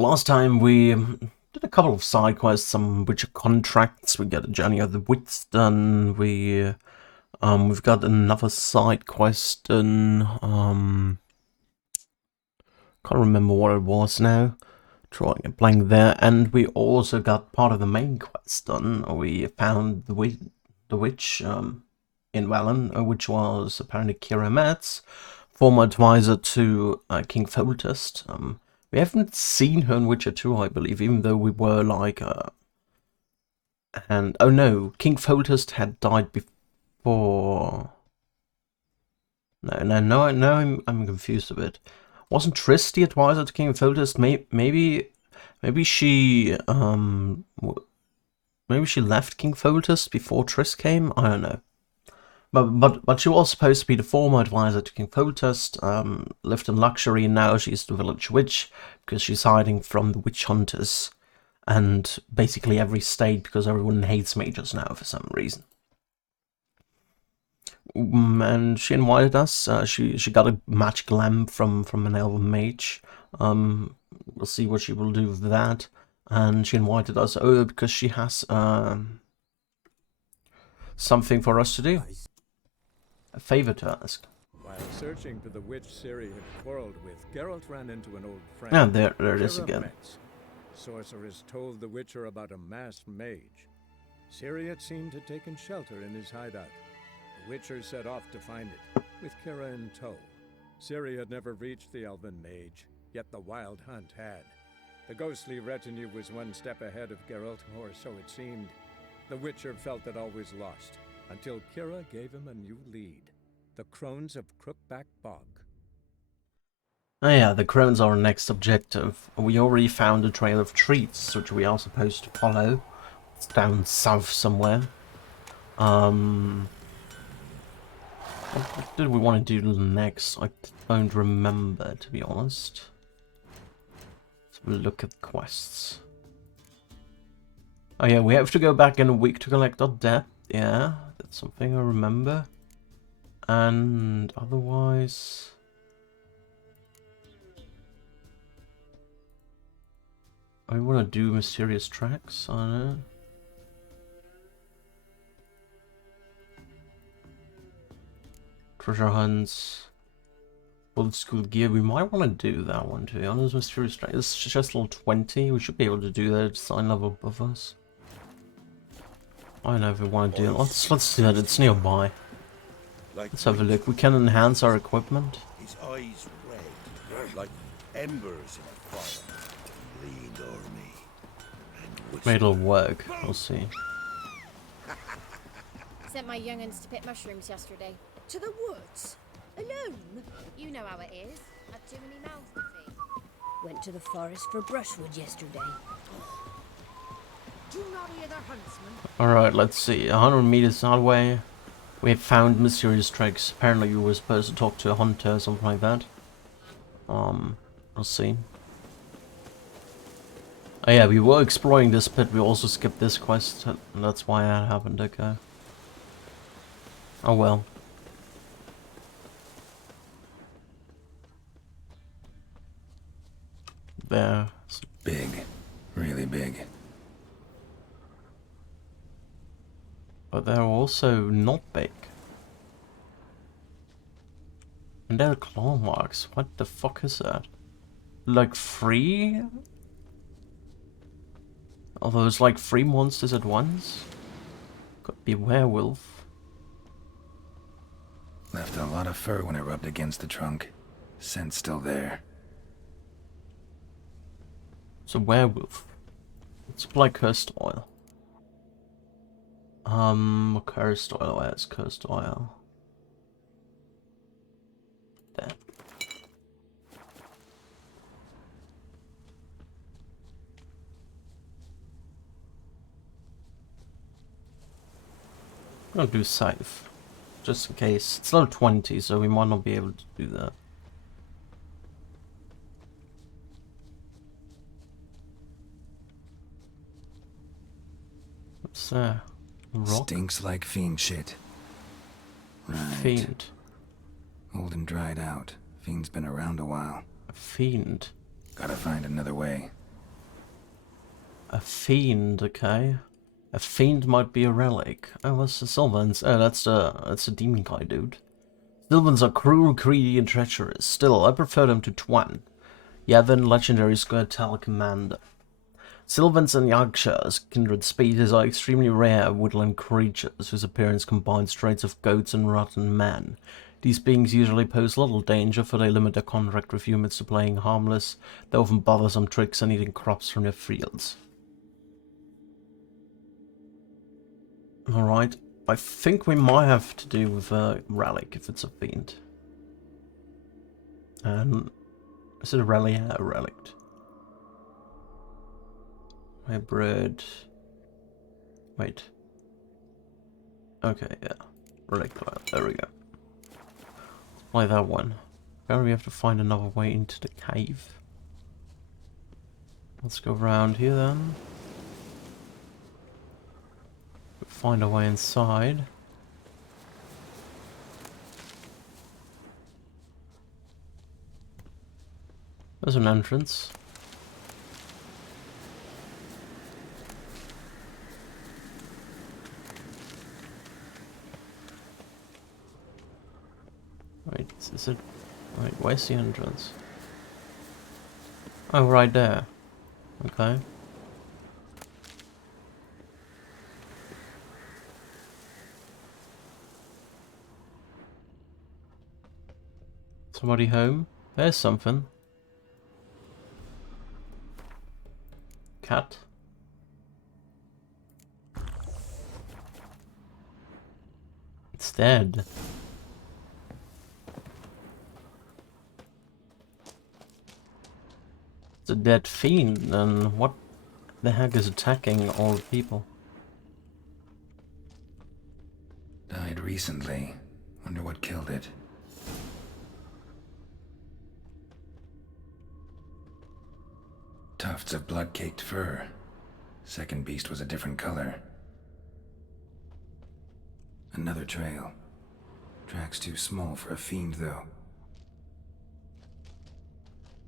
Last time we did a couple of side quests, some Witcher contracts. We got a Journey of the Wits done. We've got another side quest done. Can't remember what it was now. Drawing a blank there. And we also got part of the main quest done. We found the witch in Valen, which was apparently Kira Metz, former advisor to King Foltest. We haven't seen her in Witcher 2, I believe, even though we were like, and oh no, King Foltest had died before. No, I'm confused a bit. Wasn't Triss the advisor to King Foltest? Maybe she maybe she left King Foltest before Triss came. I don't know. But she was supposed to be the former advisor to King Foltest, lived in luxury, and now she's the village witch, because she's hiding from the witch hunters, and basically every state, because everyone hates mages now for some reason. And she invited us, she got a magic lamp from an elven mage. We'll see what she will do with that, and she invited us over because she has something for us to do. A favor to ask. While searching for the witch Ciri had quarreled with, Geralt ran into an old friend. Yeah, there it is again. Sorceress told the Witcher about a masked mage. Ciri had seemed to have taken shelter in his hideout. The Witcher set off to find it, with Kira in tow. Ciri had never reached the elven mage, yet the wild hunt had. The ghostly retinue was one step ahead of Geralt, or so it seemed. The Witcher felt that all was lost, until Kira gave him a new lead. The Crones of Crookback Bog. Oh yeah, the Crones are our next objective. We already found a trail of treats, which we are supposed to follow. It's down south somewhere. What did we want to do next? I don't remember, to be honest. Let's have a look at quests. Oh yeah, we have to go back in a week to collect our debt. Yeah, that's something I remember. And otherwise... I want to do mysterious tracks, I don't know. Treasure hunts. Old school gear, we might want to do that one, to be honest. Mysterious tracks, it's just level 20, we should be able to do that, it's 9 level above us. I don't know if we want to do it. Let's do that, it's nearby. Let's have a look. We can enhance our equipment. His eyes red, like embers in a fire. Leaned over me and whispered. Maybe it'll work. We'll see. Sent my young'uns to pick mushrooms yesterday. To the woods? Alone? You know how it is. Had too many mouths to feed. Went to the forest for brushwood yesterday. Do you not hear the huntsman? Alright, let's see. 100 meters that way. We have found mysterious tracks. Apparently you were supposed to talk to a hunter or something like that. We'll see. Oh yeah, we were exploring this pit. We also skipped this quest. And that's why that happened, okay. Oh well. There. Big. Really big. But they're also not big. And they're claw marks. What the fuck is that? Like 3? Are those like 3 monsters at once? Could be werewolf. Left a lot of fur when it rubbed against the trunk. Scent's still there. It's a werewolf. It's like cursed oil. Cursed oil, where's cursed oil? There. I'm gonna do save. Just in case. It's level 20, so we might not be able to do that. What's there? Rock? Stinks like fiend shit. Right. Fiend. Old and dried out. Fiend's been around a while. A fiend. Gotta find another way. A fiend, okay. A fiend might be a relic. Oh, what's the Sylvans? Oh, that's a demon guy, dude. Sylvans are cruel, greedy, and treacherous. Still, I prefer them to Twan. Yavin, legendary Squirtle commander. Sylvans and Yakshas, kindred species, are extremely rare woodland creatures whose appearance combines traits of goats and rotten men. These beings usually pose little danger, for they limit their contact with humans to playing harmless. They often bother some tricks and eating crops from their fields. Alright, I think we might have to do with a relic if it's a fiend. Is it a relic? Yeah, a relic. Hybrid. Wait. Okay, yeah. Relic cloud. There we go. Let's play that one. Apparently we have to find another way into the cave. Let's go around here then. Find a way inside. There's an entrance. Wait, is it... Wait, where's the entrance? Oh, right there. Okay. Somebody home? There's something. Cat. It's dead. It's a dead fiend, and what the heck is attacking all the people? Died recently. Wonder what killed it. Tufts of blood-caked fur. Second beast was a different color. Another trail. Tracks too small for a fiend, though.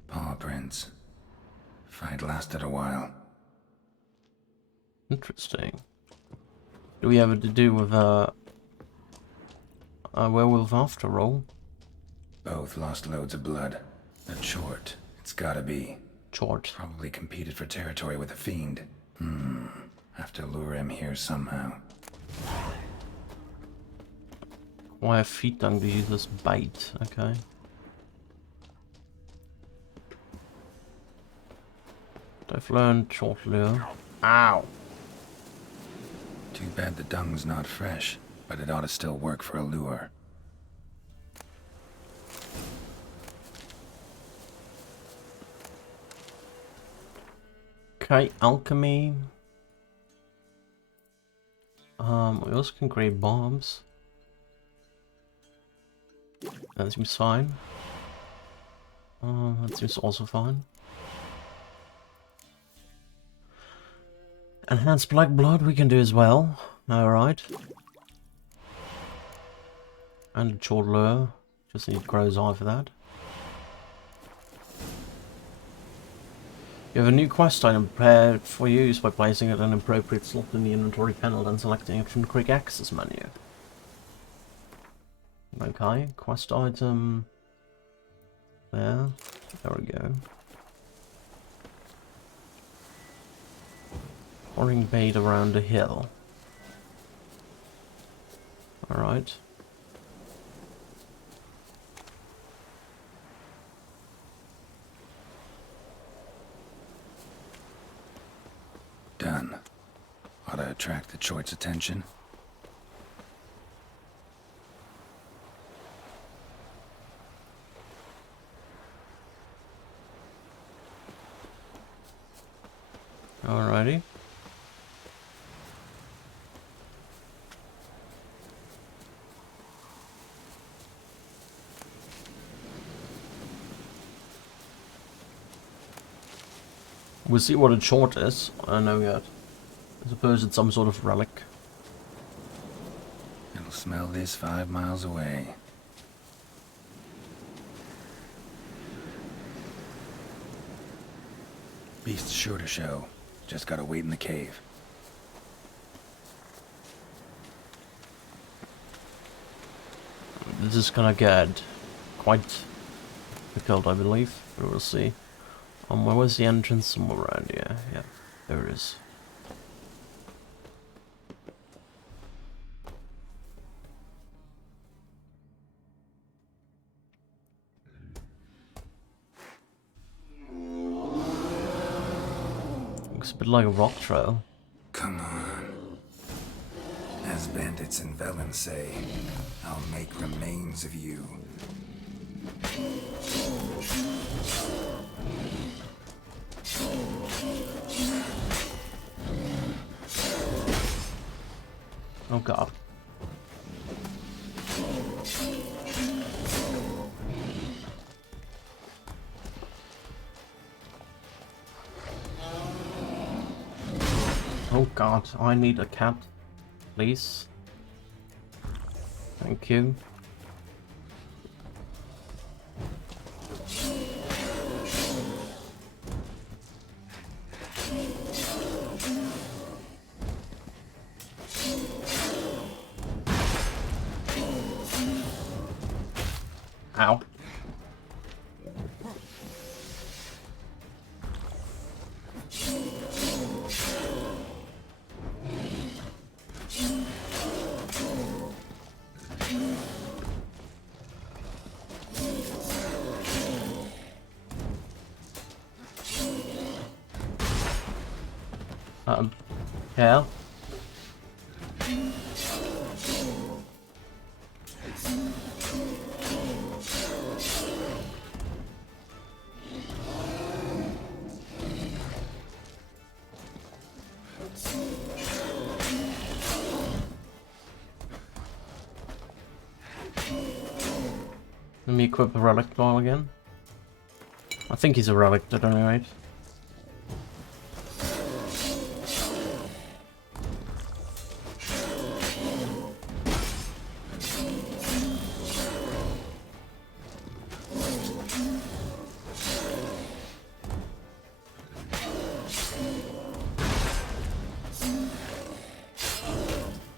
Paw prints. Fight lasted a while. Interesting. Do we have to do with a werewolf after all? Both lost loads of blood. A chort. It's gotta be. Chort. Probably competed for territory with a fiend. Have to lure him here somehow. Why have feet dung to use as bait? Okay. I've learned short lure. Ow! Too bad the dung's not fresh, but it ought to still work for a lure. Okay, alchemy. We also can create bombs. That seems fine. That seems also fine. Enhanced black blood we can do as well. Alright. And a short lure. Just need crow's eye for that. You have a new quest item prepared for use by placing it in an appropriate slot in the inventory panel and selecting it from the quick access menu. Okay, quest item. There we go. Pouring bait around a hill. Alright. Done. Ought to attract the choit's attention. Alrighty. We'll see what a short is. I don't know yet. I suppose it's some sort of relic. It'll smell this 5 miles away. Beast's sure to show. Just gotta wait in the cave. This is gonna get quite difficult, I believe, but we'll see. Where was the entrance? Somewhere around here. Yeah, there it is. Looks a bit like a rock trail. Come on. As bandits in Velen say, I'll make remains of you. Oh god. Oh god, I need a cat, please. Thank you. Ow. Yeah. Let me equip a relic ball again. I think he's a relic at any rate.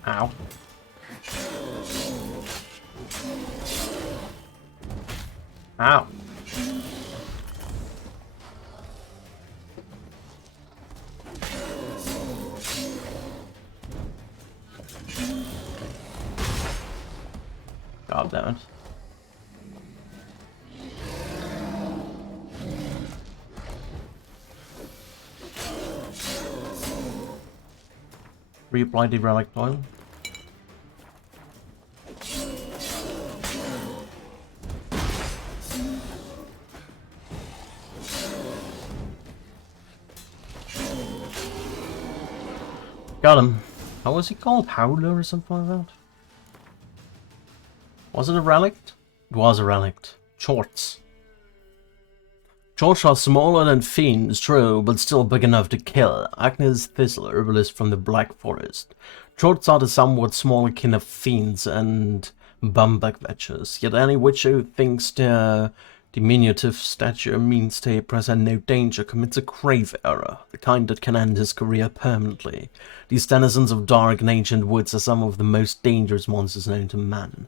Ow. Ow. God damn it. Reapply the relic oil. Got him. How was he called? Howler or something like that? Was it a relic? It was a relic. Chorts. Chorts are smaller than fiends, true, but still big enough to kill. Agnes Thistle, herbalist from the Black Forest. Chorts are the somewhat smaller kin of fiends and bumbuck witches, yet any witch who thinks their diminutive stature means they present no danger commits a grave error, the kind that can end his career permanently. These denizens of dark and ancient woods are some of the most dangerous monsters known to man.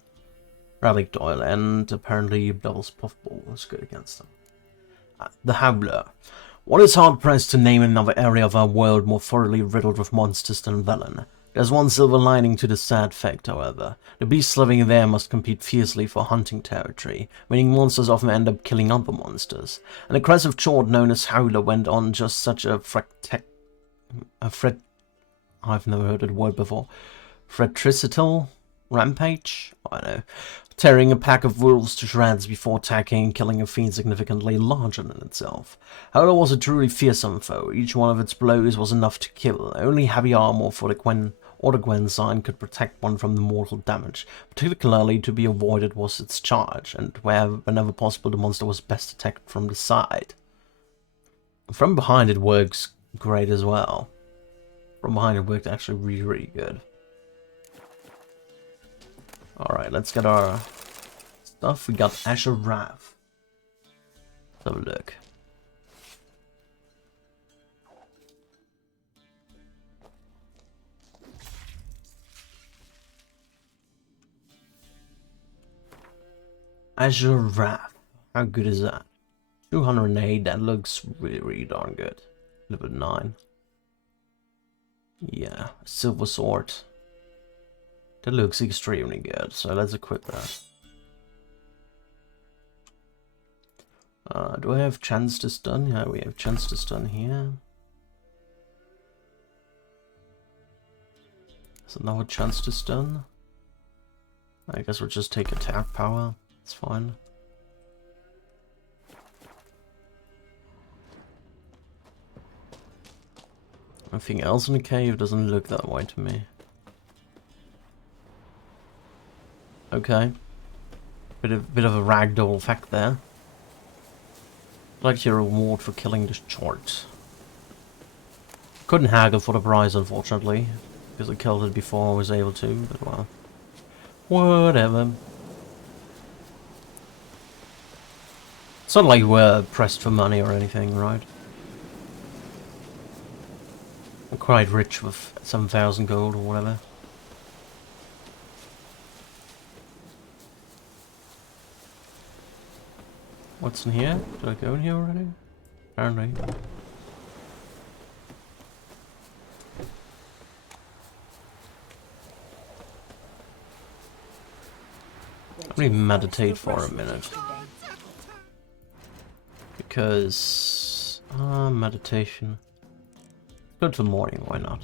Relic oil, and apparently Devil's Puffball was good against them. The Howler. One is hard-pressed to name another area of our world more thoroughly riddled with monsters than Velen. There's one silver lining to the sad fact, however. The beasts living there must compete fiercely for hunting territory, meaning monsters often end up killing other monsters. An aggressive chort known as Howler went on just such I've never heard that word before. Fratricidal rampage? I don't know. Tearing a pack of wolves to shreds before attacking and killing a fiend significantly larger than itself. Howler was a truly fearsome foe. Each one of its blows was enough to kill. Only heavy armor for the Gwen or the Gwen sign could protect one from the mortal damage. Particularly to be avoided was its charge, and whenever possible the monster was best attacked from the side. From behind it works great as well. From behind it worked actually really, really good. Alright, let's get our stuff. We got Asher Wrath. Let's have a look. Azure Wrath. How good is that? 208, that looks really, really darn good. Level 9. Yeah, Silver Sword. That looks extremely good, so let's equip that. Do I have chance to stun? Yeah, we have chance to stun here. There's another chance to stun. I guess we'll just take attack power. It's fine. Anything else in the cave doesn't look that way to me. Okay. Bit of a ragdoll effect there. I'd like your reward for killing this chart. Couldn't haggle for the prize, unfortunately, because I killed it before I was able to, but well. Whatever. It's not like we're pressed for money or anything, right? I'm quite rich with 7,000 gold or whatever. What's in here? Did I go in here already? Apparently. Let me meditate for a minute. Because... meditation. Go to the morning, why not?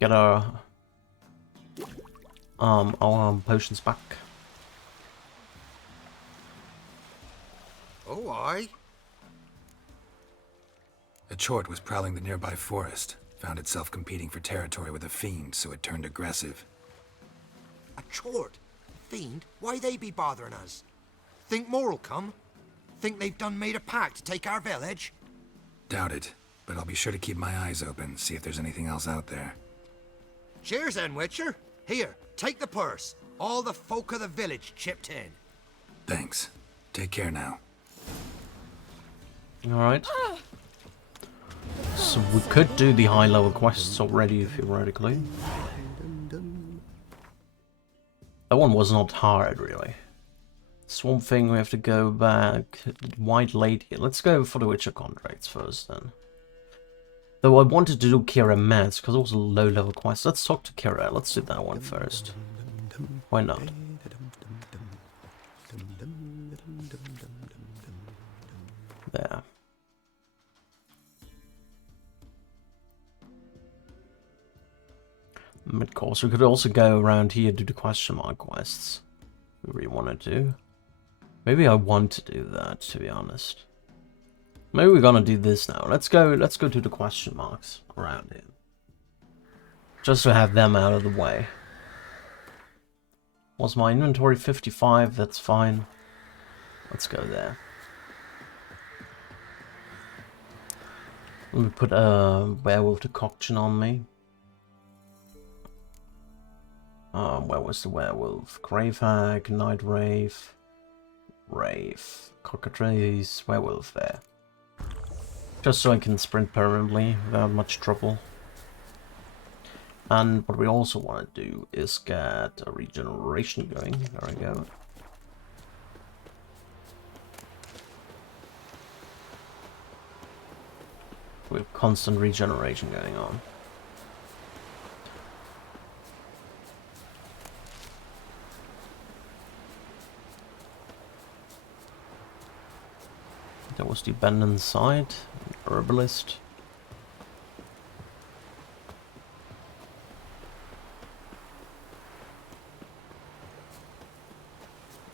Get our potions back. Oh, aye. A chort was prowling the nearby forest. Found itself competing for territory with a fiend, so it turned aggressive. A chort? Fiend? Why they be bothering us? Think more'll come? Think they've done made a pact to take our village? Doubt it, but I'll be sure to keep my eyes open, see if there's anything else out there. Cheers then, Witcher. Here, take the purse. All the folk of the village chipped in. Thanks. Take care now. Alright. So we could do the high level quests already, theoretically. That one was not hard, really. Swamp Thing, we have to go back. White Lady. Let's go for the Witcher contracts first, then. Though I wanted to do Kira Mets, because it was a low level quest. Let's talk to Kira. Let's do that one first. Why not? There. Of course, we could also go around here to do the question mark quests. We really want to do. Maybe I want to do that, to be honest. Maybe we're gonna do this now. Let's go to the question marks around here. Just to have them out of the way. Was my inventory 55? That's fine. Let's go there. Let me put a werewolf decoction on me. Where was the werewolf? Gravehag, Night Rave, Cockatrice, werewolf there. Just so I can sprint permanently without much trouble. And what we also want to do is get a regeneration going. There we go. With constant regeneration going on. That was the abandoned site, herbalist.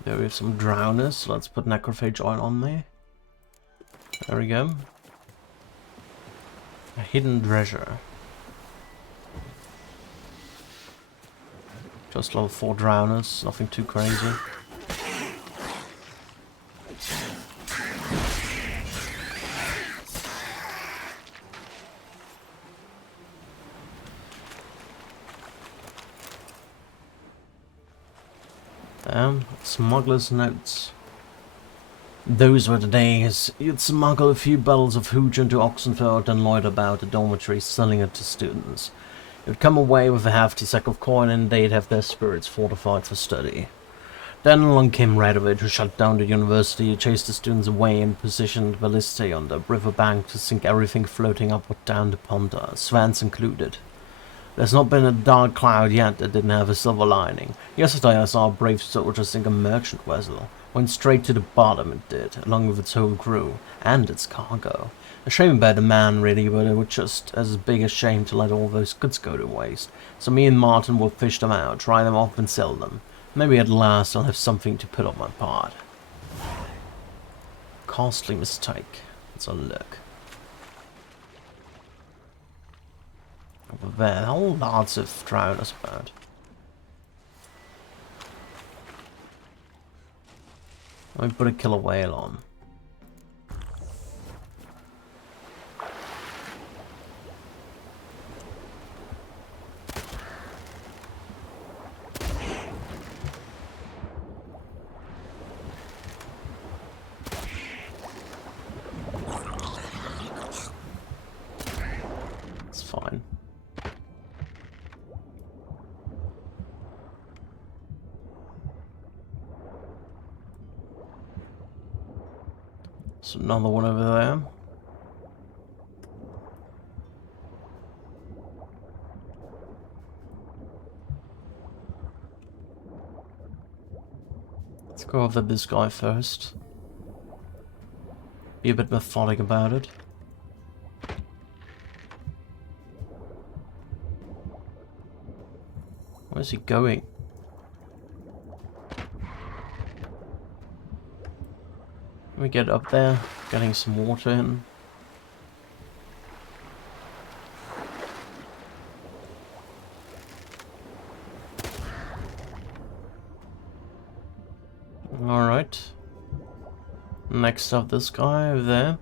There we have some drowners, so let's put necrophage oil on there. There we go. A hidden treasure. Just level 4 drowners, nothing too crazy. Smuggler's notes. Those were the days. You'd smuggle a few bottles of hooch into Oxenford and loiter about the dormitory selling it to students. You'd come away with a hefty sack of coin and they'd have their spirits fortified for study. Then along came Radovid, who shut down the university, chased the students away, and positioned ballistae on the riverbank to sink everything floating up or down the pond, Svans included. There's not been a dark cloud yet that didn't have a silver lining. Yesterday I saw a brave soldier sink a merchant vessel. Went straight to the bottom, it did, along with its whole crew, and its cargo. A shame about the man, really, but it was just as big a shame to let all those goods go to waste. So me and Martin will fish them out, try them off and sell them. Maybe at last I'll have something to put on my part. Costly mistake. Let's have a look. Over there, whole lots of drowners about. Let me put a killer whale on. It's fine. So another one over there. Let's go over this guy first. Be a bit methodic about it. Where's he going? Let me get up there, getting some water in. Alright. Next up, this guy over there.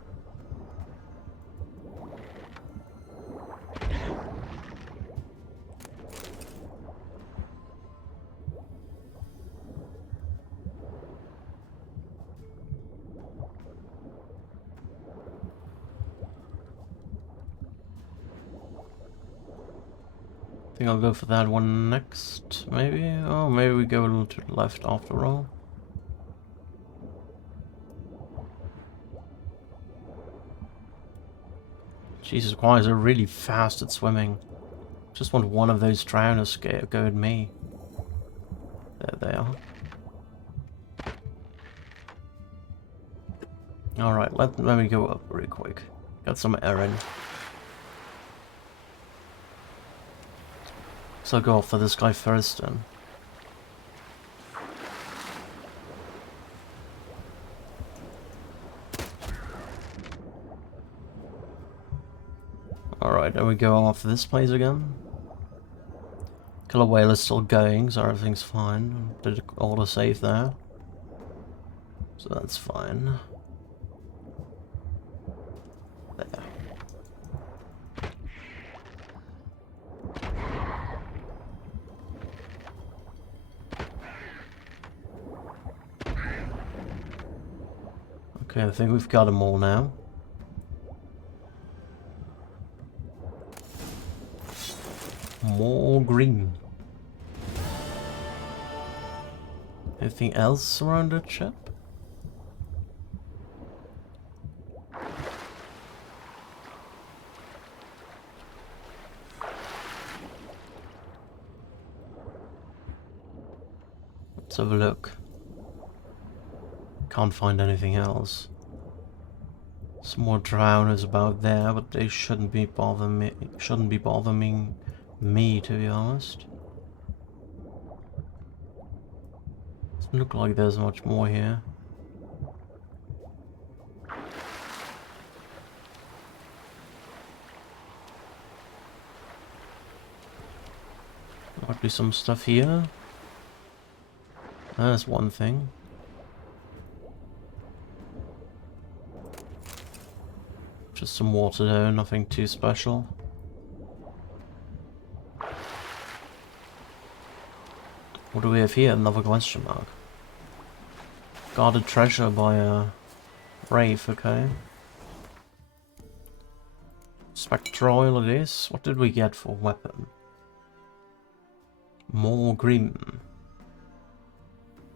I think I'll go for that one next, maybe? Oh, maybe we go a little to the left after all. Jesus Christ, they're really fast at swimming. Just want one of those drowners to go at me. There they are. Alright, let me go up really quick. Got some air in. So I'll go after this guy first then. Alright, then we go after this place again. Killer whale is still going, so everything's fine. Did auto save there. So that's fine. There. Okay, I think we've got them all now. More green. Anything else around that ship? Let's have a look. Can't find anything else. Some more drowners about there, but they shouldn't be bothering me. Shouldn't be bothering me, to be honest. Doesn't look like there's much more here. Might be some stuff here. There's one thing. Just some water there, nothing too special. What do we have here? Another question mark. Guarded treasure by a Wraith, okay. Spectral it is. What did we get for weapon? More green.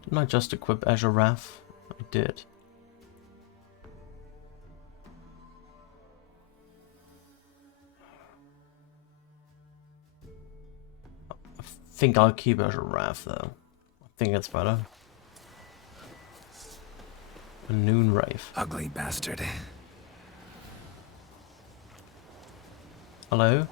Didn't I just equip Azure Wrath? I did. I think I'll keep Azure Wrath though. I think it's better. A Noon Wraith. Ugly bastard. Hello?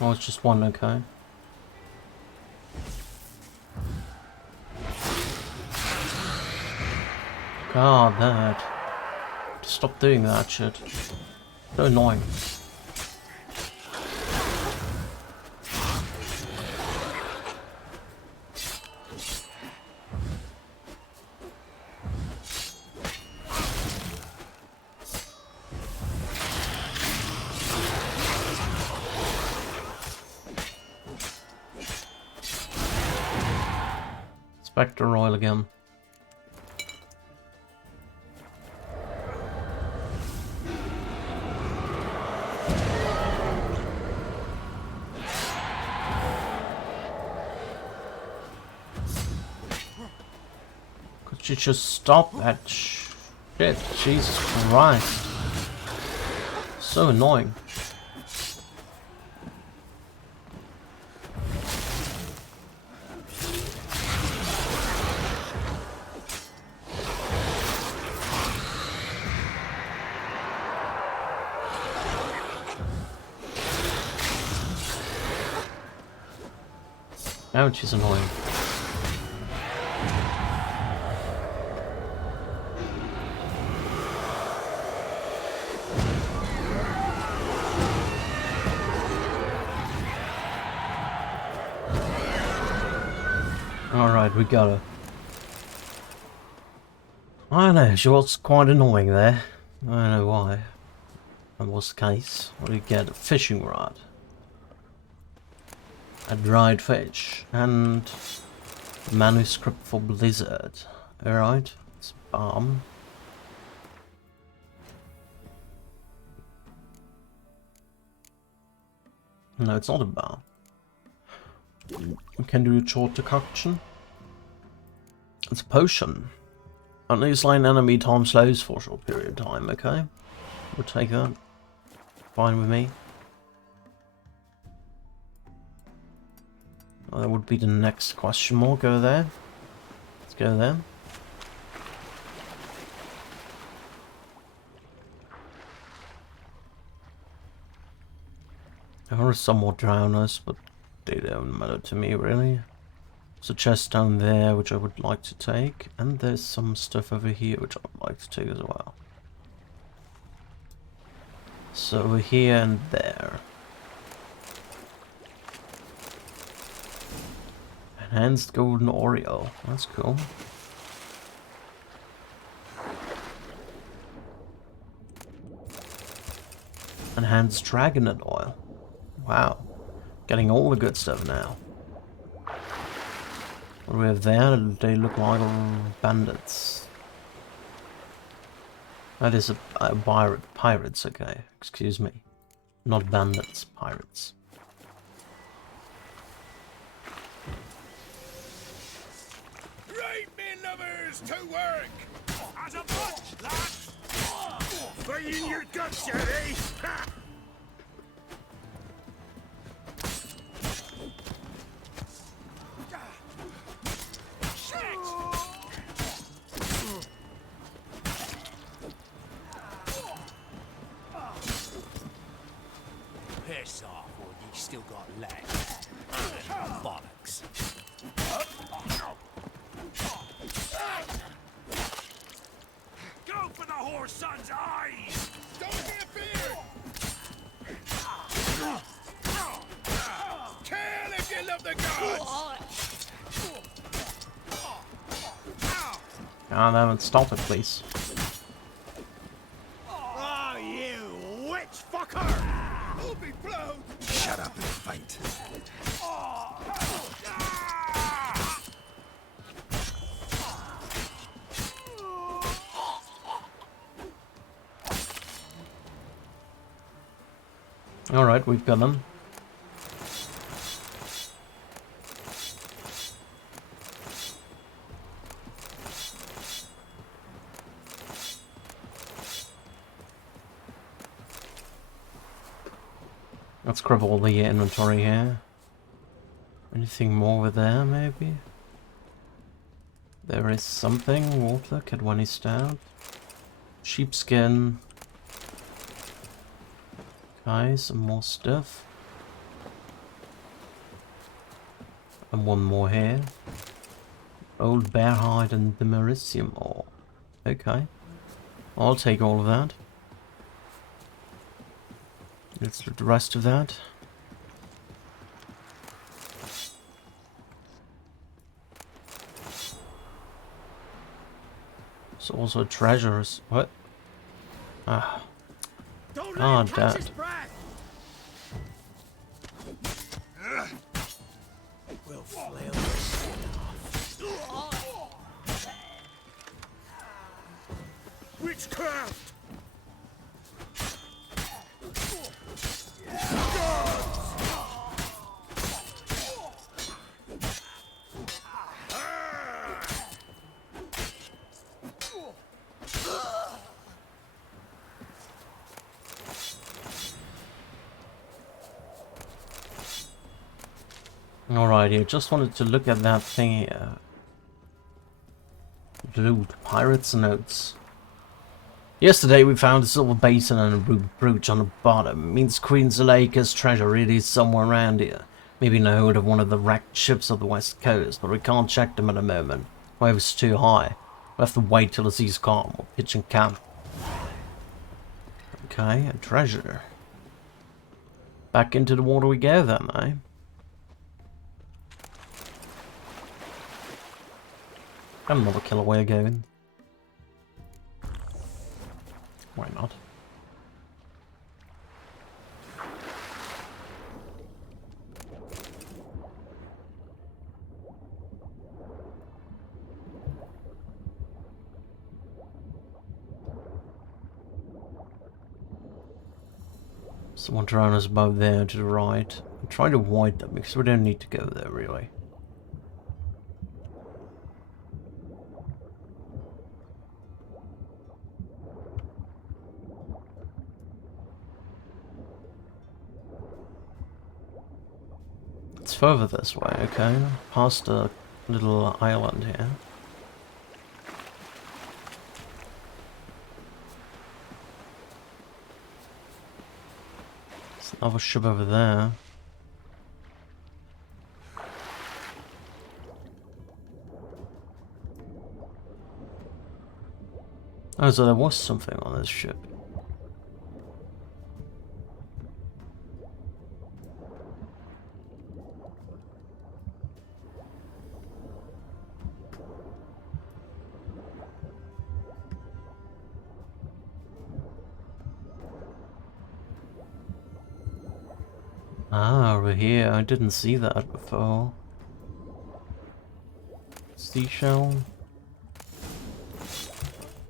Oh, it's just one, okay. God, that. Stop doing that shit. So annoying. Spectre Royal again. Could you just stop that shit? Jesus Christ. So annoying. Ouch, she's annoying. Alright, we got her. I know, she was quite annoying there. I don't know why. That was the case. What do you get? A fishing rod. A dried fish. And a manuscript for Blizzard. Alright, it's a bomb. No, it's not a bomb. We can do a short decoction. It's a potion. Only slay an enemy time slows for a short period of time, okay? We'll take that. Fine with me. Well, that would be the next question mark. Go there. Let's go there. There are some more drowners, but they don't matter to me, really. There's a chest down there, which I would like to take. And there's some stuff over here, which I would like to take as well. So over here and there. Enhanced Golden Oriole. That's cool. Enhanced Dragonite Oil. Wow. Getting all the good stuff now. What do we have there? They look like bandits. That is a pirates, okay. Excuse me. Not bandits, pirates. Right, me lovers, to work! As a bunch, lads! Fighting your guts out, eh? Ha! Piss off, or you still got legs. Bollocks. Go for the whore's son's eyes! Don't be a fear! of the gods! Ah, no, stop it, please. Oh, you witch fucker! You'll be blowed! Shut up and fight. Alright, we've got them. Let's grab all the inventory here. Anything more over there, maybe? There is something. Water, Kedwani stout. Sheepskin. Okay, some more stuff. And one more here. Old bear hide and the Mericium ore. Okay. I'll take all of that. Let's do the rest of that. It's also treasures. What? Ah. Don't Ah, let him catch his Dad. breath! We'll flail this thing off. Witchcraft! Alrighty, just wanted to look at that thing here. Loot, pirates' notes. Yesterday we found a silver basin and a ruby brooch on the bottom. Means Queen Zuleika's treasure really is somewhere around here. Maybe in the hold of one of the wrecked ships of the west coast, but we can't check them at the moment. Waves too high. We'll have to wait till the sea's calm. We'll pitch and camp. Okay, a treasure. Back into the water we go then, eh? Got another killer way going. Why not? Someone around us above there to the right. I'm trying to avoid them because we don't need to go there really. It's further this way, okay? Past a little island here. There's another ship over there. Oh, so there was something on this ship. Ah, over here. I didn't see that before. Seashell.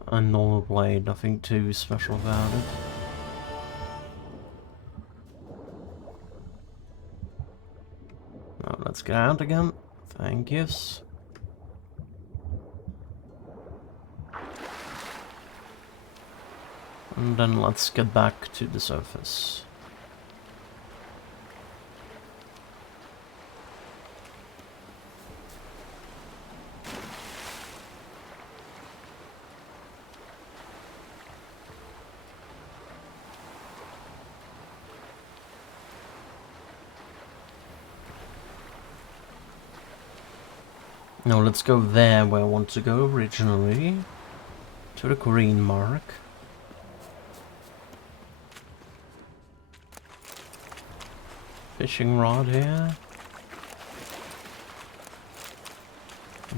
A normal blade, nothing too special about it. Now let's get out again. Thank yous. And then let's get back to the surface. Now let's go there where I want to go originally. To the green mark. Fishing rod here.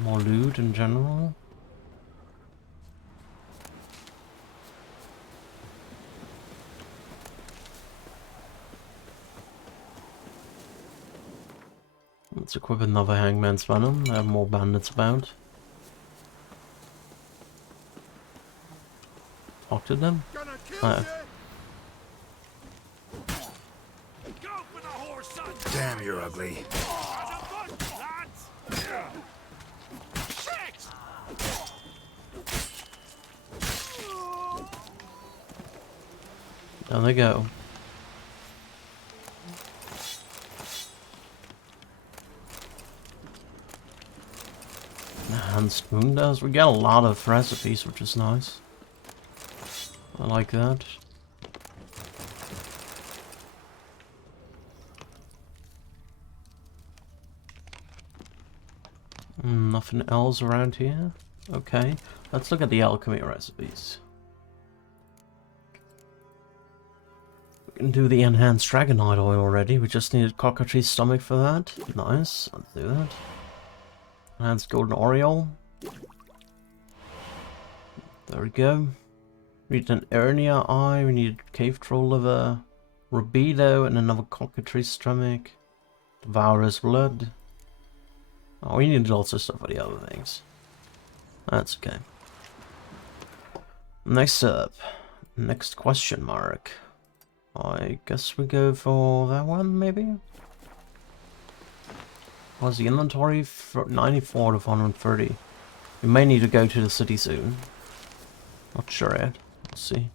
More loot in general. Let's equip another Hangman's Venom. There are more bandits about. Talk to them? Damn, you're ugly. Down they go. And spoon does. We get a lot of recipes, which is nice. I like that. Nothing else around here? Okay, let's look at the alchemy recipes. We can do the enhanced dragonite oil already. We just needed cockatrice stomach for that. Nice, let's do that. Enhanced golden oriole. There we go. We need an Ernia eye, we need cave troll liver, rubido, and another cockatrice stomach. Devourer's blood. Oh, we need lots of stuff for the other things. That's okay. Next up. Next question mark. I guess we go for that one, maybe? Was the inventory for 94 to 130? We may need to go to the city soon. Not sure yet. We'll see.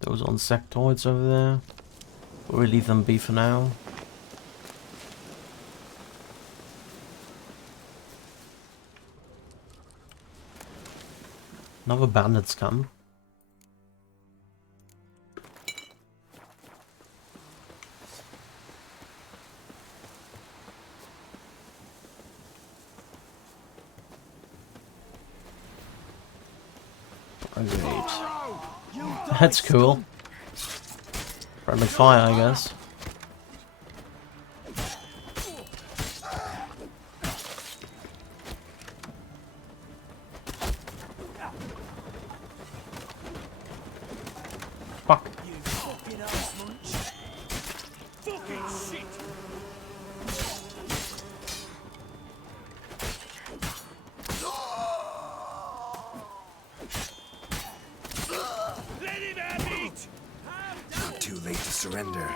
Those insectoids over there. We'll leave them be for now. Another bandits come. That's cool. Friendly fire, I guess. Fuck. Not too late to surrender.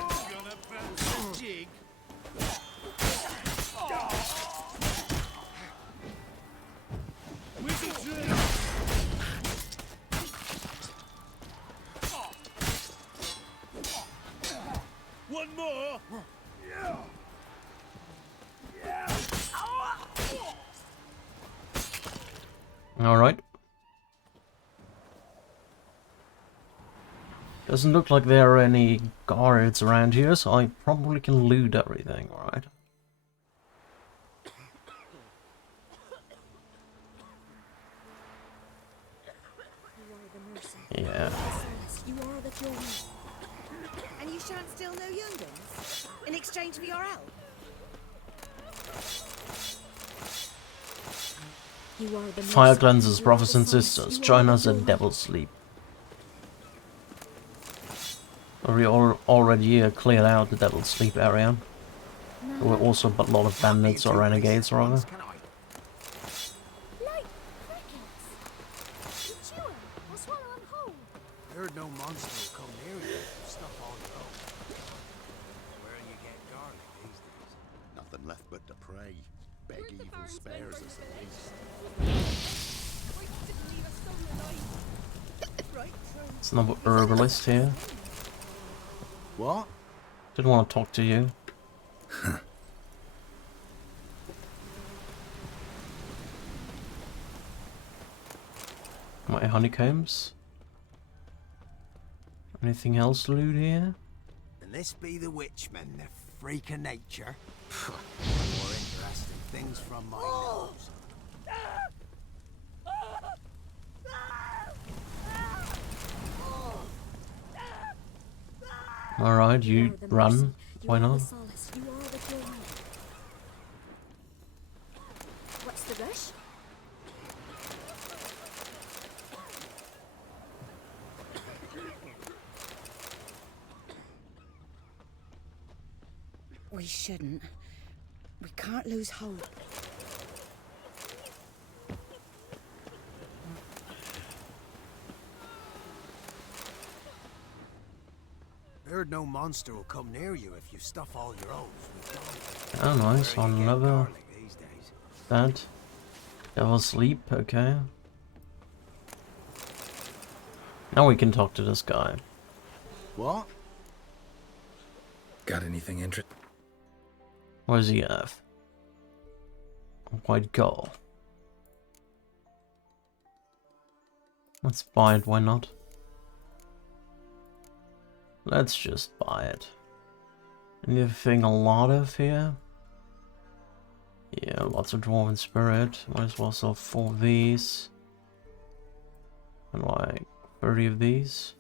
One more. All right. Doesn't look like there are any guards around here, so I probably can loot everything, alright? Yeah. You are the cure. And you shan't steal no younglings in exchange for your help. You are the Fire mercy. cleanses, You are brothers the and solace. sisters, You join are us the at joy. Devil's Sleep. We already cleared out the Devil's Sleep area. There were also a lot of bandits or renegades, rather. Like crickets. You chew 'em or swallow 'em whole. Heard no monster will come near you. Stuff on your own. Where you get garlic these days? Nothing left but to pray. Beg evil spares us at least. It's another herbalist here. What? Didn't want to talk to you. My honeycombs. Anything else to loot here? And this be the witchman, the freak of nature. More interesting things from my nose. Alright, You you are the mercy. run. You Why are not? the solace. You are the joy. What's the rush? We shouldn't. We can't lose hope. Heard no monster will come near you if you stuff all your oats. Oh, nice. Where you get Another garlic these days. that. Devil sleep, okay. Now we can talk to this guy. What? Got anything interesting? What does he have? A white gull. Let's buy it, why not? Let's just buy it. Anything a lot of here? Yeah, lots of Dwarven Spirit. Might as well sell 4 of these. And like 30 of these.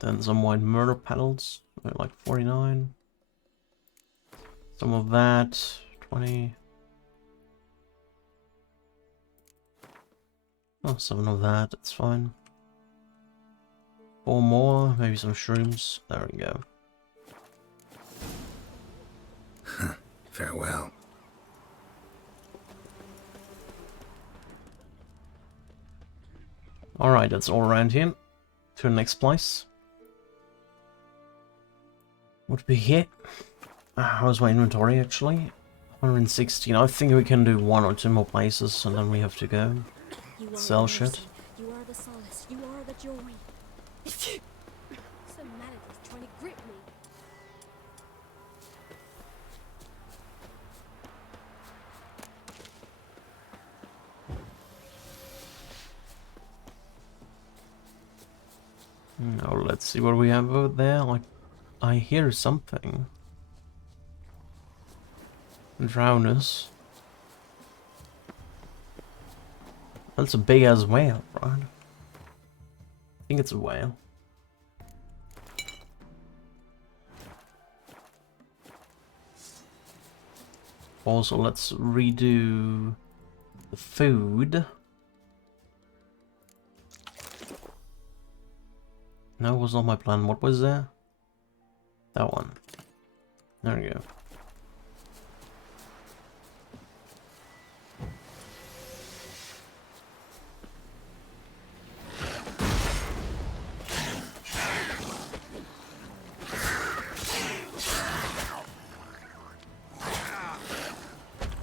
Then some white murder petals. Like 49. Some of that. 20. Oh, 7 of that. That's fine. 4 more. Maybe some shrooms. There we go. Farewell. Alright, that's all around here. To the next place. Would be here. How's my inventory actually? 116. I think we can do 1 or 2 more places and then we have to go. You are Sell the shit. mercy. You are the solace. You are the joy. Some maladies trying to grip me. Now let's see what we have over there. Like, I hear something. Drowners. That's a big ass whale, right? I think it's a whale. Also, let's redo the food. No, was not my plan. What was there? That one. There we go.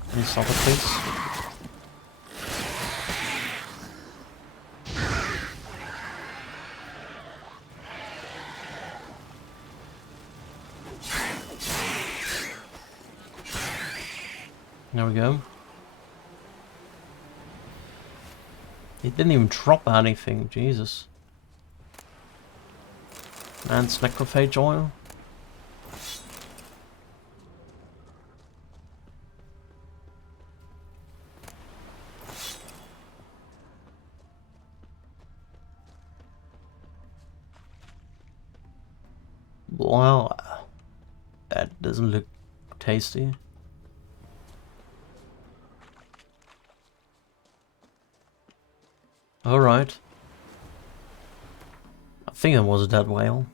Can you stop it, please? There we go. It didn't even drop anything, Jesus. Man's necrophage oil. Wow, that doesn't look tasty. Alright. I think it was a dead whale.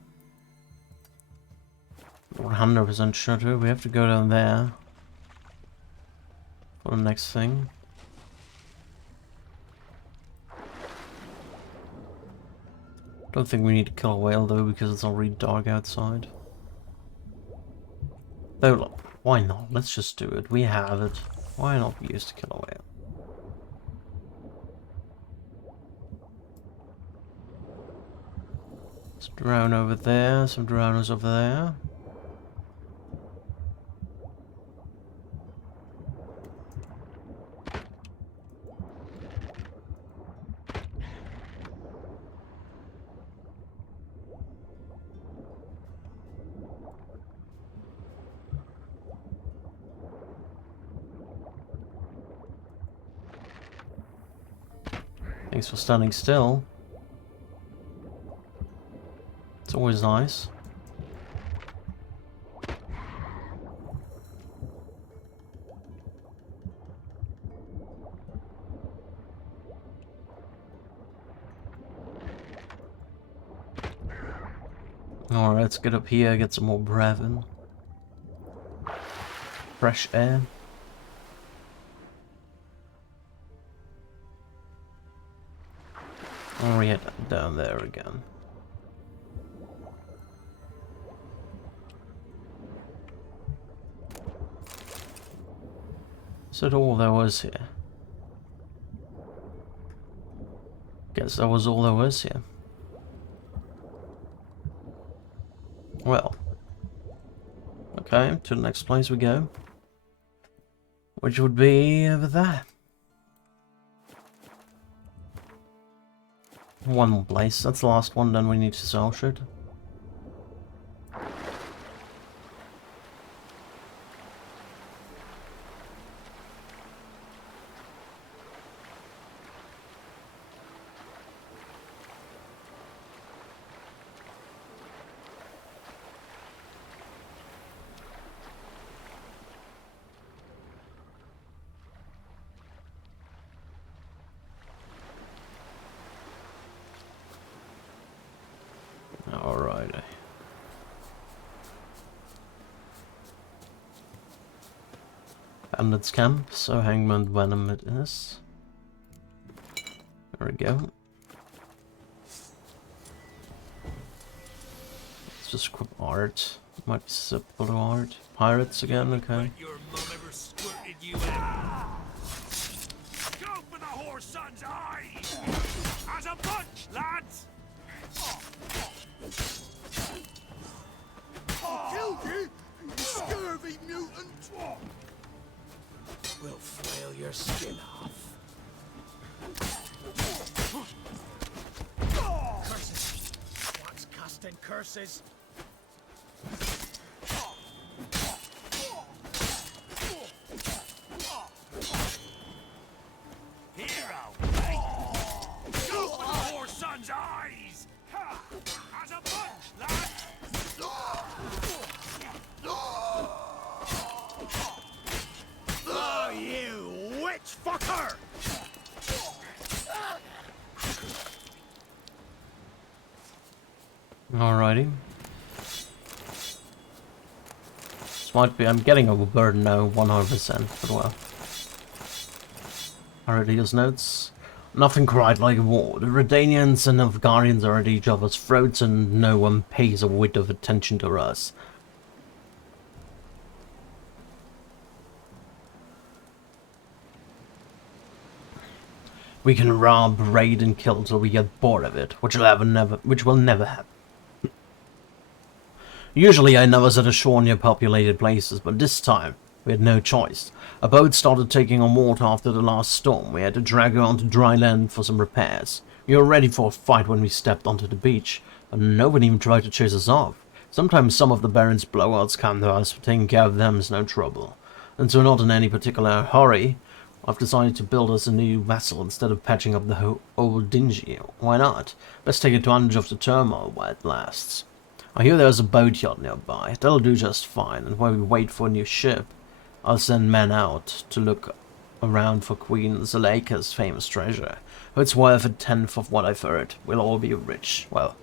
100% sure too. We have to go down there for the next thing. Don't think we need to kill a whale though because it's already dark outside. Though, look, why not? Let's just do it. We have it. Why not use to kill a whale? Some drone over there, some drowners over there. Thanks for standing still. It's always nice. Alright, let's get up here, get some more breath in. Fresh air. Oh yeah, down there again. Is that all there was here? Guess that was all there was here. Well. Okay, to the next place we go. Which would be over there. One more place, that's the last one, then we need to sell shit. Alrighty. Bandits camp, so Hangman Venom it is. There we go. Let's just equip art. Might be susceptible to art. Pirates again, okay. Your mum ever squirted you out? Go for the whore son's eyes! As a bunch, lads! Killed you, you scurvy mutant! We'll flail your skin off. Curses! What's casting curses? Hero! Go for the whore son's eyes! As a bunch, lads! Oh, you witch fucker! Alrighty. This might be, I'm getting overburdened now, 100%, but well. Aradia's notes. Nothing quite like war. The Redanians and Nilfgaardians are at each other's throats and no one pays a whit of attention to us. We can rob, raid and kill till we get bored of it, which will never happen. Usually I never set ashore near populated places, but this time we had no choice. A boat started taking on water after the last storm. We had to drag her onto dry land for some repairs. We were ready for a fight when we stepped onto the beach, but no one even tried to chase us off. Sometimes some of the Baron's blowouts come to us, but taking care of them is no trouble. And so not in any particular hurry, I've decided to build us a new vessel instead of patching up the old dingy. Why not? Let's take advantage of the turmoil while it lasts. I hear there's a boatyard nearby. That'll do just fine, and while we wait for a new ship, I'll send men out to look around for Queen Zuleika's famous treasure. If it's worth a tenth of what I've heard, we'll all be rich. Well,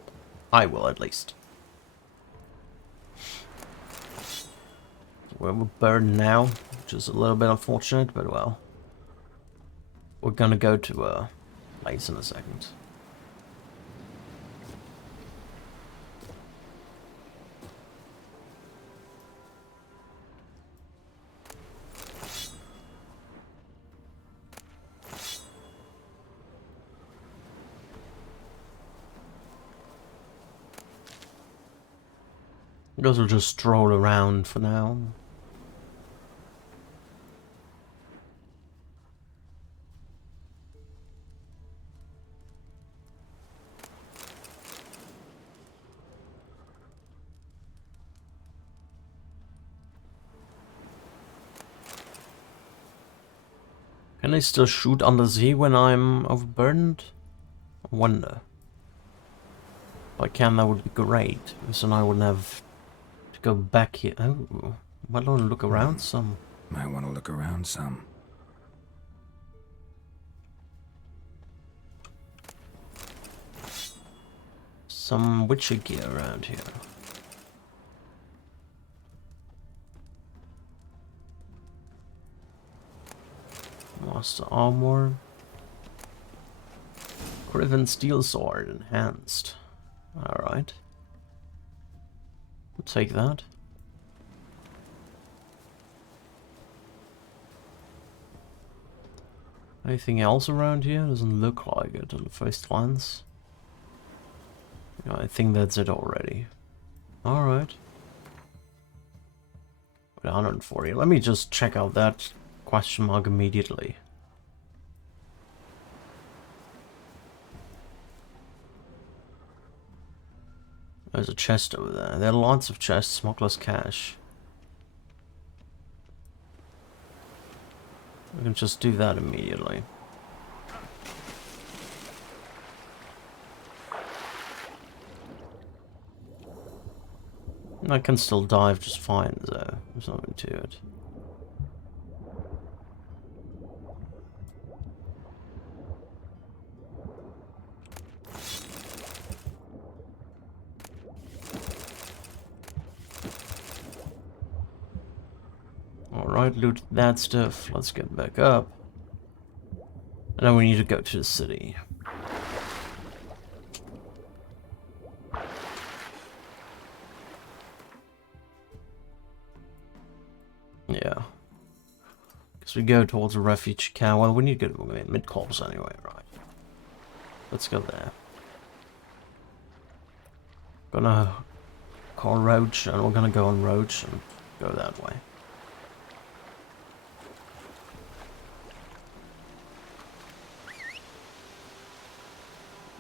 I will at least. We're burned now, which is a little bit unfortunate, but well. We're gonna go to a place in a second. I guess we'll just stroll around for now. Can I still shoot on the sea when I'm overburdened? I wonder. If I can, that would be great. Because then I wouldn't have to go back here. Oh, might want to look around some. Might want to look around some. Some Witcher gear around here. Master armor. Craven steel sword enhanced. Alright. We'll take that. Anything else around here? Doesn't look like it on the first glance. Yeah, I think that's it already. Alright. 140. Let me just check out that question mark immediately. There's a chest over there. There are lots of chests, smuggler's cache. I can just do that immediately. I can still dive just fine, though. There's nothing to it. Alright, loot that stuff. Let's get back up. And then we need to go to the city. Yeah. Because we go towards the refuge camp. Well, we need to go to mid-corps anyway, right? Let's go there. Gonna call Roach, and we're gonna go on Roach and go that way.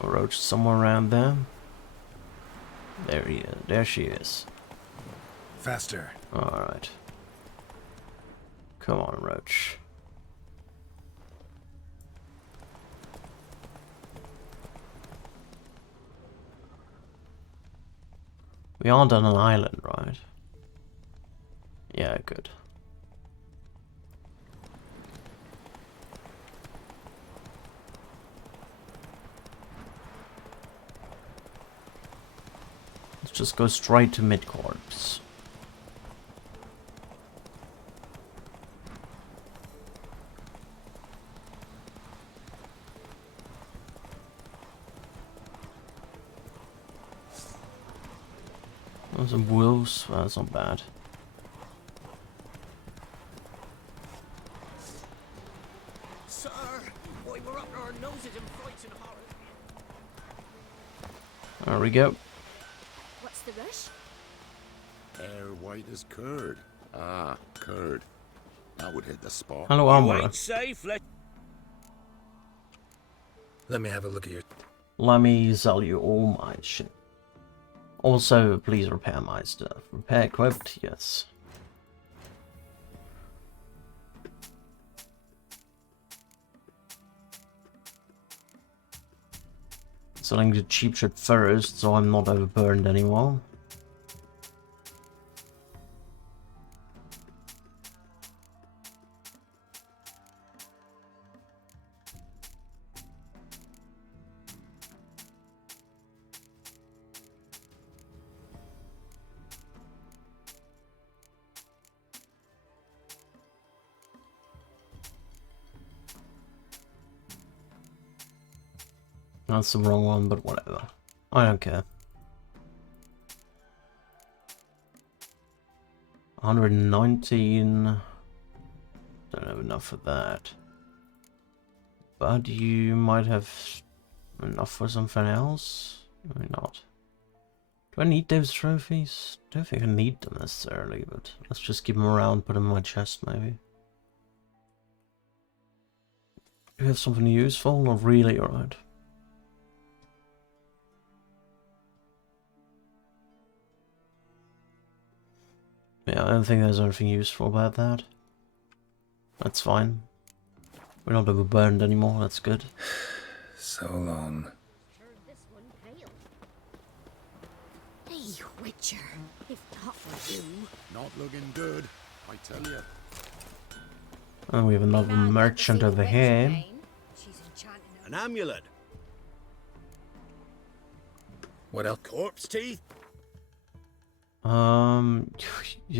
Roach somewhere around there. There he is. There she is. Faster. Alright. Come on, Roach. We aren't on an island, right? Yeah, good. Let's just go straight to mid-corps. Oh, some wolves, well, that's not bad. Sir, why we're up our noses in fights and horror. There we go. What's the rush? Hair white as curd. Ah, curd. That would hit the spot. Hello, Armor. Safe, Let me have a look at your... Let me sell you all my shit. Also, please repair my stuff. Repair equipped, yes. Selling the cheap shit first, so I'm not overburned anymore. That's the wrong one, but whatever. I don't care. 119. Don't have enough for that. But you might have enough for something else? Maybe not. Do I need those trophies? I don't think I need them necessarily, but let's just keep them around, put them in my chest maybe. Do you have something useful? Not really, alright. Yeah, I don't think there's anything useful about that. That's fine. We're not overburned anymore, that's good. So long. Turn this one pale. Aye, Witcher. If not for you. Not looking good, I tell you. And we have another Man, glad to see merchant the over witch here. again. She's enchanting her. An amulet. What else? Corpse teeth. You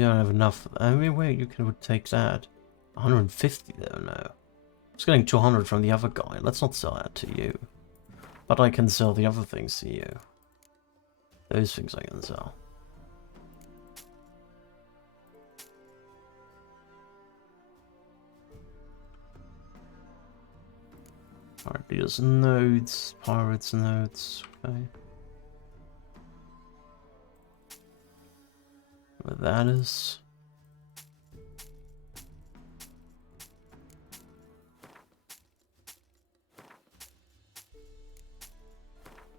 don't have enough. I mean, wait, you would take that. 150 though, no. It's getting 200 from the other guy. Let's not sell that to you. But I can sell the other things to you. Those things I can sell. Alright, these nodes, pirates nodes, okay. Where that is.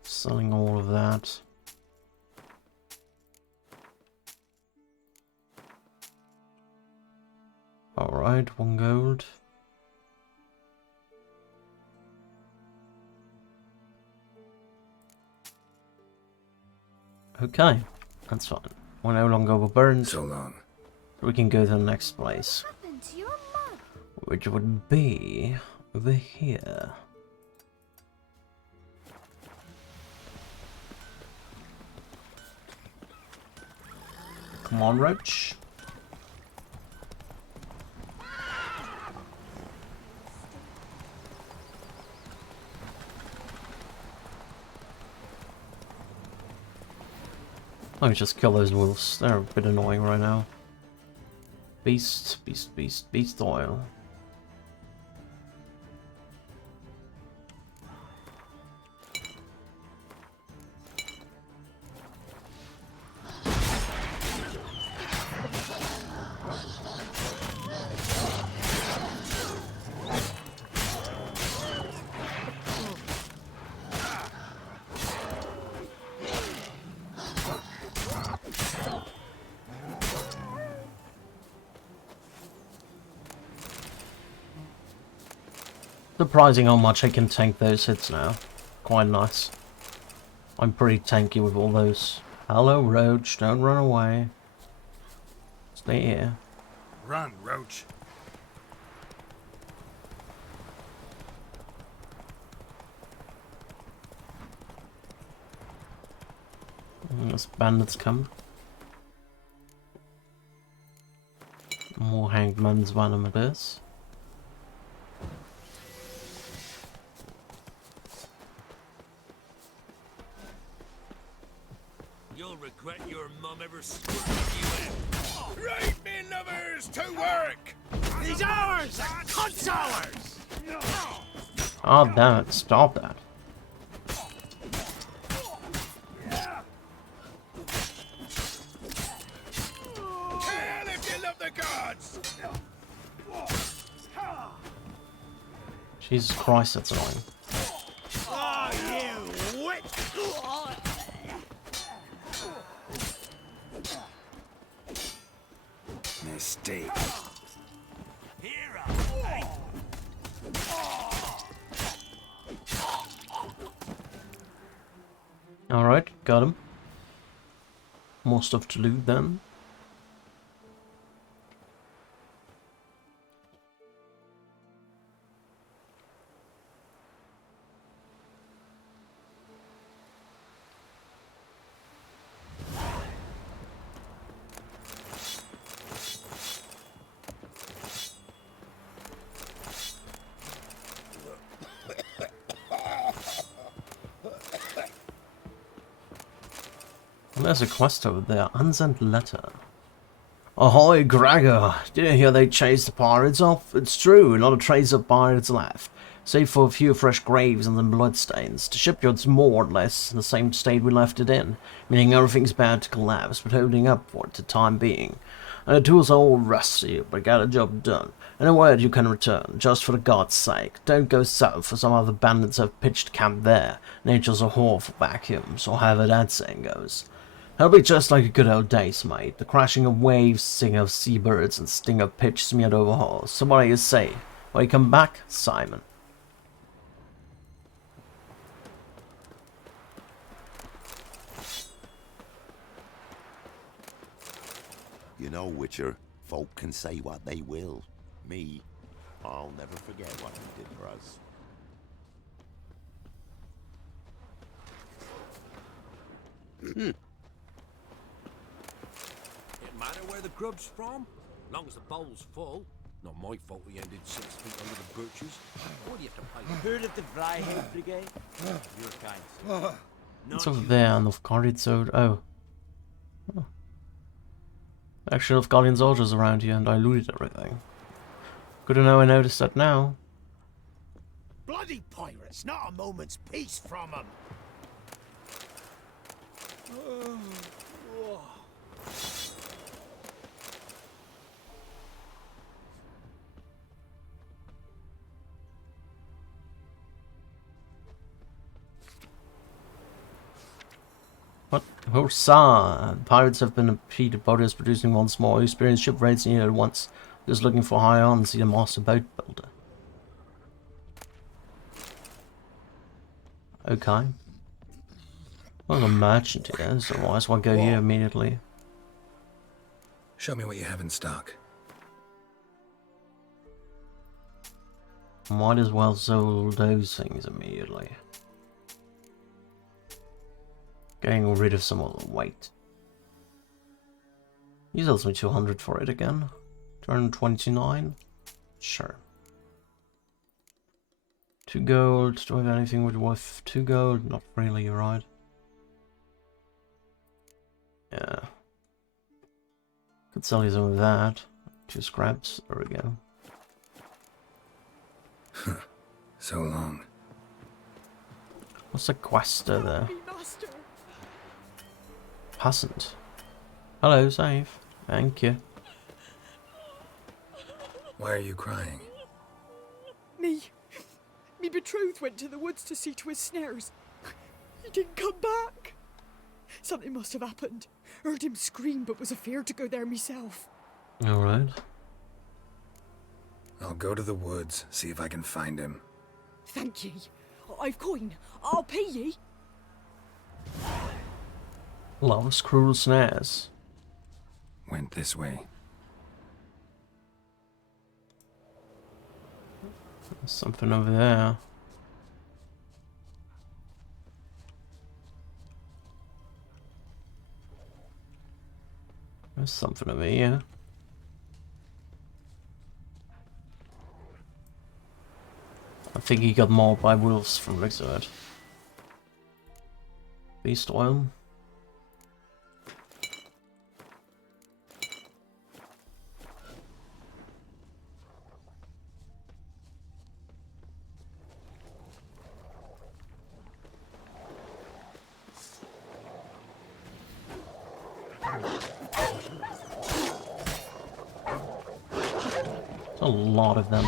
Selling all of that. Alright, 1 gold. Okay, that's fine. We're no longer overburdened. So long. We can go to the next place, What happened to your mug? which would be over here. Come on, Roach. Let me just kill those wolves. They're a bit annoying right now. Beast, beast, beast, beast oil. Surprising how much I can tank those hits now. Quite nice. I'm pretty tanky with all those. Hello, Roach. Don't run away. Stay here. Run, Roach. As bandits come. More hangman's venom it is. You'll regret your mum ever squirted you in. Right, me lovers, to work! These hours are cunt's hours! Oh damn it, stop that. Hell if you love the gods! Jesus Christ, that's annoying. Oh, you witch! Mistake. Alright, got him. More stuff to loot then. There's a quest over there. Unsent letter. Ahoy, Gregor! Did you hear they chased the pirates off? It's true, not a trace of pirates left. Save for a few fresh graves and some bloodstains. The shipyard's more or less in the same state we left it in, meaning everything's about to collapse, but holding up for the time being. And the tools are all rusty, but got a job done. And a word you can return, just for the god's sake. Don't go south, for some other bandits have pitched camp there. Nature's a whore for vacuums, or however that saying goes. It'll be just like a good old days, mate. The crashing of waves, singing of seabirds, and sting of pitch smeared over hulls. So what do you say? Will you come back, Simon? You know, Witcher, folk can say what they will. Me, I'll never forget what you did for us. It matter where the grub's from? Long as the bowl's full. Not my fault we ended 6 feet under the birches. What do you have to pay? Heard of the Freiheit Brigade? Your kind, sir. It's over there on the Guardian Sword. Oh. Actually, enough Guardian soldiers around here and I looted everything. Good to know I noticed that now. Bloody pirates! Not a moment's peace from them! What? Hussar! Pirates have been repeated bodies producing once more. Experienced ship raids needed at once. Just looking for high on, see the master boat builder. Okay. Well, a merchant here, so might as well go here immediately. Show me what you have in stock. Might as well sell those things immediately. Getting rid of some of the weight. He sells me 200 for it again. 229? Sure. 2 gold. Do I have anything worth 2 gold? Not really, you're right. Yeah. Could sell you some of that. 2 scraps. There we go. So long. What's a quester there? Hasn't. Hello, save. Thank you. Why are you crying? Me betrothed went to the woods to see to his snares. He didn't come back. Something must have happened. Heard him scream, but was afeard to go there myself. Alright. I'll go to the woods, see if I can find him. Thank ye. I've coin. I'll pay ye. Loves cruel snares. Went this way. There's something over there. There's something over here. I think he got mauled by wolves from Exert. Beast oil. A lot of them.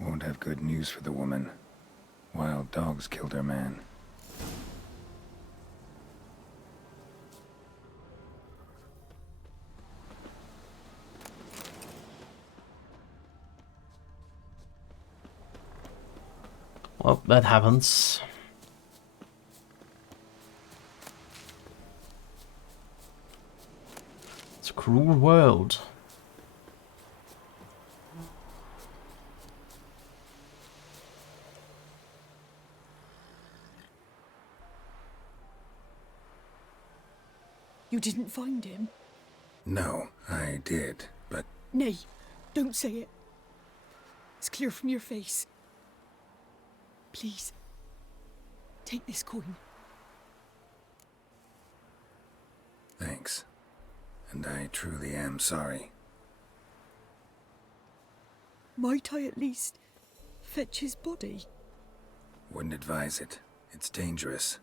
Won't have good news for the woman. Wild dogs killed her man. Well, that happens. It's a cruel world. You didn't find him? No, I did, but... Nay, don't say it. It's clear from your face. Please, take this coin. Thanks. And I truly am sorry. Might I at least fetch his body? Wouldn't advise it. It's dangerous.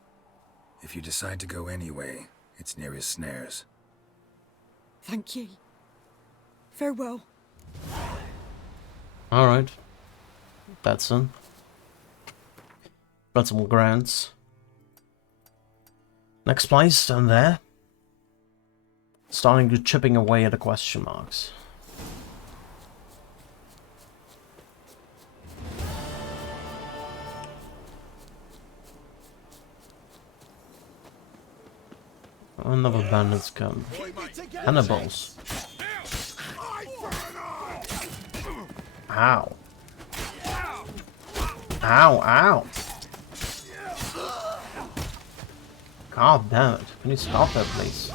If you decide to go anyway, it's near his snares. Thank ye. Farewell. Alright. That's it. Got some grants. Next place, down there. Starting to chipping away at the question marks. Another bandits come. Cannibals. Ow. Ow, ow. God damn it. Can you stop that, please?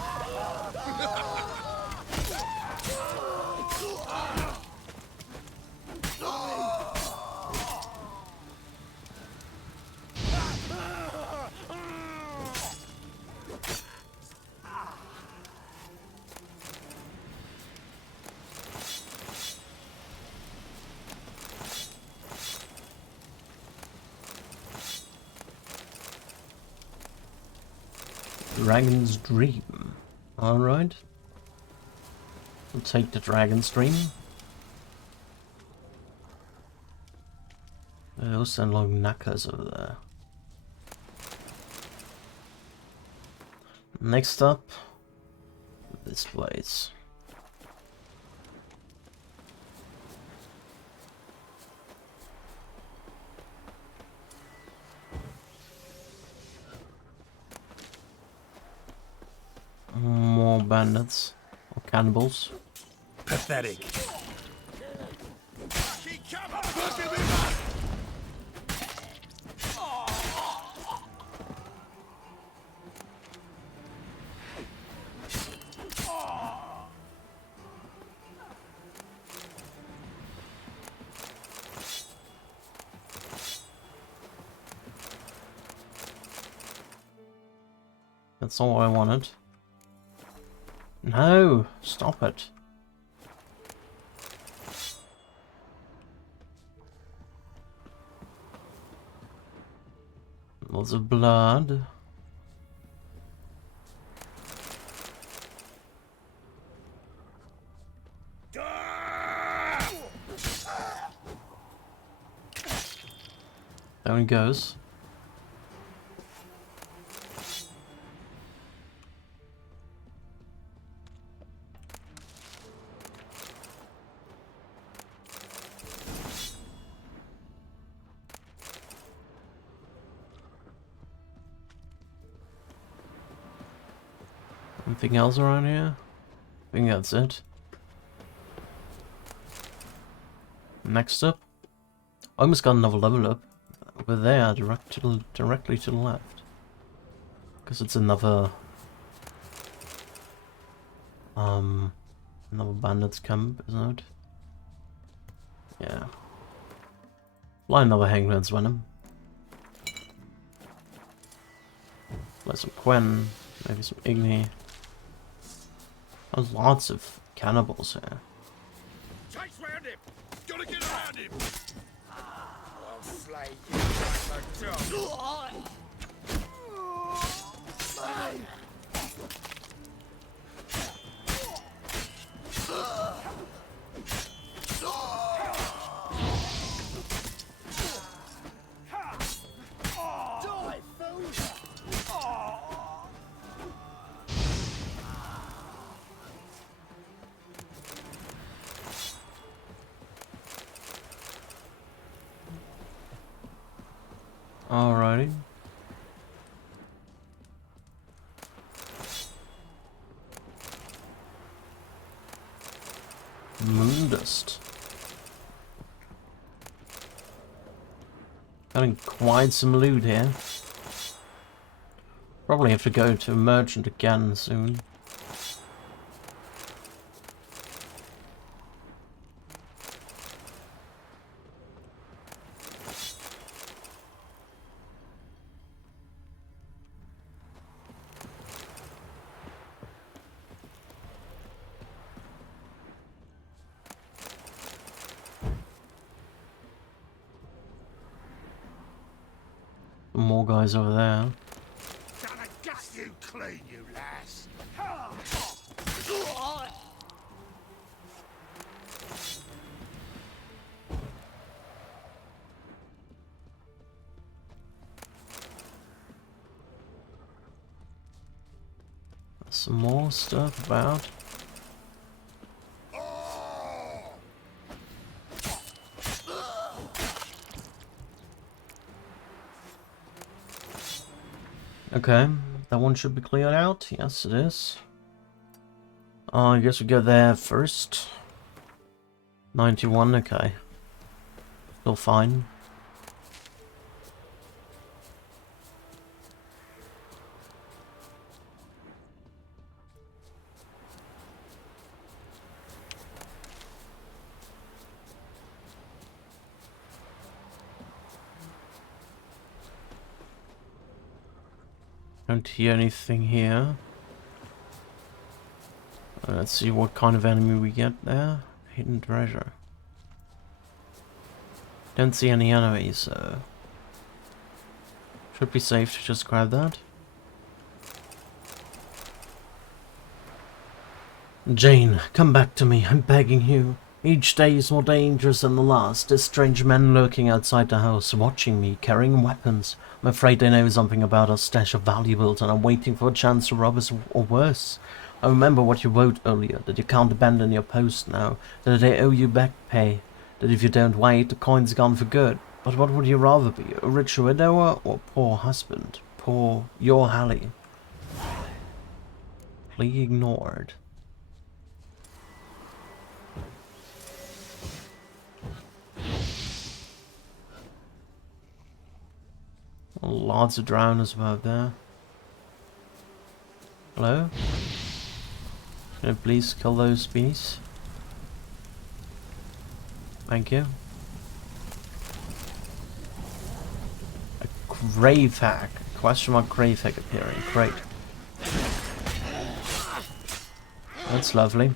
Dragon's Dream. Alright. We'll take the Dragon's Dream. Those sound like knackers over there. Next up, this place. More bandits or cannibals. Pathetic. That's all I wanted. No, stop it. Lots of blood. There he goes. Anything else around here? I think that's it. Next up, I almost got another level up. Over there, directly to the left. Because it's another bandits camp, isn't it? Yeah. Fly another Hangman's Venom. Fly some Quen, maybe some Igni. There's lots of cannibals here. Chase round him! Gotta get around him! I'll slay you like a dog. Alrighty. Moondust. Getting quite some loot here. Probably have to go to a merchant again soon. More guys over there. Gonna gut you clean, you lass! Some more stuff about. Okay, that one should be cleared out. Yes, it is. I guess we go there first. 91, okay. Still fine. Don't hear anything here. Let's see what kind of enemy we get there. Hidden treasure. Don't see any enemies, so should be safe to just grab that. Jane, come back to me, I'm begging you. Each day is more dangerous than the last. There's strange men lurking outside the house, watching me, carrying weapons. I'm afraid they know something about our stash of valuables and I'm waiting for a chance to rob us, or worse. I remember what you wrote earlier, that you can't abandon your post now, that they owe you back pay, that if you don't wait, the coin's gone for good. But what would you rather be, a rich widower or poor husband? Your Hallie. Plea ignored. Lots of drowners about there. Hello? Can I please kill those bees? Thank you. A grave hack. Question mark grave hack appearing. Great. That's lovely.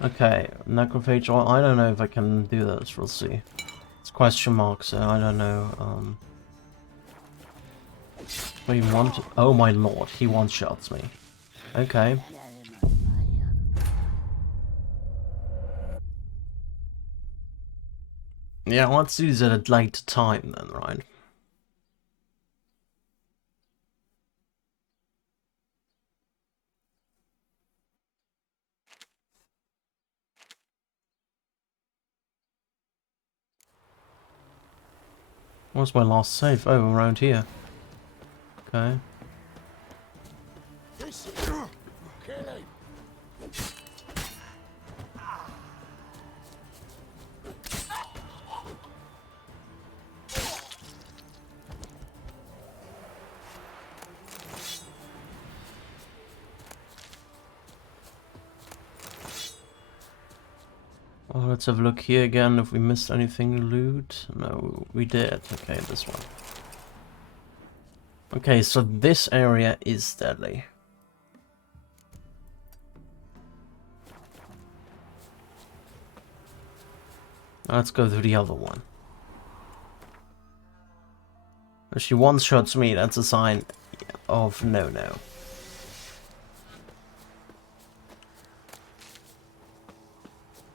Okay, necrophage. Well, I don't know if I can do this. We'll see. It's question mark, so I don't know. What do you want? Oh my lord, he one-shots me. Okay. Yeah, let's use it at a later time then, right? What's my last save? Oh, around here. Okay. Oh, let's have a look here again if we missed anything to loot. No, we did. Okay, this one. Okay, so this area is deadly. Let's go to the other one. If she one-shots me, that's a sign of no-no.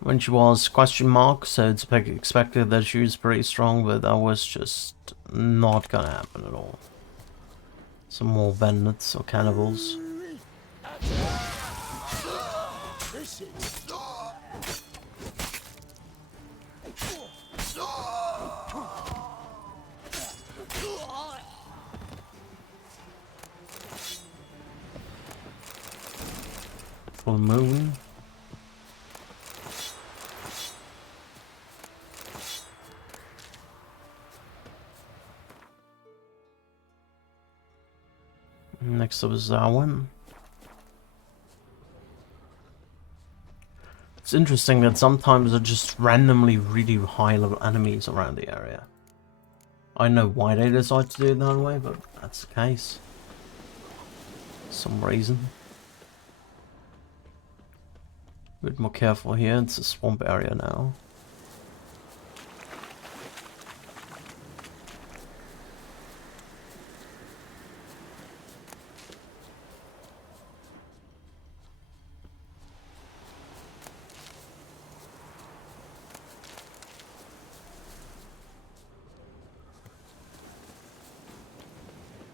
When she was question mark, so it's expected that she was pretty strong, but that was just not gonna happen at all. Some more bandits or cannibals. Full moon. Next up is that one. It's interesting that sometimes there are just randomly really high level enemies around the area. I know why they decide to do it that way, but that's the case. Some reason. A bit more careful here, it's a swamp area now.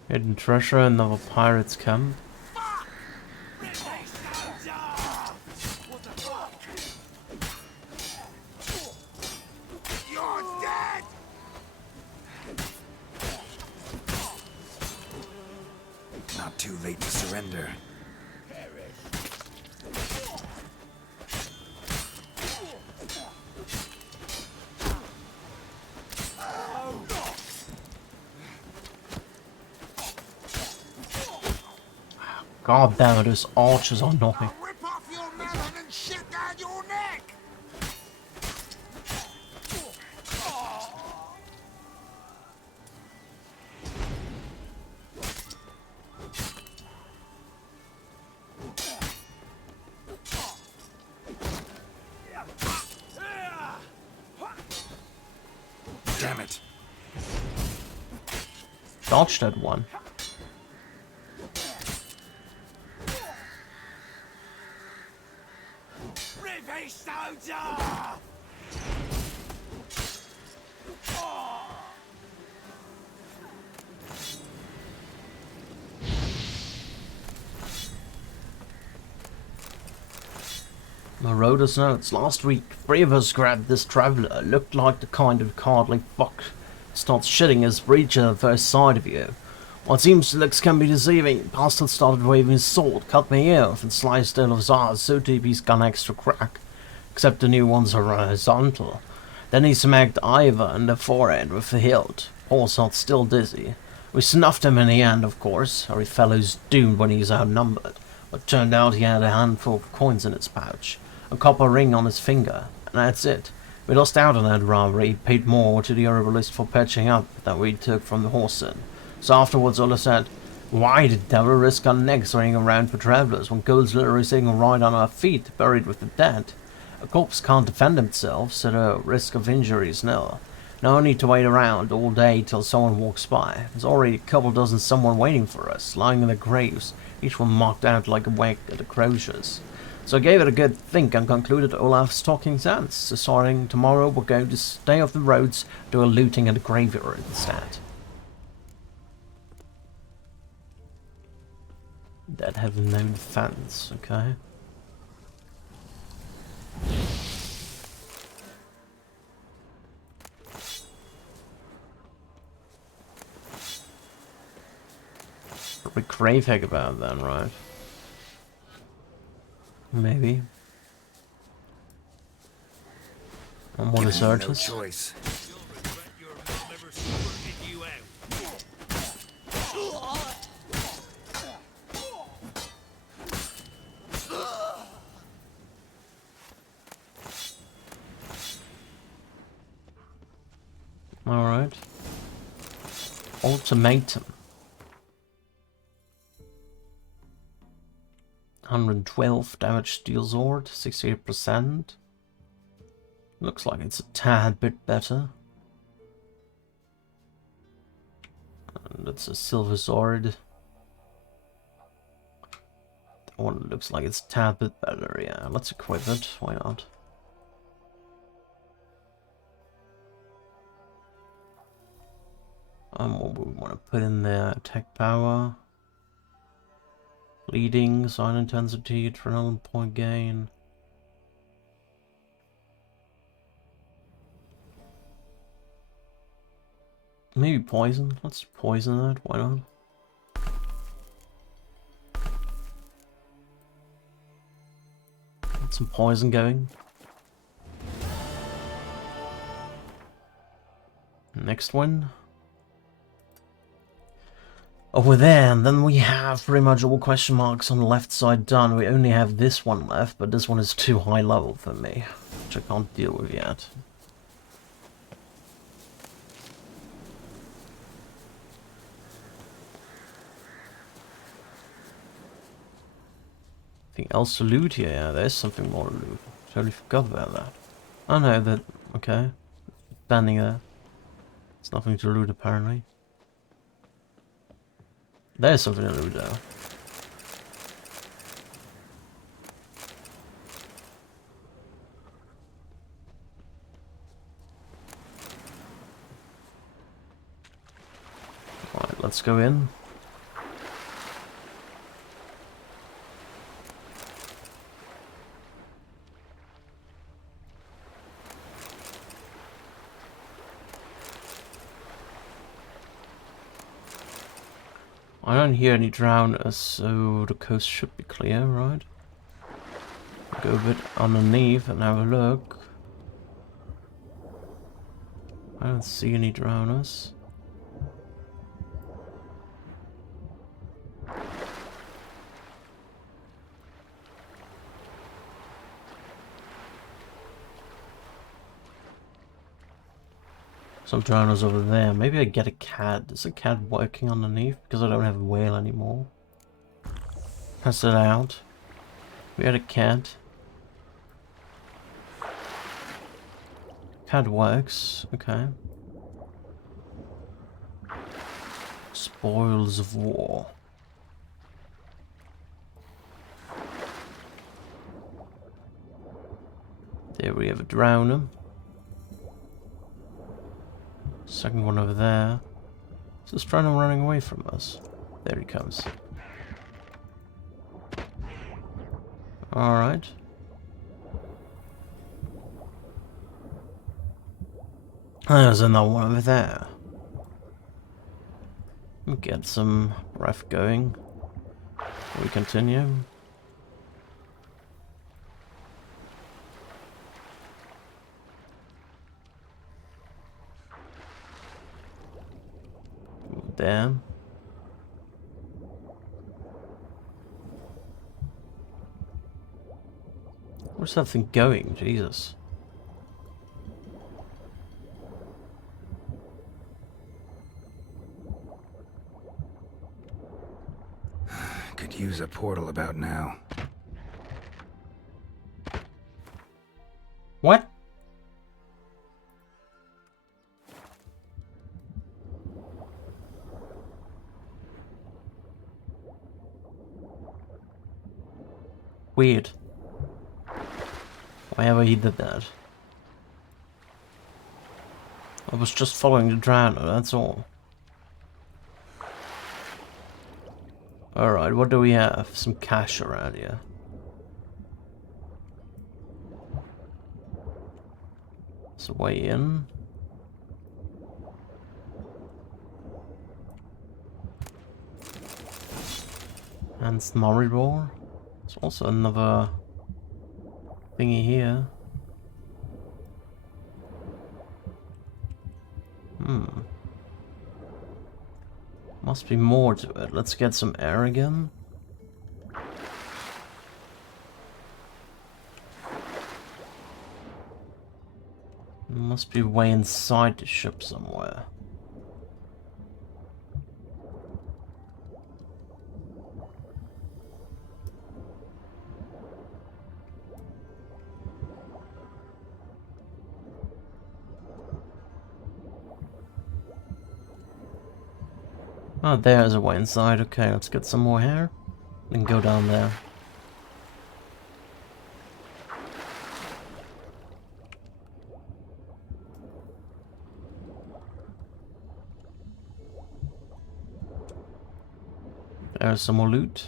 Hidden treasure, another pirate's camp. You're dead! Not too late to surrender. God damn it, those archers are knocking. Rip off your melon and shit down your neck! Damn it. Dodged that one. Marauders notes. Last week, 3 of us grabbed this traveler. Looked like the kind of cowardly fuck starts shitting his breach at the first sight of you. What seems looks can be deceiving. Bastard started waving his sword, cut me off, and sliced all of his eyes so deep he's gone extra crack. Except the new ones are horizontal. Then he smacked Ivor in the forehead with the hilt. Poor sod's still dizzy. We snuffed him in the end, of course. Every fellow's doomed when he's outnumbered. But turned out he had a handful of coins in his pouch. A copper ring on his finger. And that's it. We lost out on that robbery, paid more to the herbalist for patching up than we took from the horse inn. So afterwards Ola said, why the devil risk our necks ringing around for travellers when gold's literally sitting right on our feet, buried with the dead? A corpse can't defend himself, so the risk of injury is nil. No need to wait around all day till someone walks by. There's already a couple dozen someone waiting for us, lying in their graves, each one marked out like a wag at the croziers. So I gave it a good think and concluded Olaf's talking sense. So starting tomorrow we're going to stay off the roads, do a looting at the graveyard instead. That have no defense, okay. Probably Gravehag about then, right? Maybe. And what is Artis? No choice. Alright. Ultimatum. 112 damage steel sword, 68%. Looks like it's a tad bit better. And it's a silver sword. That one looks like it's a tad bit better, yeah. Let's equip it, why not? What we want to put in there? Attack power. Bleeding, sign intensity, adrenaline point gain. Maybe poison. Let's poison that. Why not? Get some poison going. Next one. Over there, and then we have pretty much all question marks on the left side done. We only have this one left, but this one is too high level for me, which I can't deal with yet. Anything else to loot here? Yeah, there's something more to loot. Totally forgot about that. Oh no, that... okay. Standing there. There's nothing to loot apparently. There's something to loot though. Alright, let's go in. I don't hear any drowners, so the coast should be clear, right? Go a bit underneath and have a look. I don't see any drowners. Some drowners over there. Maybe I get a cat. Is a cat working underneath? Because I don't have a whale anymore. Pass it out. We had a cat. Cat works. Okay. Spoils of war. There we have a drowner. Second one over there. Is this drowner running away from us? There he comes. Alright. There's another one over there. Let me get some ref going. We continue. There. Where's that thing going? Jesus. Could use a portal about now. What? Weird. Whenever he did that. I was just following the drowner, that's all. Alright, what do we have? Some cash around here. It's a way in. And Snorri Ball. There's also another thingy here. Must be more to it. Let's get some air again. Must be way inside the ship somewhere. Oh, there's a way inside. Okay, let's get some more hair. Then go down there. There's some more loot.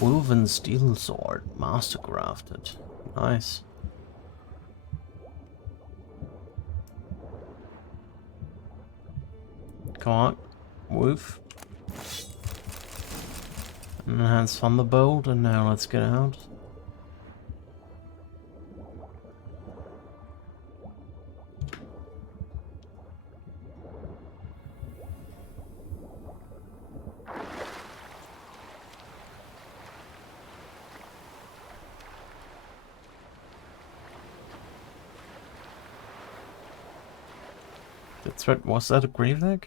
Woven steel sword, master crafted. Nice. Come on, woof. Enhance Thunderbolt, and now let's get out. The threat, was that a Graveleg?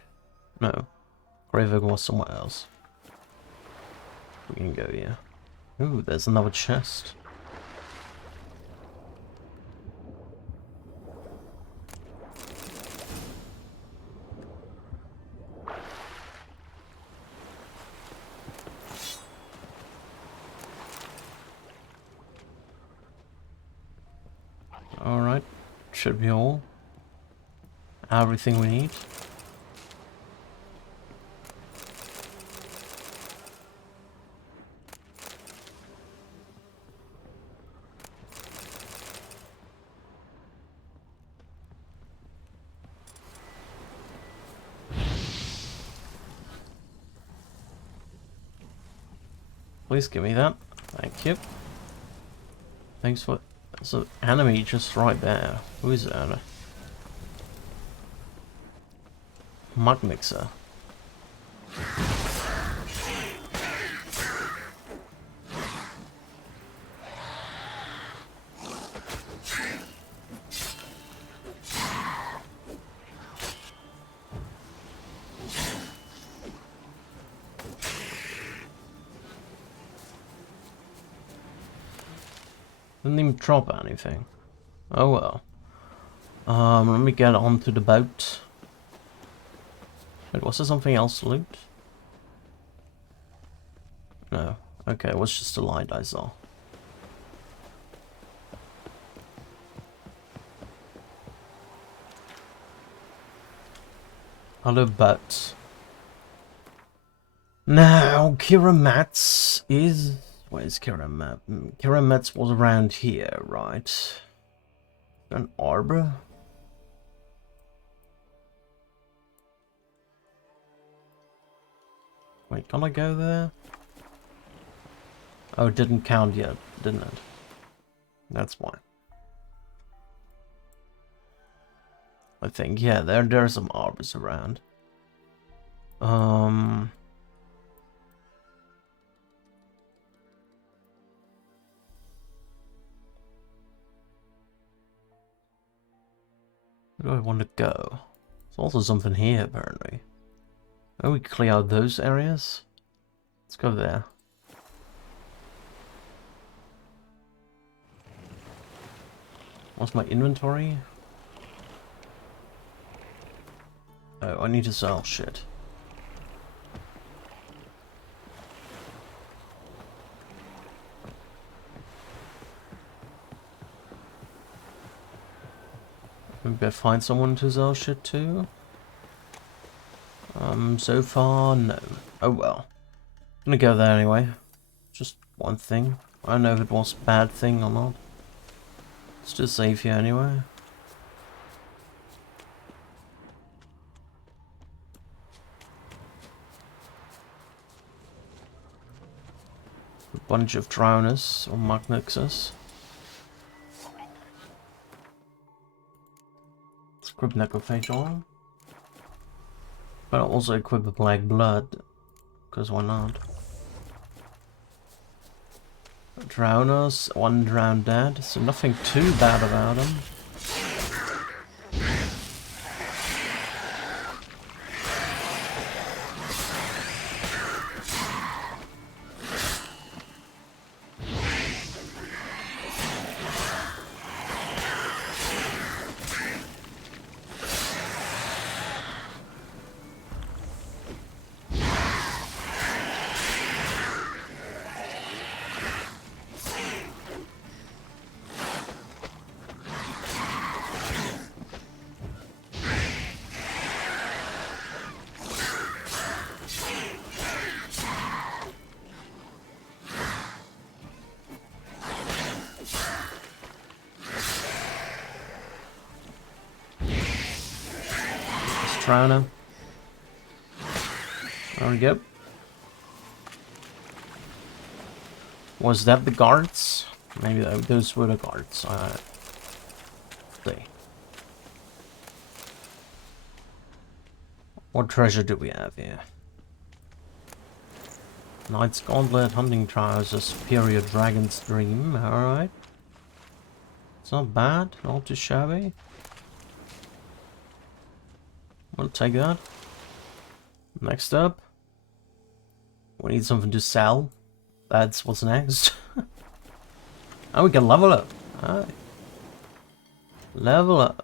No. Graveleg was somewhere else. We can go here. Ooh, there's another chest. Alright, should be all. Everything we need. Please give me that. Thank you. Thanks for... There's an enemy just right there. Who is that? Mud mixer. Didn't even drop anything. Oh well. Let me get onto the boat. Wait, was there something else to loot? No. Okay, it was just a light I saw. Other boats. Now, Kiramatz is... Where's Kiramatz? Kiramatz was around here, right? Is there an arbor? Wait, can I go there? Oh, it didn't count yet, didn't it? That's why. I think, yeah, there are some arbors around. Where do I want to go? There's also something here, apparently. Oh, we clear out those areas? Let's go there. What's my inventory? Oh, I need to sell shit. Maybe I find someone to sell shit to? So far, no. Oh well. I'm gonna go there anyway. Just one thing. I don't know if it was a bad thing or not. It's just safe here anyway. A bunch of drowners or magnixers. Equip necrophage on. But I'll also equip a black blood. Because why not? Drowners, one drowned dead, so nothing too bad about them. Drowner. There we go. Was that the guards? Maybe those were the guards. See. What treasure do we have here? Knight's Gauntlet, Hunting Trousers, Superior Dragon's Dream. Alright. It's not bad, not too shabby. I'll take that. Next up, we need something to sell. That's what's next. And we can level up. Alright. Level up.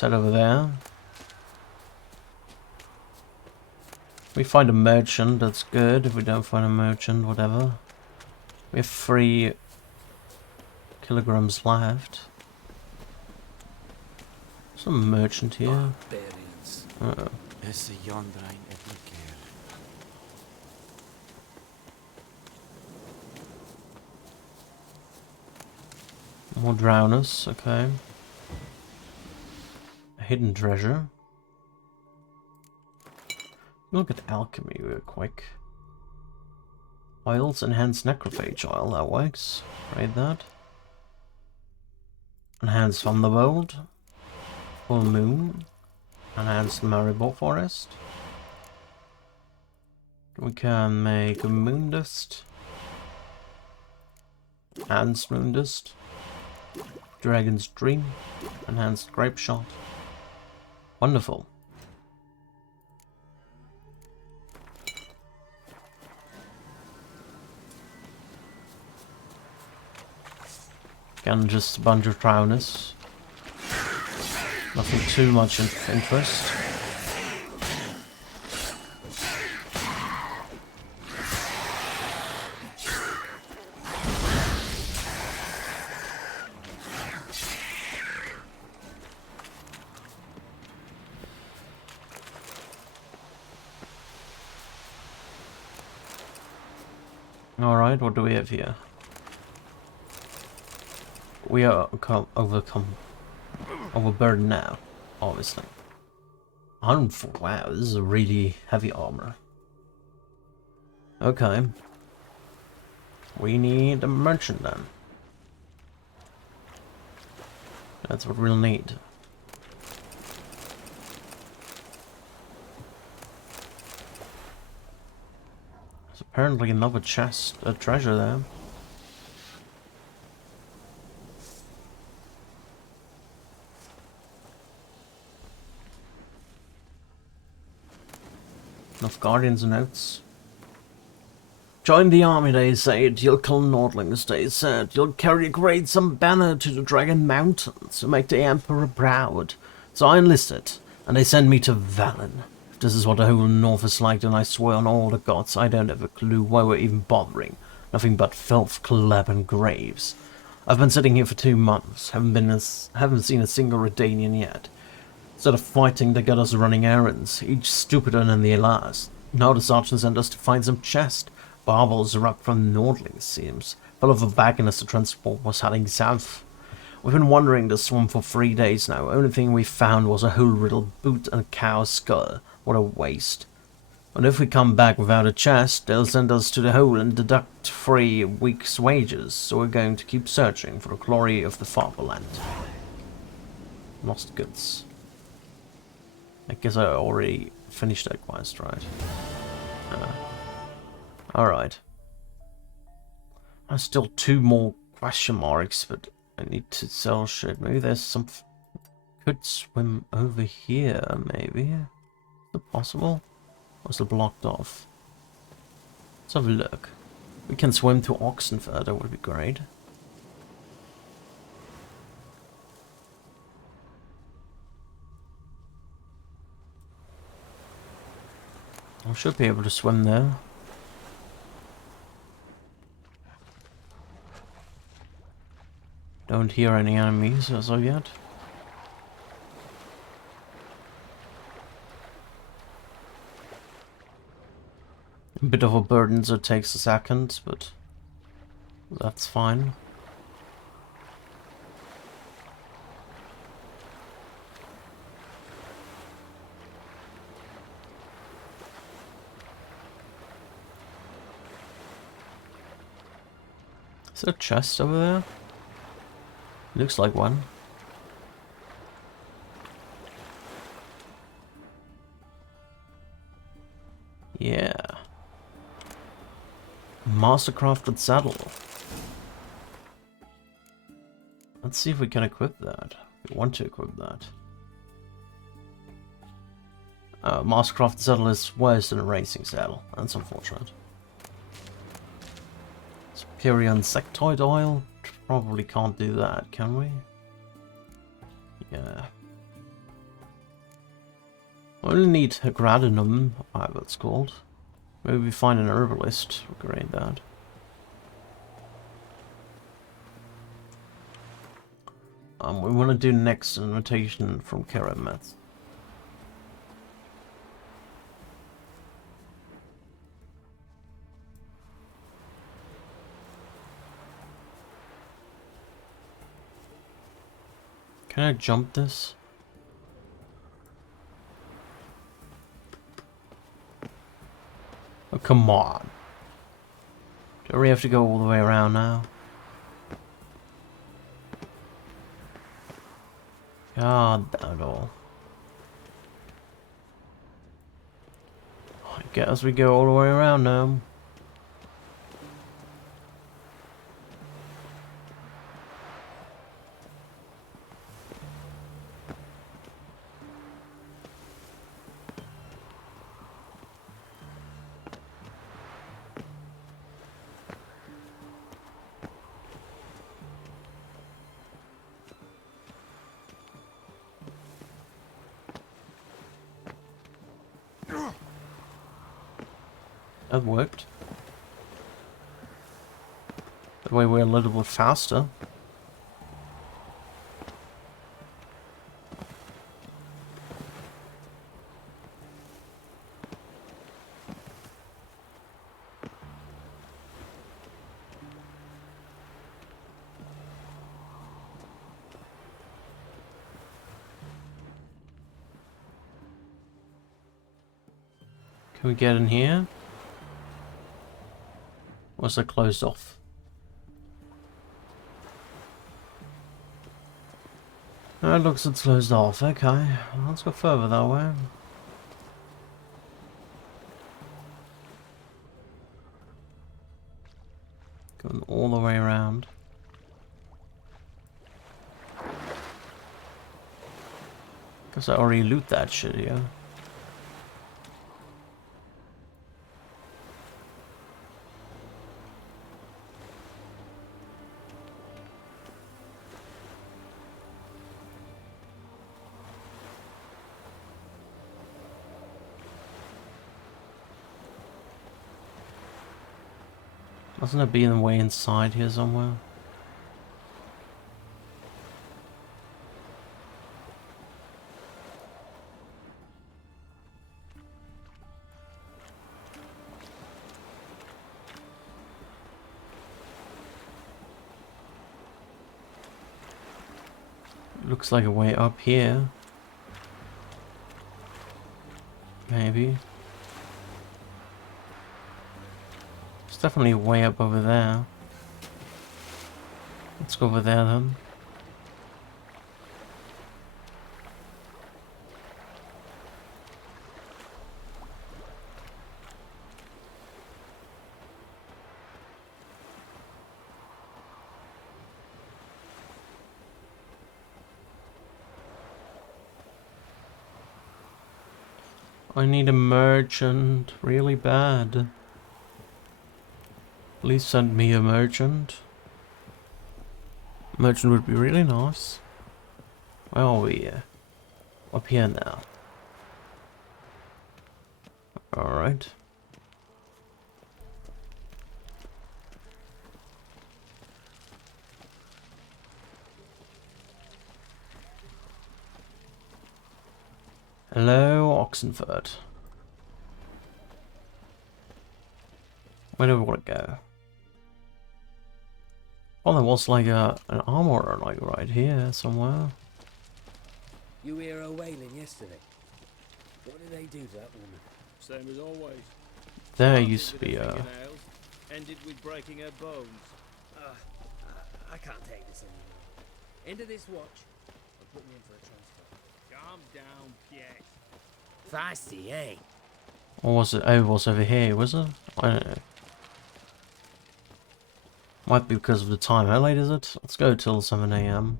Head over there. We find a merchant, that's good. If we don't find a merchant, whatever. We have 3 kilograms left. Some merchant here. Barbarians. Uh-oh. Esse Yondrain Ebliker. More drowners, okay. A hidden treasure. Look at alchemy real quick. Oils, enhanced necrophage oil, that works. Read that. Enhanced thunderbolt. Full moon. Enhanced maribor forest. We can make a moon dust. Enhanced moon dust. Dragon's dream. Enhanced grape shot. Wonderful. Again, just a bunch of drowners. Nothing too much interest. Alright, what do we have here? We are overburdened now, obviously. 104, wow, this is a really heavy armor. Okay. We need a merchant then. That's what we'll need. There's apparently another chest, a treasure there. Enough Guardian's notes. Join the army, they said. You'll kill Nordlings, they said. You'll carry a great some banner to the Dragon Mountains to make the Emperor proud. So I enlisted, and they sent me to Valen. If this is what the whole North is like, then I swear on all the gods I don't have a clue why we're even bothering. Nothing but filth, collab, and graves. I've been sitting here for 2 months. Haven't seen a single Redanian yet. Instead of fighting, they got us running errands, each stupider than the last. Now the sergeant sent us to find some chest. Barbels are up from Nordling, seems. Full of a wagon as the transport was heading south. We've been wandering the swamp for 3 days now. Only thing we found was a whole riddled boot and a cow's skull. What a waste. And if we come back without a chest, they'll send us to the hole and deduct 3 weeks' wages. So we're going to keep searching for the glory of the fatherland. Lost goods. I guess I already finished that quest, right? Alright. There's still 2 more question marks, but I need to sell shit. Maybe there's some... Could swim over here, maybe? Is it possible? Or is it blocked off? Let's have a look. We can swim to Oxenford, that would be great. I should be able to swim there. Don't hear any enemies as of yet. A bit of a burden, so it takes a second, but that's fine. Is there a chest over there? Looks like one. Yeah. Mastercrafted saddle. Let's see if we can equip that. We want to equip that. Mastercrafted saddle is worse than a racing saddle. That's unfortunate. Superior insectoid oil. Probably can't do that, can we? Yeah. I only need a gradinum, whatever it's called. Maybe we find an herbalist. We can read that. We want to do next invitation from Karamet. Can I jump this? Oh, come on. Do we have to go all the way around now? God damn it all. I guess we go all the way around now. That worked. That way we're a little bit faster. Can we get in here? Or is it closed off? Oh, it looks it's closed off. Okay, let's go further that way. Going all the way around. Guess I already loot that shit here. Mustn't it be in the way inside here somewhere? Looks like a way up here. Maybe. It's definitely way up over there. Let's go over there then. I need a merchant really bad. Please send me a merchant. Merchant would be really nice. Where are we? Up here now. Alright. Hello, Oxenford. Where do we want to go? Oh, there was like an armorer like right here somewhere. You hear her wailing yesterday? What did they do to that woman? Same as always. There used to be Ended with breaking her bones. I can't take this anymore. End of this watch. Or put me in for a transfer. Calm down, Piet. Feisty, eh? Or was it? Oh, it was over here, was it? I don't know. Might be because of the time. How late is it? Let's go till 7 AM.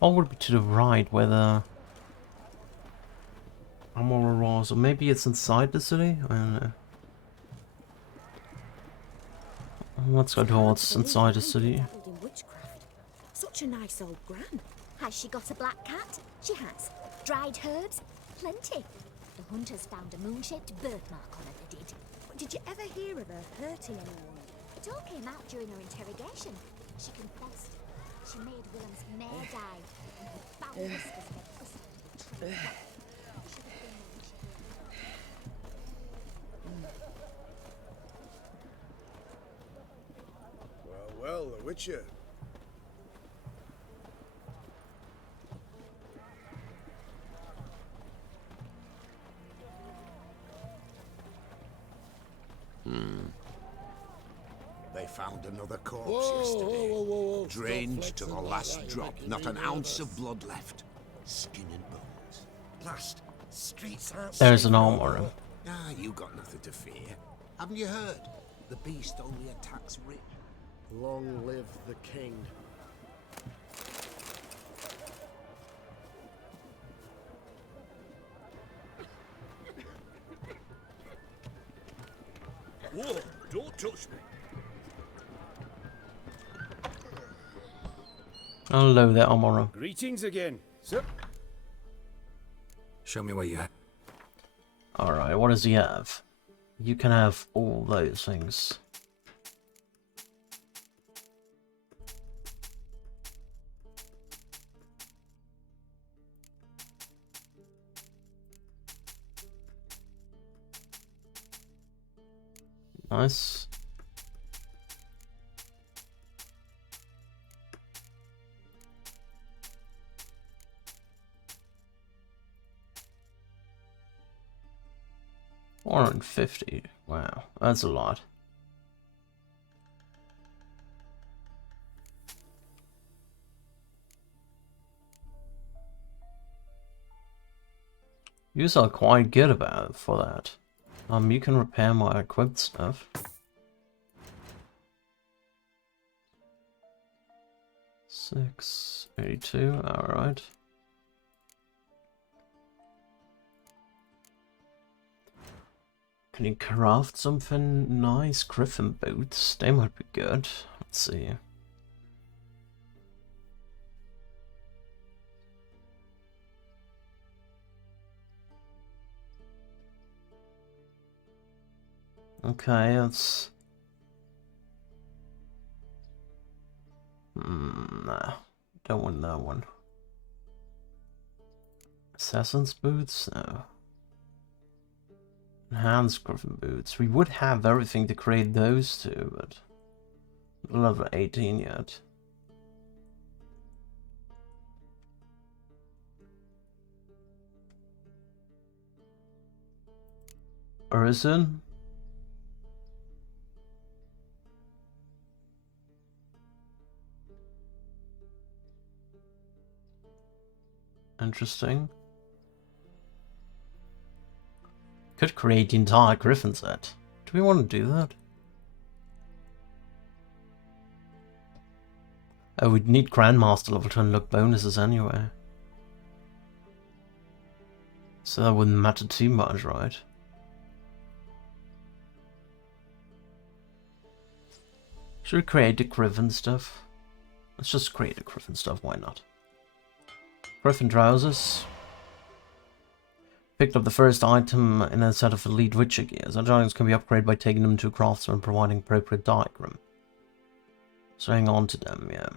Or would be to the right where the armorer was, or maybe it's inside the city? I don't know. Let's go towards inside the city. Such a nice old gran. Has she got a black cat? She has. Dried herbs? Plenty. The hunters found a moon-shaped birthmark on her, they did. But did you ever hear of her hurting anyone? It all came out during her interrogation. She confessed. She made Willem's mare die, and her foul whispers made us the true. Should have been the witch here. Well, the Witcher. They found another corpse yesterday. Drained to the last drop. Not an ounce of blood left. Skin and bones. Blast. Streets aren't There's safe an no armor. more. Ah, you got nothing to fear. Haven't you heard? The beast only attacks rich. Long live the king. Whoa, don't touch me. Hello there, armor. Greetings again, sir. Show me what you have. Alright, what does he have? You can have all those things. Nice. $450. Wow, that's a lot. You are quite good about it for that. You can repair my equipped stuff. $682, alright. Can you craft something nice? Griffin boots, they might be good. Let's see. Okay, that's... nah, don't want that one. Assassin's boots? No. Enhanced Griffin boots. We would have everything to create those two, but not level 18 yet. Or is it? Interesting. Could create the entire Griffin set. Do we want to do that? Oh, we'd need Grandmaster level to unlock bonuses anyway. So that wouldn't matter too much, right? Should we create the Griffin stuff? Let's just create the Griffin stuff, why not? Griffin trousers. Picked up the first item in a set of elite Witcher gears. Our items can be upgraded by taking them to a craftsman and providing appropriate diagram. So hang on to them, yeah.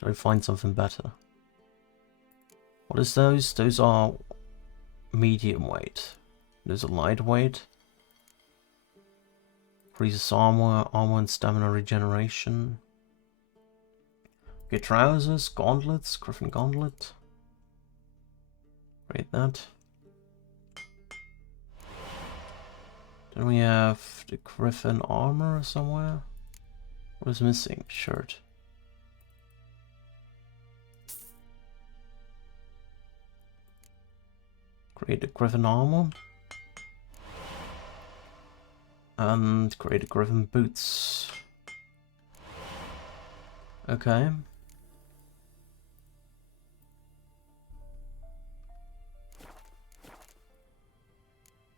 Try to find something better. What is those? Those are medium weight. Those are lightweight. Increases armor and stamina regeneration. Okay, trousers, gauntlets, Griffin gauntlet. Great that. Then we have the Griffin armor somewhere. What is missing? Shirt. Create a Griffin armor. And create a Griffin boots. Okay.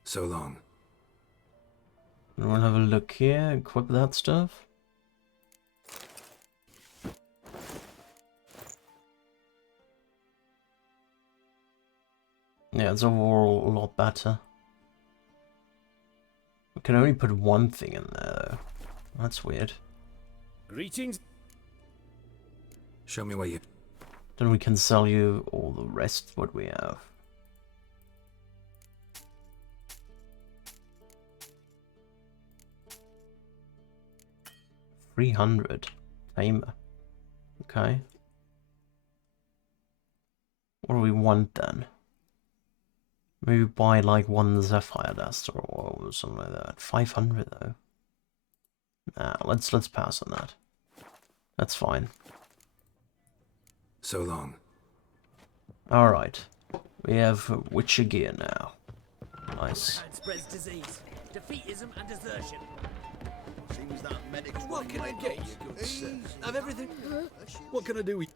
So long. Everyone have a look here, equip that stuff. Yeah, it's overall a lot better. We can only put one thing in there, though. That's weird. Greetings. Show me what you... Then we can sell you all the rest what we have. $300 tamer. Okay. What do we want then? Maybe buy like one Sapphire Dust or something like that. 500 though. Nah, let's pass on that. That's fine. So long. Alright. We have Witcher gear now. Nice. Spreads disease, defeatism, and desertion. Seems that medics. What can I get you, good sir? Of everything. What can I do with...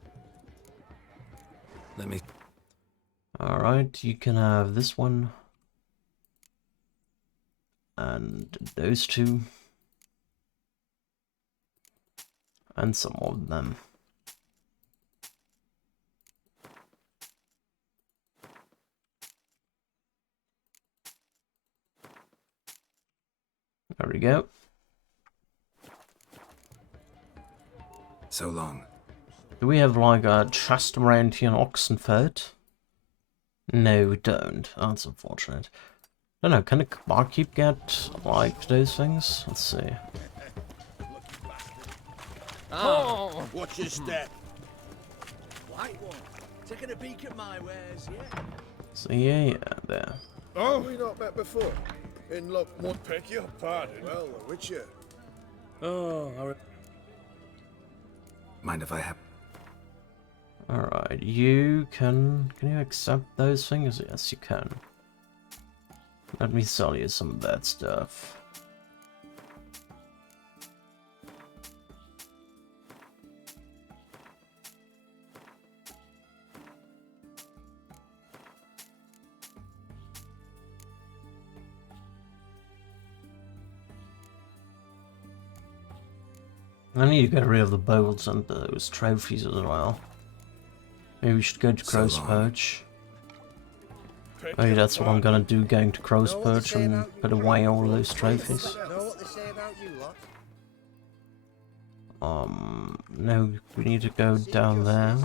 Let me... Alright, you can have this one. And those two. And some of them. There we go. So long. Do we have like a trust around here in Oxenford? No, we don't. That's unfortunate. I don't know, can a barkeep get like those things? Let's see. Oh! Watch your step. White one. Taking a peek at my wares, yeah? So yeah, there. Oh, we not met before. In luck, won't beg your pardon. Well, the Witcher. Oh, Mind if I have... Alright, you can you accept those things? Yes, you can. Let me sell you some of that stuff. I need to get rid of the bolts and those trophies as well. Maybe we should go to Crow's Perch. Maybe that's what I'm gonna do, going to Crow's Perch and put away all those trophies. Know what they say about you lot? No, we need to go down there.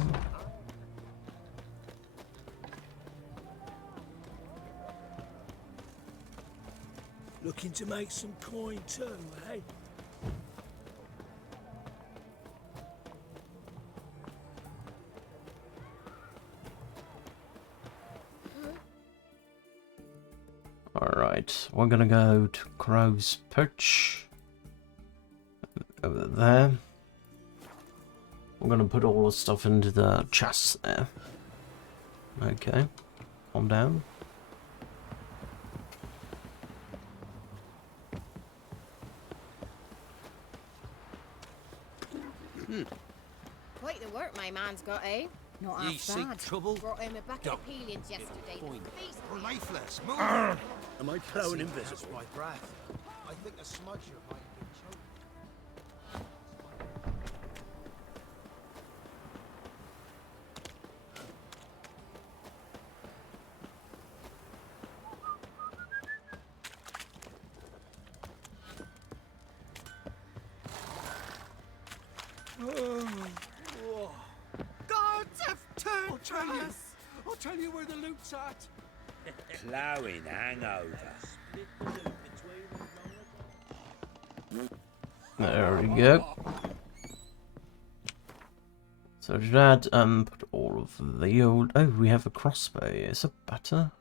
looking to make some coin too, eh? Alright, we're gonna go to Crow's Perch. Over there. We're gonna put all the stuff into the chest there. Okay, calm down. Quite the work my man's got, eh? Not Ye half seek bad. trouble? Brought him a bucket Go. of peelings yesterday. Point. We're lifeless. Move. Am I prone invisible? My breath. I think a smudger might have been choking. Gods have turned us! I'll tell you where the loot's at. Ploughing hangover. There we go. So that put all of the old. Oh, we have a crossbow. Is it better?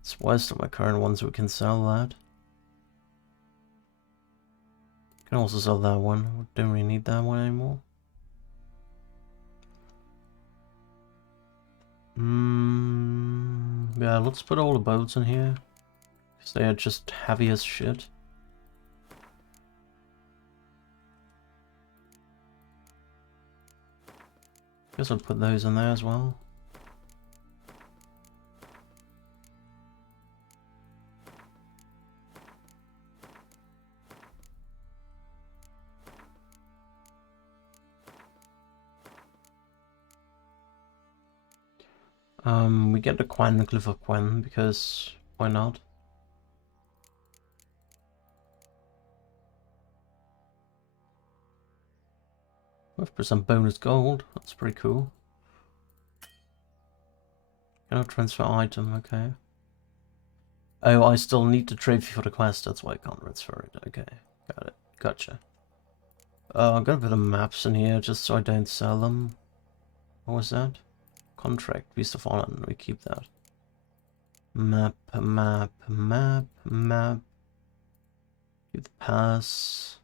It's worse than my current one, so we can sell that. Can also sell that one. We don't really need that one anymore. Yeah, let's put all the bolts in here. Because they are just heavy as shit. Guess I'll put those in there as well. We get the Quen, Cliff of Quen, because why not? %5% bonus gold, that's pretty cool. Cannot transfer item, okay. Oh, I still need the trophy for the quest, that's why I can't transfer it. Okay, got it. Gotcha. I've got a bit of maps in here just so I don't sell them. What was that? Contract, Beast of Holland, we keep that. Map. Give the pass.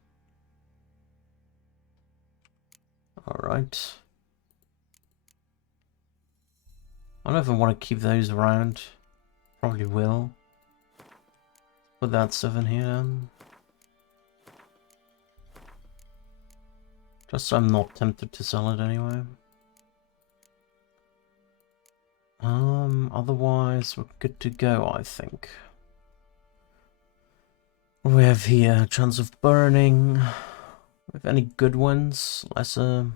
Alright. I don't know if I want to keep those around. Probably will. Put that stuff in here then. Just so I'm not tempted to sell it anyway. Otherwise we're good to go, I think. We have here chance of burning. With any good ones, lesser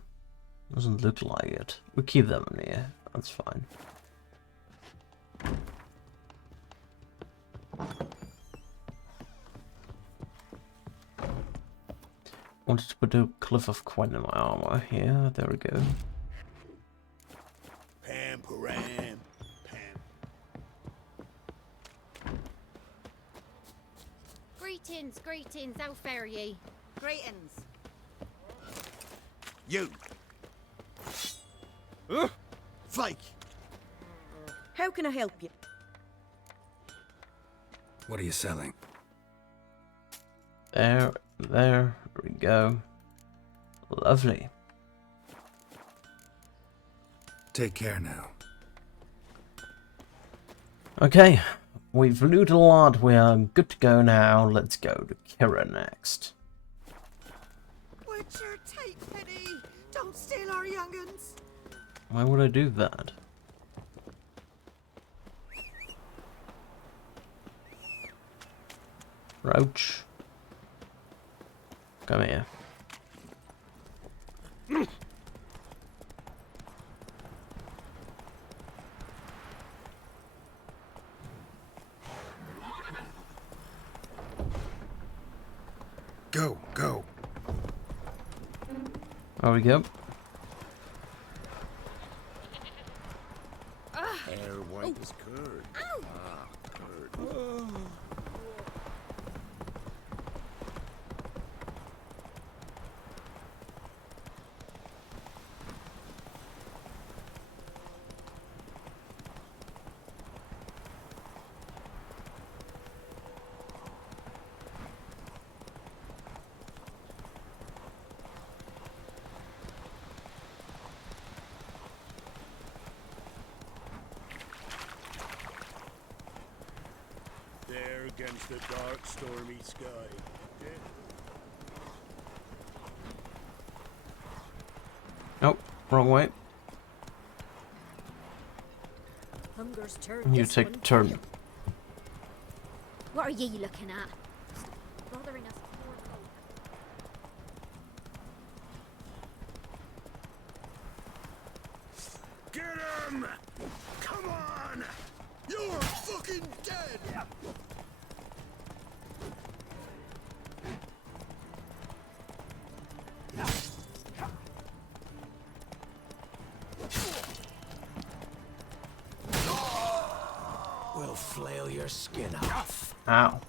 doesn't look like it. We keep them in here, that's fine. Wanted to put a Cliff of Quen in my armor here, there we go. Pam, param, pam. Greetings, how fare ye? Greetings. You. Fake. How can I help you? What are you selling? There we go. Lovely. Take care now. Okay, we've looted a lot, we are good to go now. Let's go to Kira next. Witcher, take pity. Don't steal our young'uns. Why would I do that? Roach. Come here. Go. There we go. Hair white as curd. Ah, curd. There against the dark, stormy sky. Nope, wrong way. Hunger's turned You this take one the turn. tail. What are ye looking at? Bothering us poor folk. Get him! Come on! You're fucking dead! We'll flail your skin off. Ow.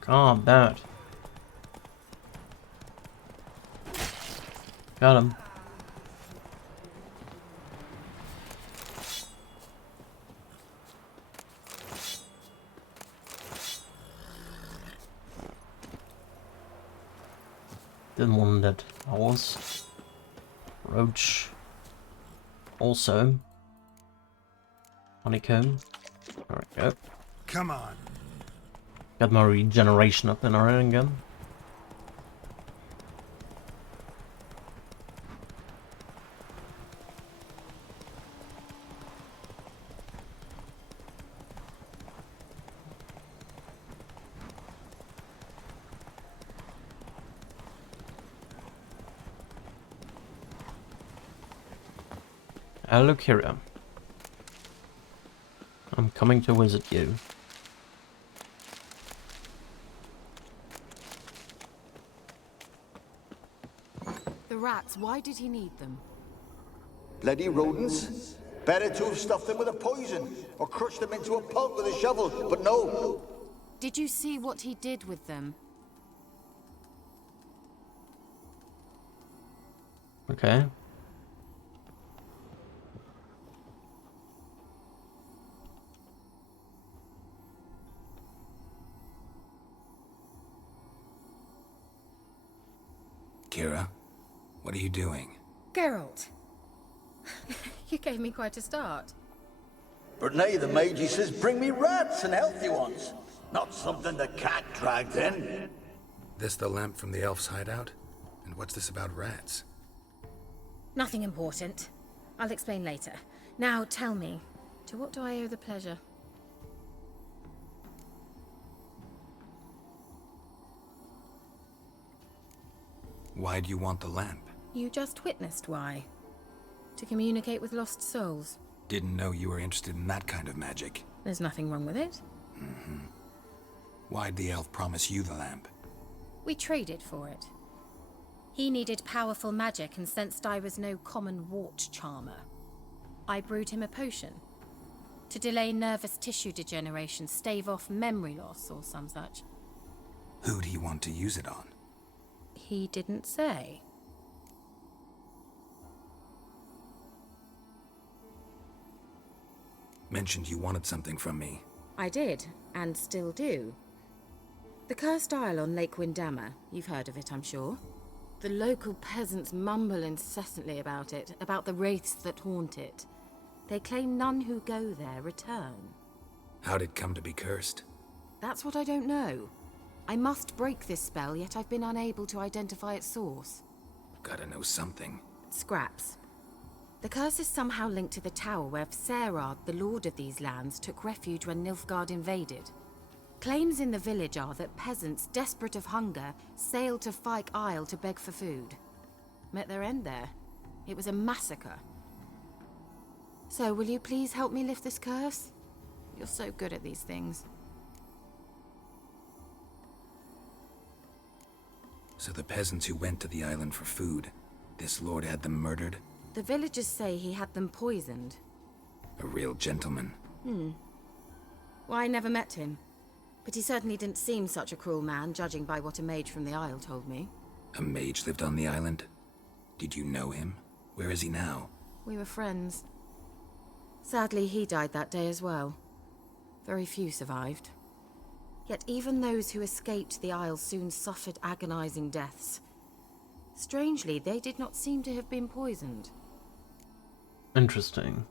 Calm down. Got him. Didn't want that horse. Roach. Also. Honeycomb. There we go. Come on. Got my regeneration up and around again. Hello, Kira. I'm coming to visit you. The rats, why did he need them? Bloody rodents. Better to have stuffed them with a poison, or crushed them into a pulp with a shovel, but no. Did you see what he did with them? Okay. Kira, what are you doing? Geralt. You gave me quite a start. But nay, the mage, he says, bring me rats and healthy ones. Not something the cat dragged in. This the lamp from the elf's hideout? And what's this about rats? Nothing important. I'll explain later. Now tell me, to what do I owe the pleasure? Why do you want the lamp? You just witnessed why. To communicate with lost souls. Didn't know you were interested in that kind of magic. There's nothing wrong with it. Mm-hmm. Why'd the elf promise you the lamp? We traded for it. He needed powerful magic and sensed I was no common wart charmer. I brewed him a potion. To delay nervous tissue degeneration, stave off memory loss or some such. Who'd he want to use it on? He didn't say. Mentioned you wanted something from me. I did, and still do. The Cursed Isle on Lake Windammer. You've heard of it, I'm sure. The local peasants mumble incessantly about it, about the wraiths that haunt it. They claim none who go there return. How'd it come to be cursed? That's what I don't know. I must break this spell, yet I've been unable to identify its source. Gotta know something. Scraps. The curse is somehow linked to the tower where Serard, the lord of these lands, took refuge when Nilfgaard invaded. Claims in the village are that peasants, desperate of hunger, sailed to Fyke Isle to beg for food. Met their end there. It was a massacre. So, will you please help me lift this curse? You're so good at these things. So the peasants who went to the island for food, this lord had them murdered? The villagers say he had them poisoned. A real gentleman. Well, I never met him. But he certainly didn't seem such a cruel man, judging by what a mage from the Isle told me. A mage lived on the island? Did you know him? Where is he now? We were friends. Sadly, he died that day as well. Very few survived. Yet even those who escaped the Isle soon suffered agonizing deaths. Strangely, they did not seem to have been poisoned. Interesting.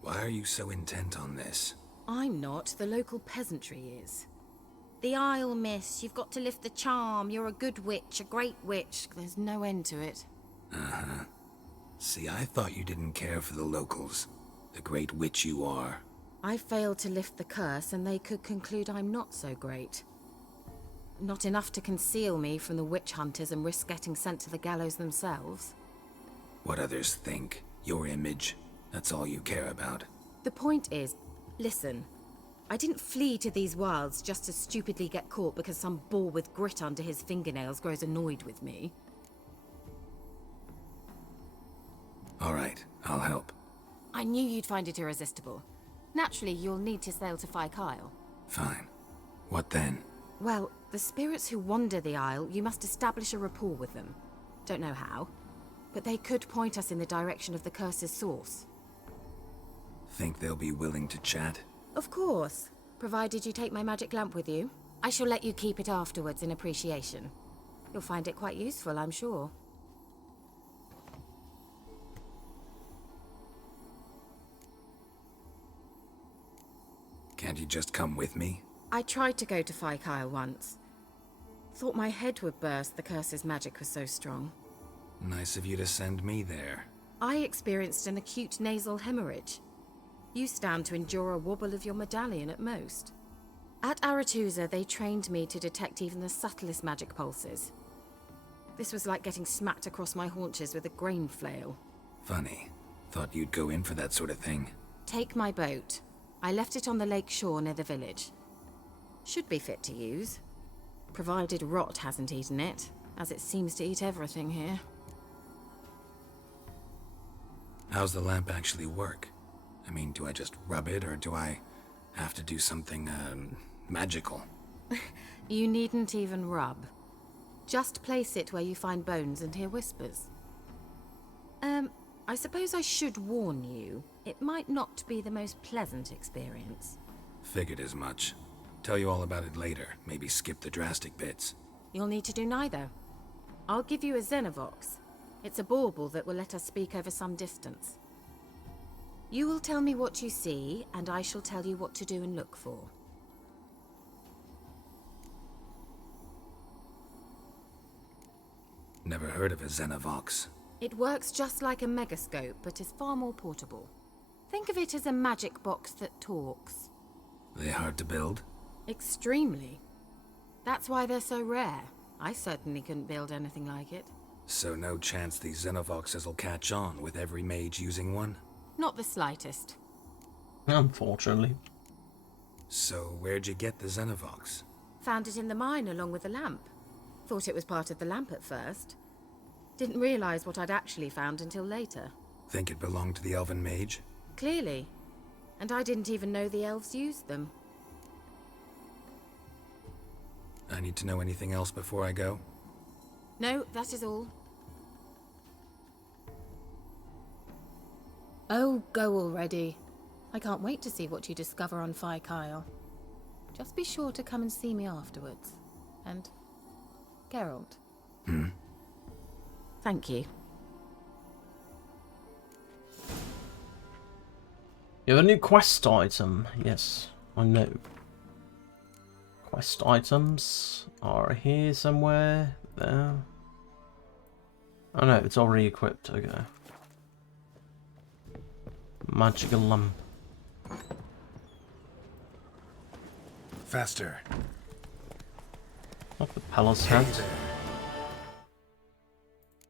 Why are you so intent on this? I'm not. The local peasantry is. The Isle, miss. You've got to lift the charm. You're a good witch, a great witch. There's no end to it. Uh-huh. See, I thought you didn't care for the locals. The great witch you are. I failed to lift the curse, and they could conclude I'm not so great. Not enough to conceal me from the witch hunters and risk getting sent to the gallows themselves. What others think, your image, that's all you care about. The point is, listen, I didn't flee to these wilds just to stupidly get caught because some boar with grit under his fingernails grows annoyed with me. All right, I'll help. I knew you'd find it irresistible. Naturally, you'll need to sail to Fyke Isle. Fine. What then? Well, the spirits who wander the Isle, you must establish a rapport with them. Don't know how, but they could point us in the direction of the curse's source. Think they'll be willing to chat? Of course, provided you take my magic lamp with you. I shall let you keep it afterwards in appreciation. You'll find it quite useful, I'm sure. Can't you just come with me? I tried to go to Fyke Isle once. Thought my head would burst, the curse's magic was so strong. Nice of you to send me there. I experienced an acute nasal hemorrhage. You stand to endure a wobble of your medallion at most. At Aretusa, they trained me to detect even the subtlest magic pulses. This was like getting smacked across my haunches with a grain flail. Funny. Thought you'd go in for that sort of thing. Take my boat. I left it on the lake shore near the village. Should be fit to use. Provided rot hasn't eaten it, as it seems to eat everything here. How's the lamp actually work? I mean, do I just rub it, or do I have to do something, magical? You needn't even rub. Just place it where you find bones and hear whispers. I suppose I should warn you, it might not be the most pleasant experience. Figured as much. Tell you all about it later, maybe skip the drastic bits. You'll need to do neither. I'll give you a Xenovox. It's a bauble that will let us speak over some distance. You will tell me what you see, and I shall tell you what to do and look for. Never heard of a Xenovox. It works just like a megascope, but is far more portable. Think of it as a magic box that talks. They hard to build? Extremely. That's why they're so rare. I certainly couldn't build anything like it. So no chance these Xenovoxes will catch on with every mage using one? Not the slightest. Unfortunately. So where'd you get the Xenovox? Found it in the mine along with the lamp. Thought it was part of the lamp at first. Didn't realize what I'd actually found until later. Think it belonged to the elven mage? Clearly. And I didn't even know the elves used them. I need to know anything else before I go? No, that is all. Oh, go already. I can't wait to see what you discover on Phi Kyle. Just be sure to come and see me afterwards. And Geralt. Thank you. You have a new quest item. Yes, I know. Quest items are here somewhere. There. Oh no, it's already equipped. Okay. Magical lamp. Faster. Not the palace hat.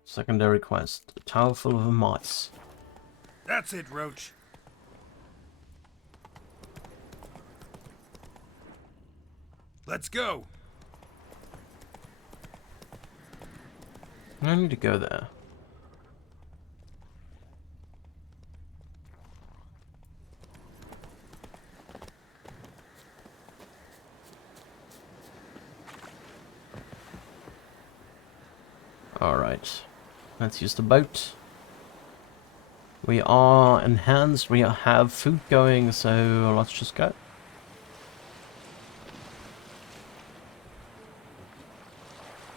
Secondary quest. A tower full of mice. That's it, Roach. Let's go. I need to go there. Alright. Let's use the boat. We are enhanced, we have food going, so let's just go.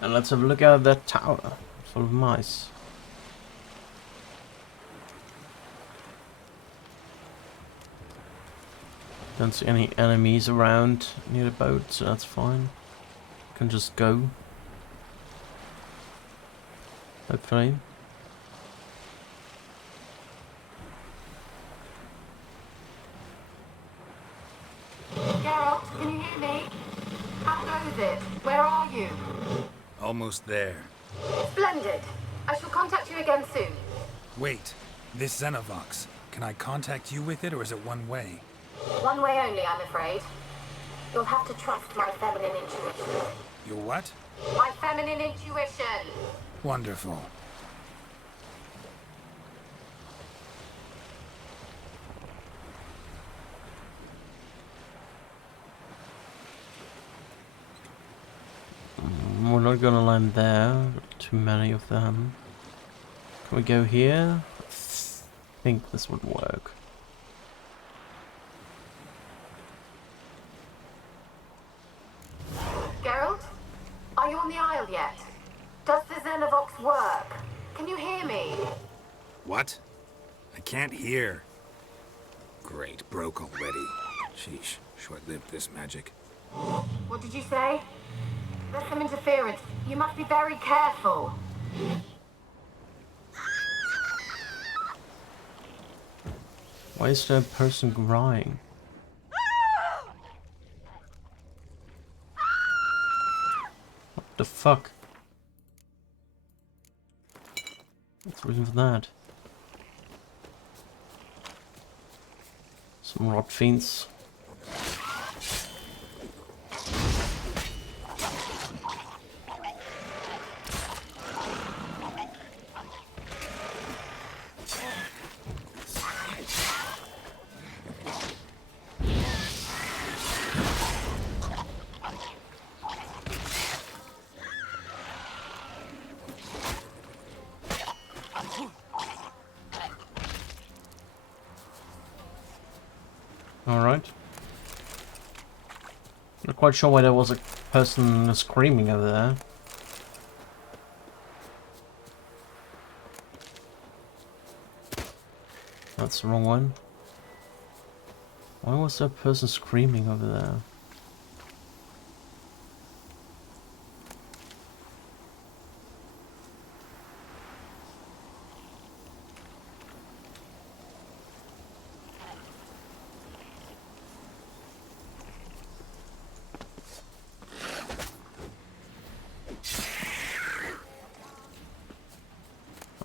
And let's have a look at that tower full of mice. Don't see any enemies around near the boat, so that's fine. Can just go. Hopefully. Geralt, can you hear me? How goes it? Where are you? Almost there. Splendid. I shall contact you again soon. Wait, this Xenovox. Can I contact you with it, or is it one way? One way only, I'm afraid. You'll have to trust my feminine intuition. Your what? My feminine intuition! Wonderful. We're not gonna land there. Too many of them. Can we go here? I think this would work. Geralt? Are you on the Isle yet? Does the Xenovox work? Can you hear me? What? I can't hear. Great, broke already. Sheesh, short-lived this magic. What did you say? There's some interference. You must be very careful. Why is there a person crying? What the fuck? What's the reason for that? Some rot fiends. Alright. Not quite sure why there was a person screaming over there. That's the wrong one. Why was there a person screaming over there?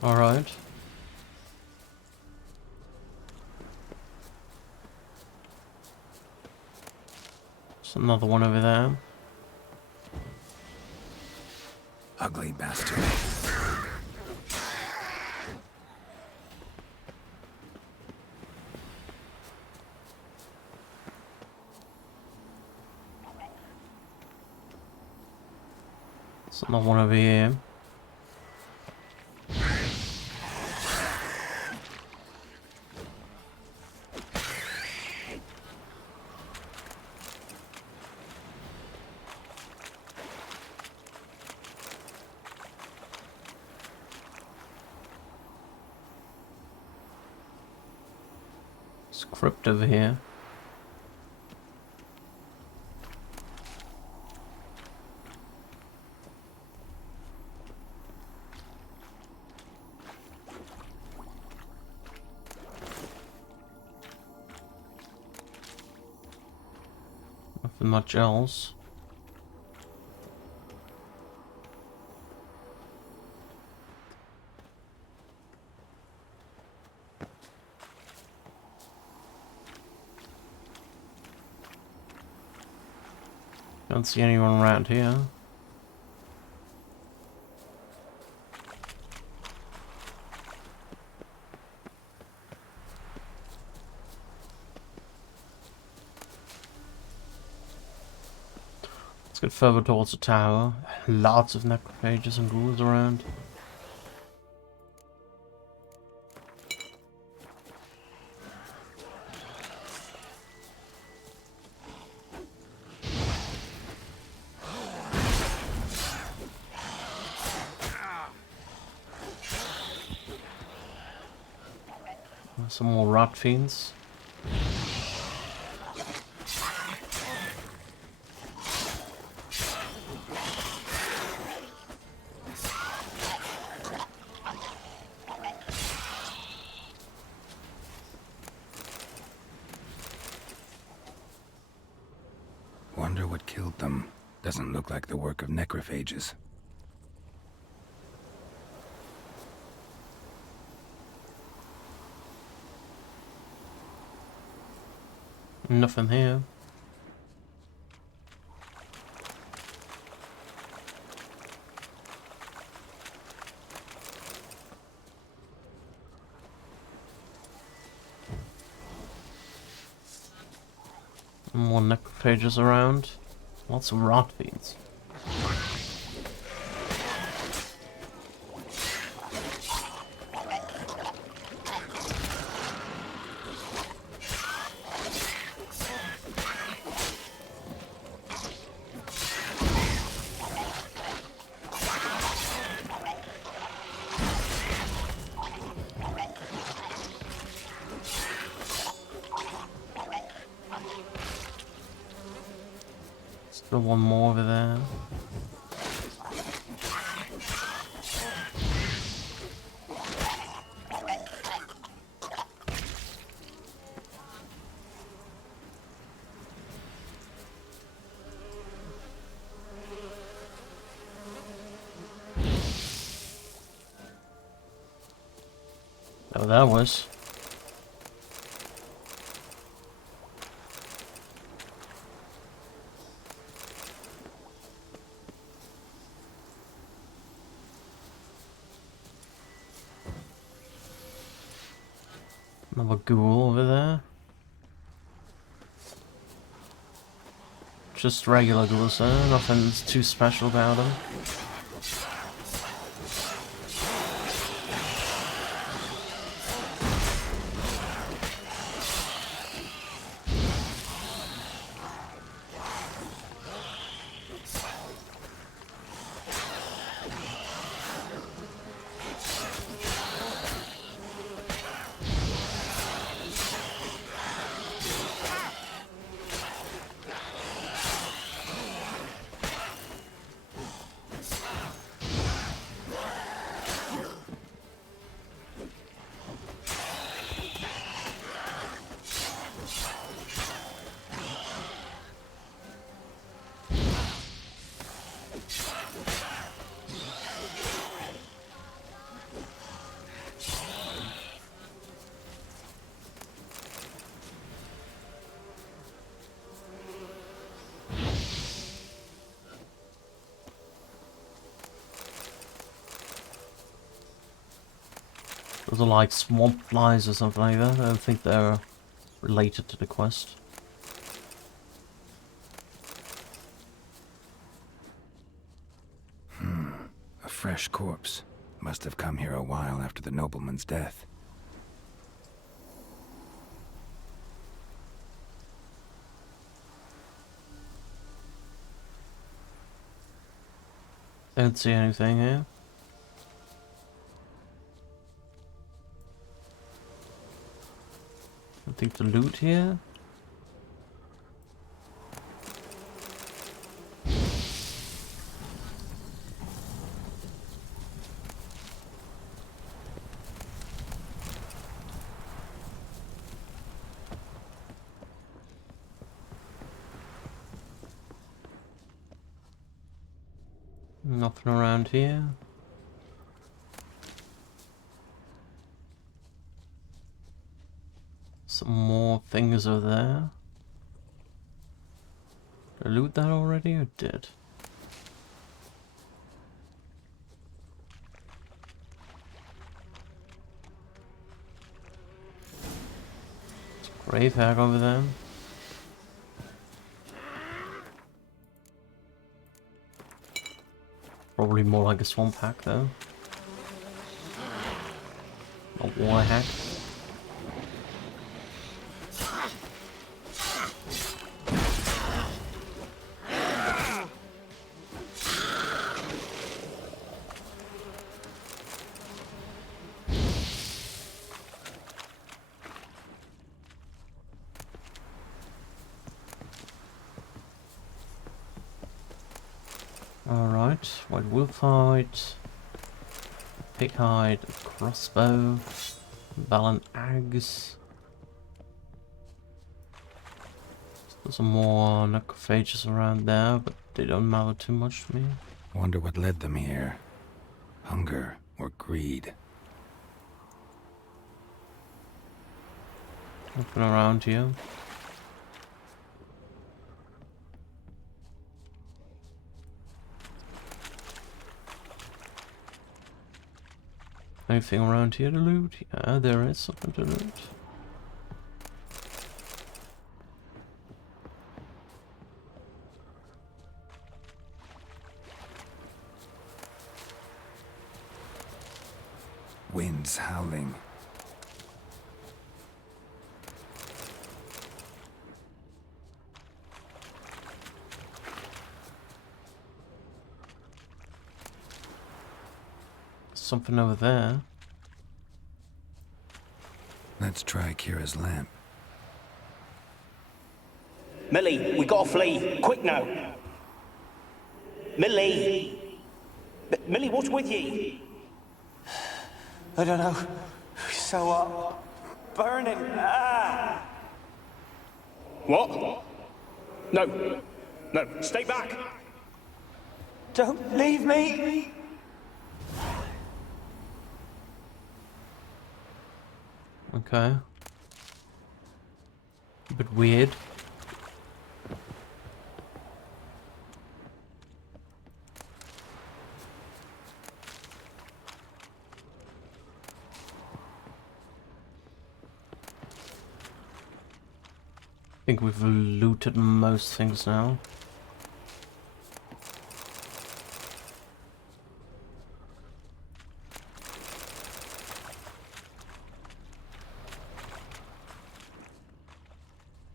Alright. There's another one over there. Ugly bastard. There's another one over here. Script over here. Nothing much else. Don't see anyone around here. Let's get further towards the tower. Lots of necrophages and ghouls around. Some more rot fiends. Wonder what killed them. Doesn't look like the work of necrophages. Nothing here. More necrophages around. Lots of rot fiends. Still one more over there. Oh, that was. Another ghoul over there. Just regular ghouls there, nothing too special about them. Those are like swamp flies or something like that. I don't think they're related to the quest. A fresh corpse. Must have come here a while after the nobleman's death. Don't see anything here. I think the loot here. Nothing around here. Some more things over there. Did I loot that already or did? Grave hag over there. Probably more like a swamp hack though. Not war hack. Alright, white wolf hide, pig hide, crossbow, Balan eggs. There's some more necrophages around there, but they don't matter too much to me. Wonder what led them here. Hunger or greed? Nothing around here. Anything around here to loot? Yeah, there is something to loot. Winds howling. Something over there. Let's try Kira's lamp. Millie, we gotta flee. Quick now. Millie! Millie, what's with you? I don't know. So, burning. Ah! What? No. No, stay back. Don't leave me! Okay. A bit weird. think we've looted most things now.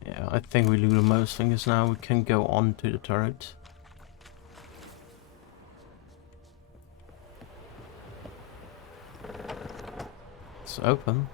Yeah, I think we looted most things now. We can go on to the turret. It's open.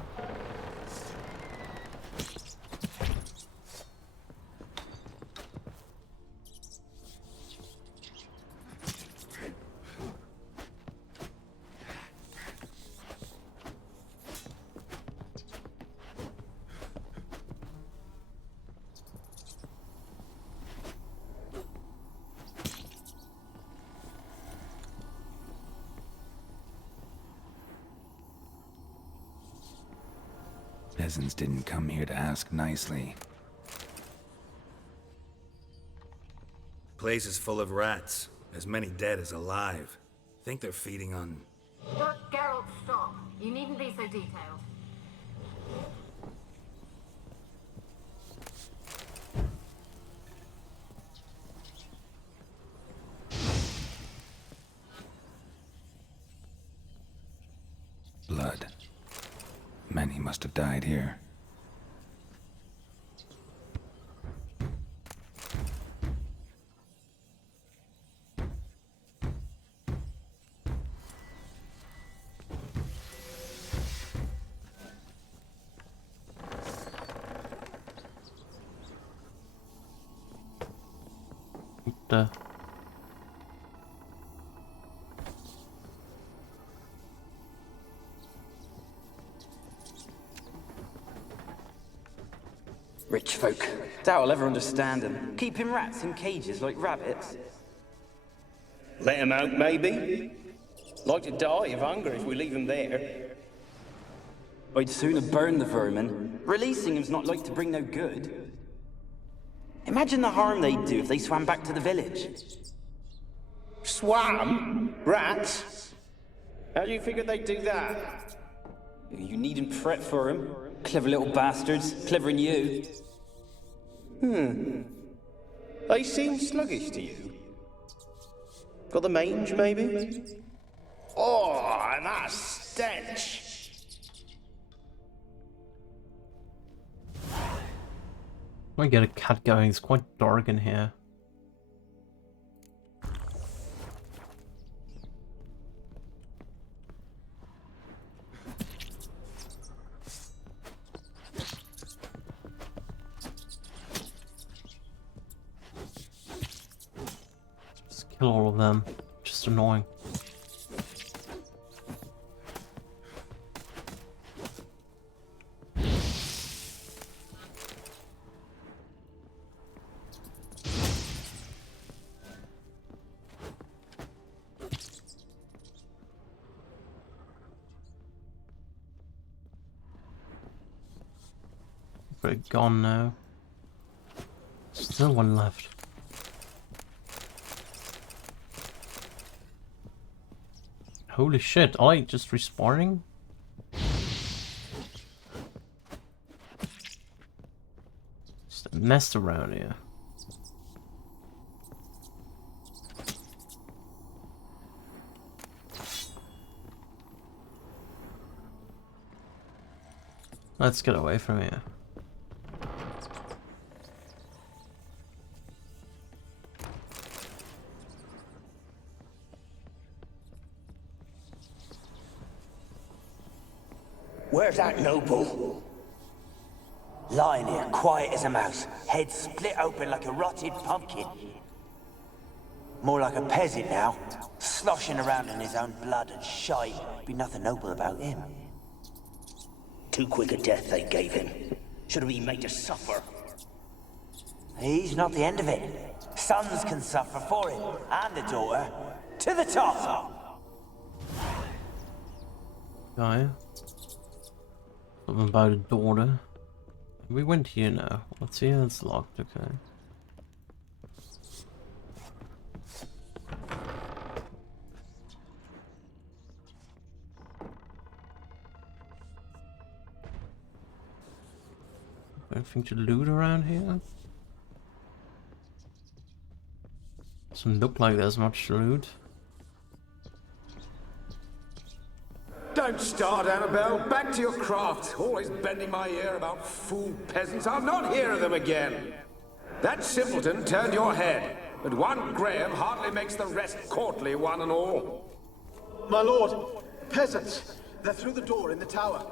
Peasants didn't come here to ask nicely. Place is full of rats. As many dead as alive. Think they're feeding on... Geralt, stop. You needn't be so detailed. Blood. Many must have died here. The Rich folk. Doubt I'll ever understand them. Keeping rats in cages like rabbits. Let them out, maybe? Like to die of hunger if we leave them there. I'd sooner burn the vermin. Releasing them's not like to bring no good. Imagine the harm they'd do if they swam back to the village. Swam? Rats? How do you figure they'd do that? You needn't fret for them. Clever little bastards. Clever than you. They seem sluggish to you. Got the mange, maybe? Oh, and that stench! I get a cat going. It's quite dark in here. Just kill all of them. Just annoying. They're gone now. Still one left. Holy shit, are they just respawning? Just a mess around here. Let's get away from here. Where's that noble? Lying here, quiet as a mouse, head split open like a rotted pumpkin. More like a peasant now, sloshing around in his own blood and shite. Be nothing noble about him. Too quick a death they gave him. Should have been made to suffer. He's not the end of it. Sons can suffer for him, and a daughter. To the top! Guy. Something about a daughter. We went here now. Let's see, it's locked, okay. Anything to loot around here? Doesn't look like there's much to loot. Don't start, Annabelle. Back to your craft. Always bending my ear about fool peasants. I'll not hear of them again. That simpleton turned your head, but one Graham hardly makes the rest courtly, one and all. My lord, peasants. They're through the door in the tower.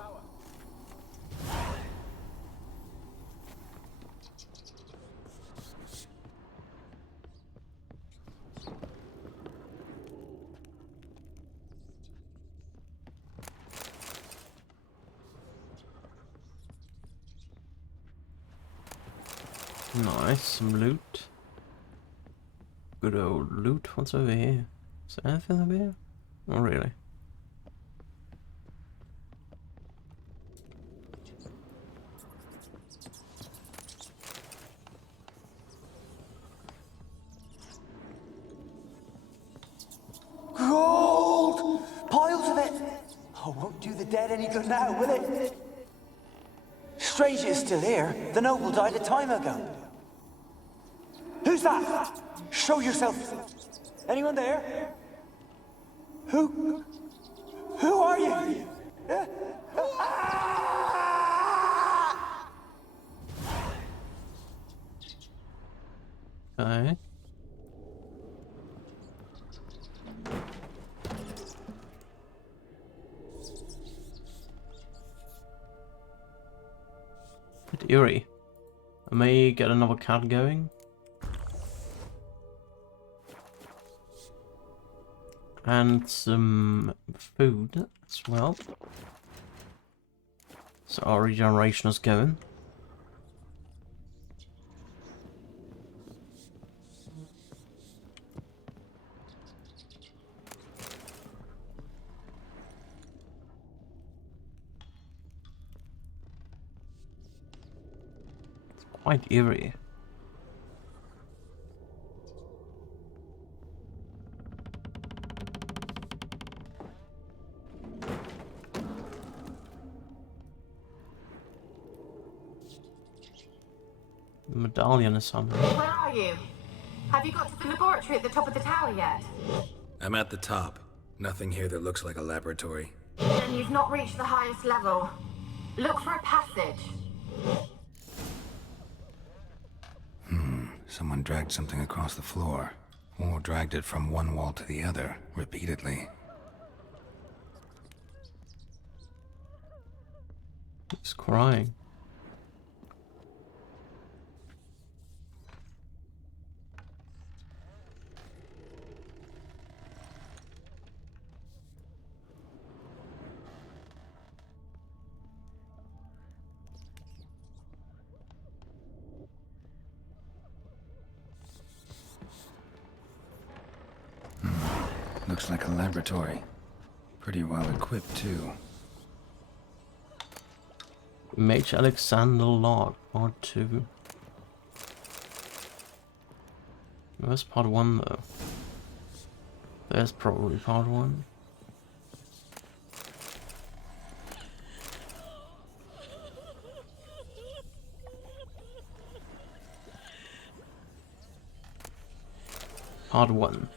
Nice, some loot. Good old loot. What's over here? Is there anything over here? Not really. Gold! Piles of it! Oh, won't do the dead any good now, will it? Strange it's still here. The noble died a time ago. Who's that? Show yourself. Anyone there? Who are you? Okay. Bit eerie. I may get another cat going. And some food as well. So our regeneration is going. It's quite eerie. Medallion or something. Where are you? Have you got to the laboratory at the top of the tower yet? I'm at the top. Nothing here that looks like a laboratory. Then you've not reached the highest level. Look for a passage. Someone dragged something across the floor. Or dragged it from one wall to the other, repeatedly. He's crying. Looks like a laboratory. Pretty well equipped, too. Mage Alexander log, part 2. Where's part 1 though? There's probably part 1. Part 1.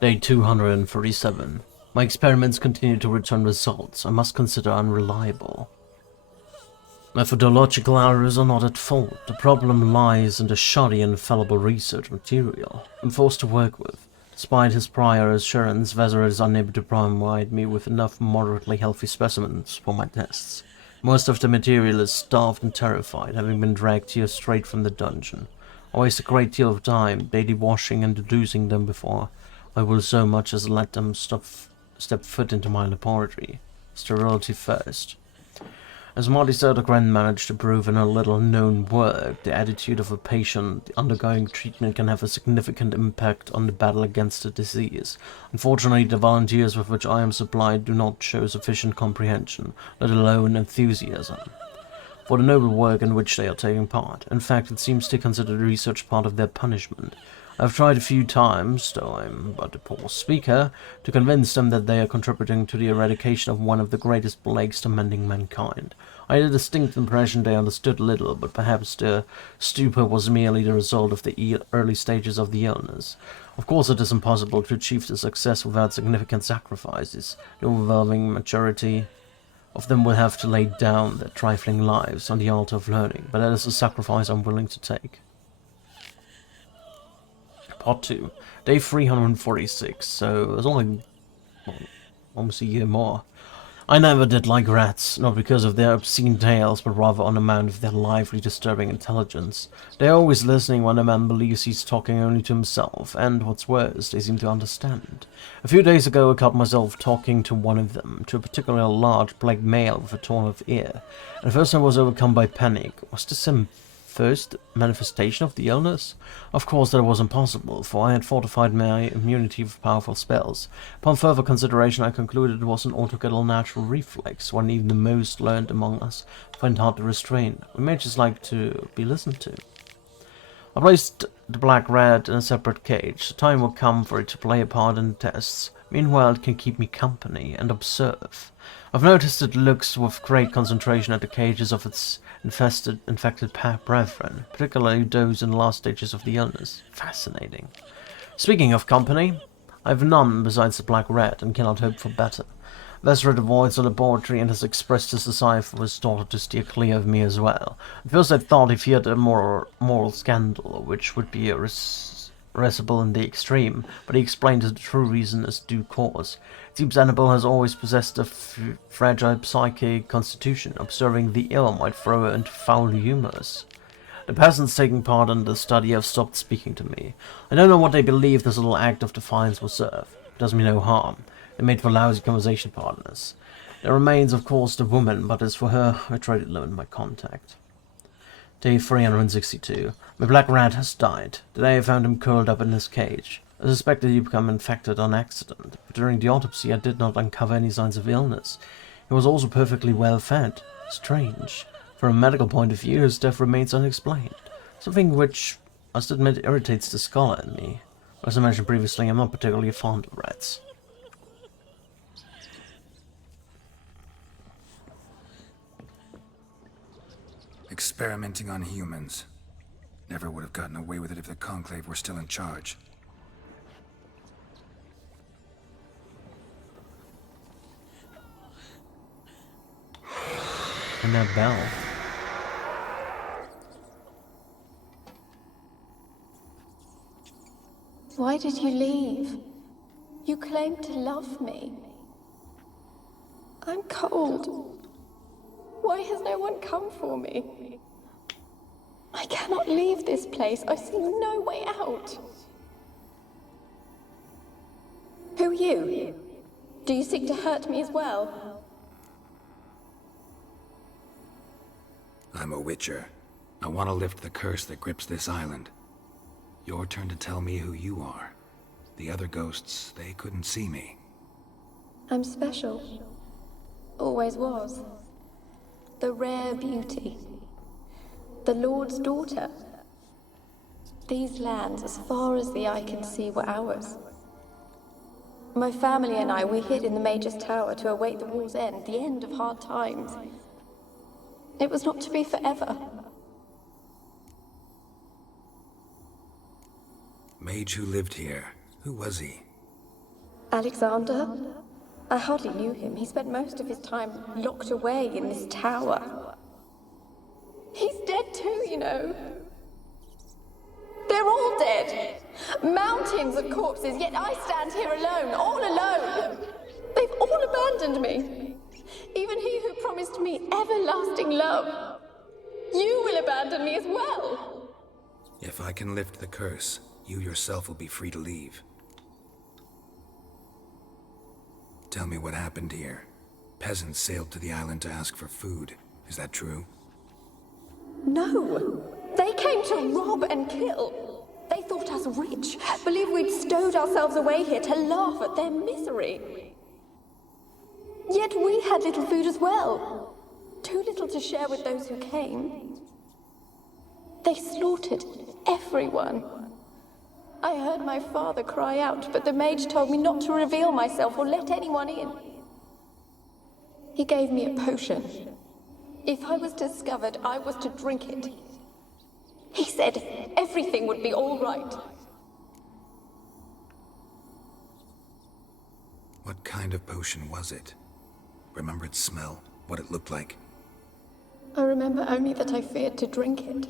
Day 237. My experiments continue to return results I must consider unreliable. Methodological errors are not at fault. The problem lies in the shoddy and fallible research material I'm forced to work with. Despite his prior assurance, Vezzer is unable to provide me with enough moderately healthy specimens for my tests. Most of the material is starved and terrified, having been dragged here straight from the dungeon. I waste a great deal of time daily washing and deducing them before I will so much as let them step foot into my laboratory. Sterility first. As Marty Sodergren managed to prove in her little-known work, the attitude of a patient undergoing treatment can have a significant impact on the battle against the disease. Unfortunately, the volunteers with which I am supplied do not show sufficient comprehension, let alone enthusiasm, for the noble work in which they are taking part. In fact, it seems to consider research part of their punishment. I've tried a few times, though I'm but a poor speaker, to convince them that they are contributing to the eradication of one of the greatest plagues tormenting mankind. I had a distinct impression they understood little, but perhaps their stupor was merely the result of the early stages of the illness. Of course, it is impossible to achieve this success without significant sacrifices. The overwhelming majority of them will have to lay down their trifling lives on the altar of learning, but that is a sacrifice I'm willing to take. Part 2. Day 346, so there's only almost a year more. I never did like rats, not because of their obscene tales, but rather on account of their lively, disturbing intelligence. They are always listening when a man believes he's talking only to himself, and what's worse, they seem to understand. A few days ago I caught myself talking to one of them, to a particularly large black male with a torn off ear. At first I was overcome by panic. Was this some first manifestation of the illness? Of course that was impossible, for I had fortified my immunity with powerful spells. Upon further consideration I concluded it was an altogether natural reflex, one even the most learned among us find hard to restrain. We may just like to be listened to. I placed the black rat in a separate cage. The time will come for it to play a part in the tests. Meanwhile it can keep me company and observe. I've noticed it looks with great concentration at the cages of its infected brethren, particularly those in the last stages of the illness. Fascinating. Speaking of company, I have none besides the black rat, and cannot hope for better. Vesred avoids the laboratory and has expressed his desire for his daughter to steer clear of me as well. At first I thought he feared a moral scandal, which would be irreversible in the extreme, but he explained the true reason as due course. It seems Annabelle has always possessed a fragile psychic constitution. Observing the ill might throw her into foul humours. The peasants taking part in the study have stopped speaking to me. I don't know what they believe this little act of defiance will serve. It does me no harm. They made for lousy conversation partners. There remains, of course, the woman, but as for her, I try to limit my contact. Day 362. My black rat has died. Today I found him curled up in his cage. I suspected he became infected on accident, but during the autopsy I did not uncover any signs of illness. He was also perfectly well fed. Strange. From a medical point of view, his death remains unexplained. Something which, I must admit, irritates the scholar in me. As I mentioned previously, I'm not particularly fond of rats. Experimenting on humans. Never would have gotten away with it if the Conclave were still in charge. And that bell. Why did you leave? You claimed to love me. I'm cold. Why has no one come for me? I cannot leave this place. I see no way out. Who are you? Do you seek to hurt me as well? I'm a witcher. I want to lift the curse that grips this island. Your turn to tell me who you are. The other ghosts, they couldn't see me. I'm special. Always was. The rare beauty. The Lord's daughter. These lands, as far as the eye can see, were ours. My family and I, we hid in the Mage's Tower to await the war's end, the end of hard times. It was not to be forever. Mage who lived here. Who was he? Alexander? I hardly knew him. He spent most of his time locked away in this tower. He's dead too, you know. They're all dead. Mountains of corpses, yet I stand here alone, all alone. They've all abandoned me. Even he who promised me everlasting love. You will abandon me as well. If I can lift the curse, you yourself will be free to leave. Tell me what happened here. Peasants sailed to the island to ask for food. Is that true? No. They came to rob and kill. They thought us rich, believed we'd stowed ourselves away here to laugh at their misery. Yet we had little food as well. Too little to share with those who came. They slaughtered everyone. I heard my father cry out, but the mage told me not to reveal myself or let anyone in. He gave me a potion. If I was discovered, I was to drink it. He said everything would be all right. What kind of potion was it? Remember its smell? What it looked like? I remember only that I feared to drink it.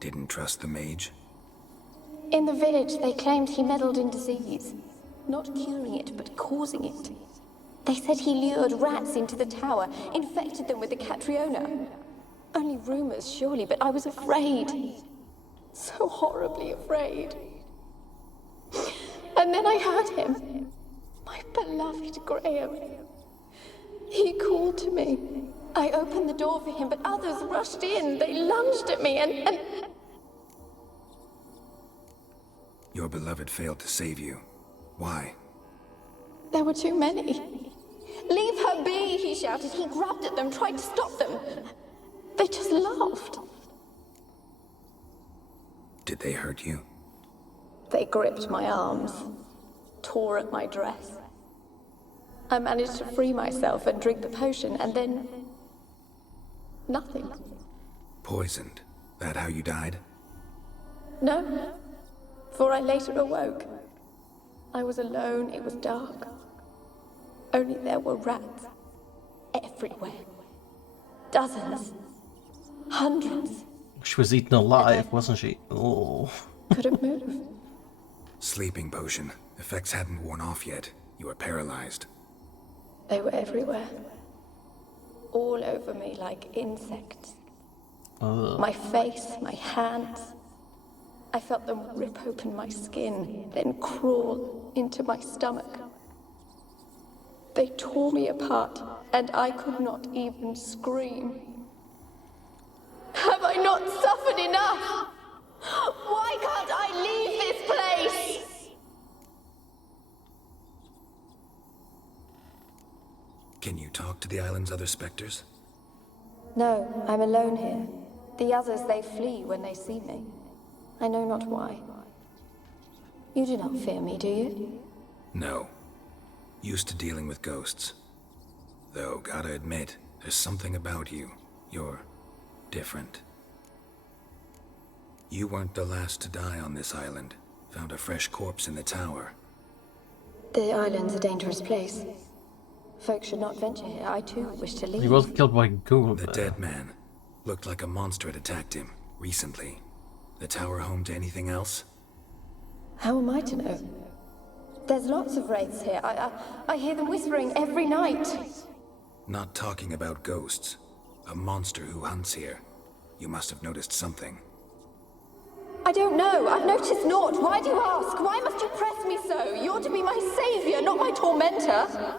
Didn't trust the mage? In the village, they claimed he meddled in disease. Not curing it, but causing it. They said he lured rats into the tower, infected them with the Catriona. Only rumors, surely, but I was afraid. So horribly afraid. And then I heard him. My beloved Graham. He called to me. I opened the door for him, but others rushed in. They lunged at me and... Your beloved failed to save you. Why? There were too many. Leave her be, he shouted. He grabbed at them, tried to stop them. They just laughed. Did they hurt you? They gripped my arms, tore at my dress. I managed to free myself and drink the potion, and then... nothing. Poisoned. That how you died? No, for I later awoke. I was alone, it was dark. Only there were rats. Everywhere. Dozens. Hundreds. She was eaten alive, wasn't she? Oh. Couldn't move. Sleeping potion. Effects hadn't worn off yet. You were paralyzed. They were everywhere. All over me like insects. My face, my hands. I felt them rip open my skin, then crawl into my stomach. They tore me apart, and I could not even scream. Have I not suffered enough? Why can't I leave this place? Can you talk to the island's other specters? No, I'm alone here. The others, they flee when they see me. I know not why. You do not fear me, do you? No. Used to dealing with ghosts. Though, gotta admit, there's something about you. You're different. You weren't the last to die on this island. Found a fresh corpse in the tower. The island's a dangerous place. Folk should not venture here. I too wish to leave. He was killed by Google. The dead man. Looked like a monster had attacked him, recently. The tower home to anything else? How am I to know? There's lots of wraiths here. I hear them whispering every night. Not talking about ghosts. A monster who hunts here. You must have noticed something. I don't know. I've noticed naught. Why do you ask? Why must you press me so? You're to be my savior, not my tormentor.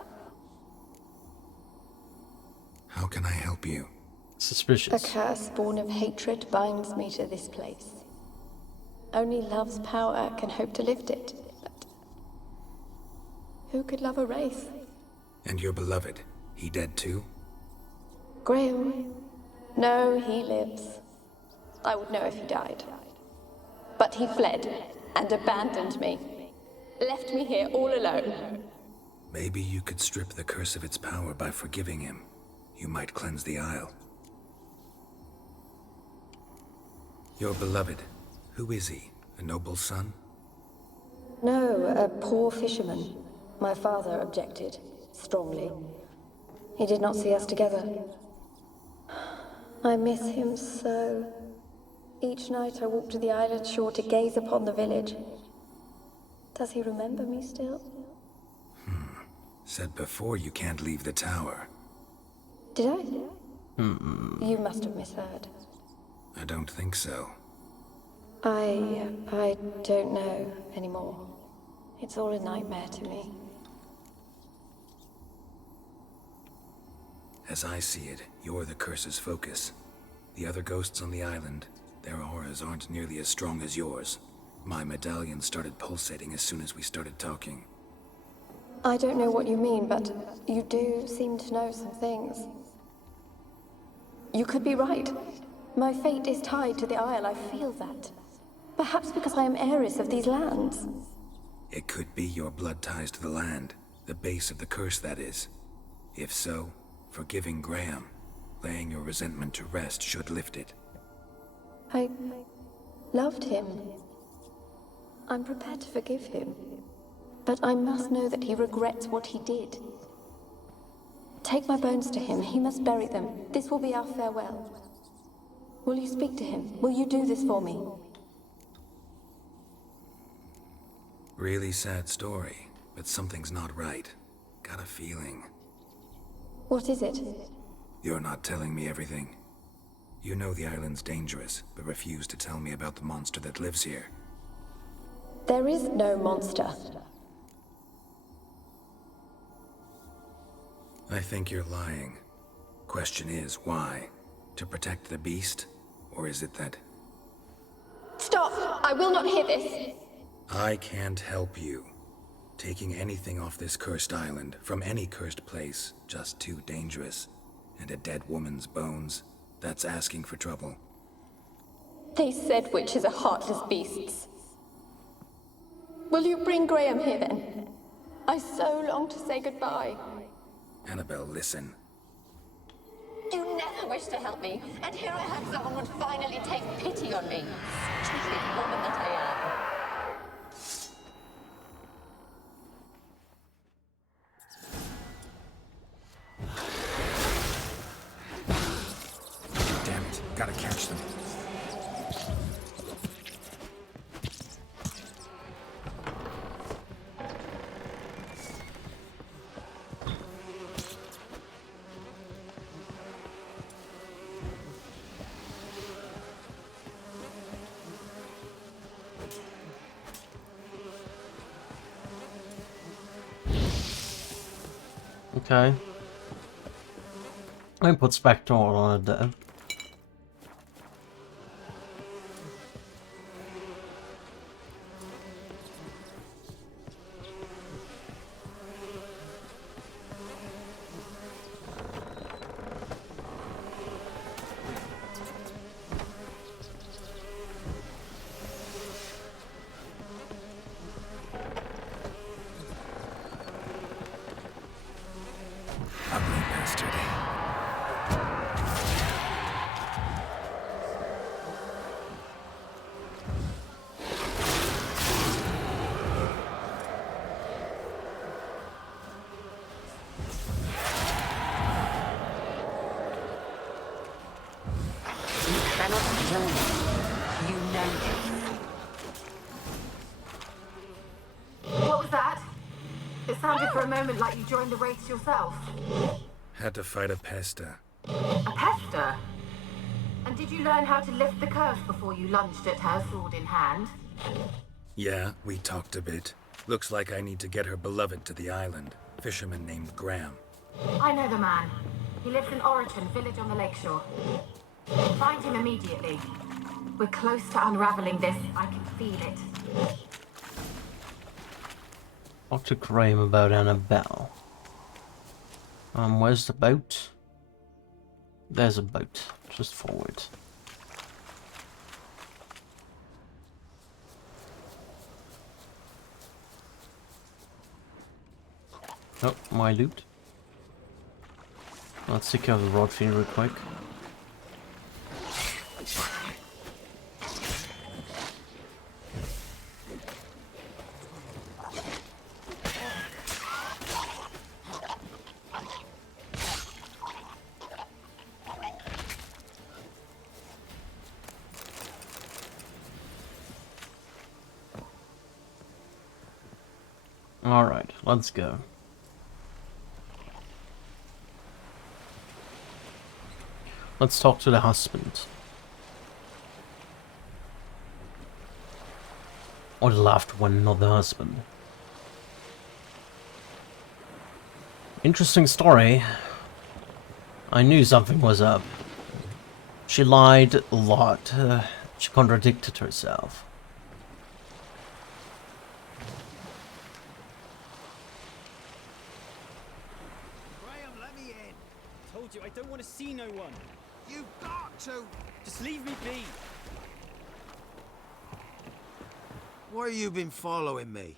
How can I help you? Suspicious. A curse born of hatred binds me to this place. Only love's power can hope to lift it. But who could love a wraith? And your beloved, he dead too? Graham? No, he lives. I would know if he died. But he fled and abandoned me. Left me here all alone. Maybe you could strip the curse of its power by forgiving him. You might cleanse the isle. Your beloved, who is he? A noble son? No, a poor fisherman. My father objected, strongly. He did not see us together. I miss him so. Each night I walk to the island shore to gaze upon the village. Does he remember me still? Said before you can't leave the tower. Did I? You must have misheard. I don't think so. I don't know anymore. It's all a nightmare to me. As I see it, you're the curse's focus. The other ghosts on the island, their auras aren't nearly as strong as yours. My medallion started pulsating as soon as we started talking. I don't know what you mean, but you do seem to know some things. You could be right. My fate is tied to the Isle, I feel that. Perhaps because I am heiress of these lands. It could be your blood ties to the land, the base of the curse, that is. If so, forgiving Graham, Laying your resentment to rest should lift it. I loved him. I'm prepared to forgive him. But I must know that he regrets what he did. Take my bones to him. He must bury them. This will be our farewell. Will you speak to him? Will you do this for me? Really sad story, but something's not right. Got a feeling. What is it? You're not telling me everything. You know the island's dangerous, but refuse to tell me about the monster that lives here. There is no monster. I think you're lying. Question is, why? To protect the beast? Or is it that... Stop! I will not hear this! I can't help you. Taking anything off this cursed island, from any cursed place, just too dangerous. And a dead woman's bones, that's asking for trouble. They said witches are heartless beasts. Will you bring Graham here then? I so long to say goodbye. Annabelle, listen. You never wished to help me, and here I have someone would finally take pity on me. Stupid woman that I am. Damn it, gotta catch them. Okay. I put Spectre on it there. What was that? It sounded for a moment like you joined the wraiths yourself. Had to fight a pester. A pester? And did you learn how to lift the curse before you lunged at her, sword in hand? Yeah, we talked a bit. Looks like I need to get her beloved to the island. Fisherman named Graham. I know the man. He lives in Oriton, village on the lakeshore. Find him immediately. We're close to unraveling this. I can feel it. Talk to Graham about Annabelle. Where's the boat? There's a boat. Just forward. Oh, my loot. Let's take care of the rod fiend real quick. Alright, let's go. Let's talk to the husband. Or the last one, not the husband. Interesting story. I knew something was up. She lied a lot. She contradicted herself. Graham, let me in. Told you, I don't want to see no one. You've got to. Just leave me be. Why you been following me?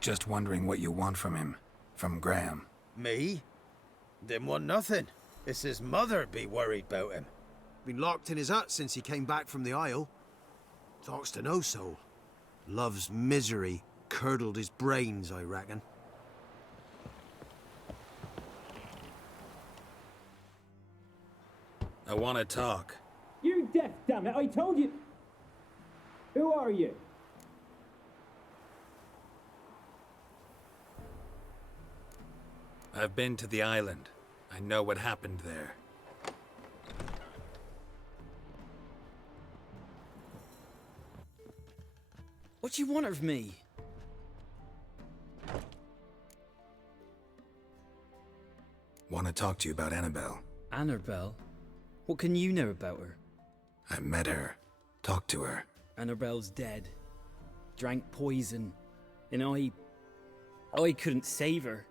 Just wondering what you want from him. From Graham. Me? Didn't want nothing. It's his mother be worried about him. Been locked in his hut since he came back from the Isle. Talks to no soul. Love's misery curdled his brains, I reckon. I want to talk. You deaf, damn it! I told you. Who are you? I've been to the island. I know what happened there. What do you want of me? Want to talk to you about Annabelle. Annabelle? What can you know about her? I met her. Talked to her. Annabelle's dead. Drank poison. And I couldn't save her.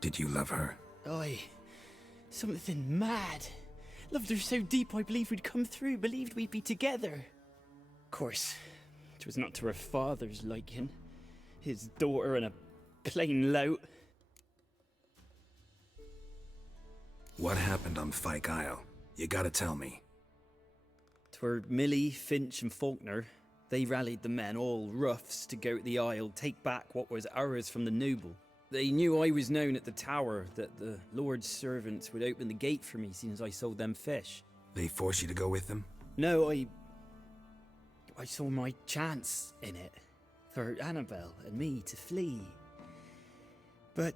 Did you love her? Something mad. Loved her so deep I believed we'd come through, believed we'd be together. Of course, it was not to her father's liking. His daughter and a plain lout. What happened on Fyke Isle? You gotta tell me. 'Twere Millie, Finch and Faulkner. They rallied the men, all roughs, to go to the Isle, take back what was ours from the noble. They knew I was known at the tower, that the Lord's servants would open the gate for me as soon as I sold them fish. They forced you to go with them? No, I saw my chance in it. For Annabelle and me to flee. But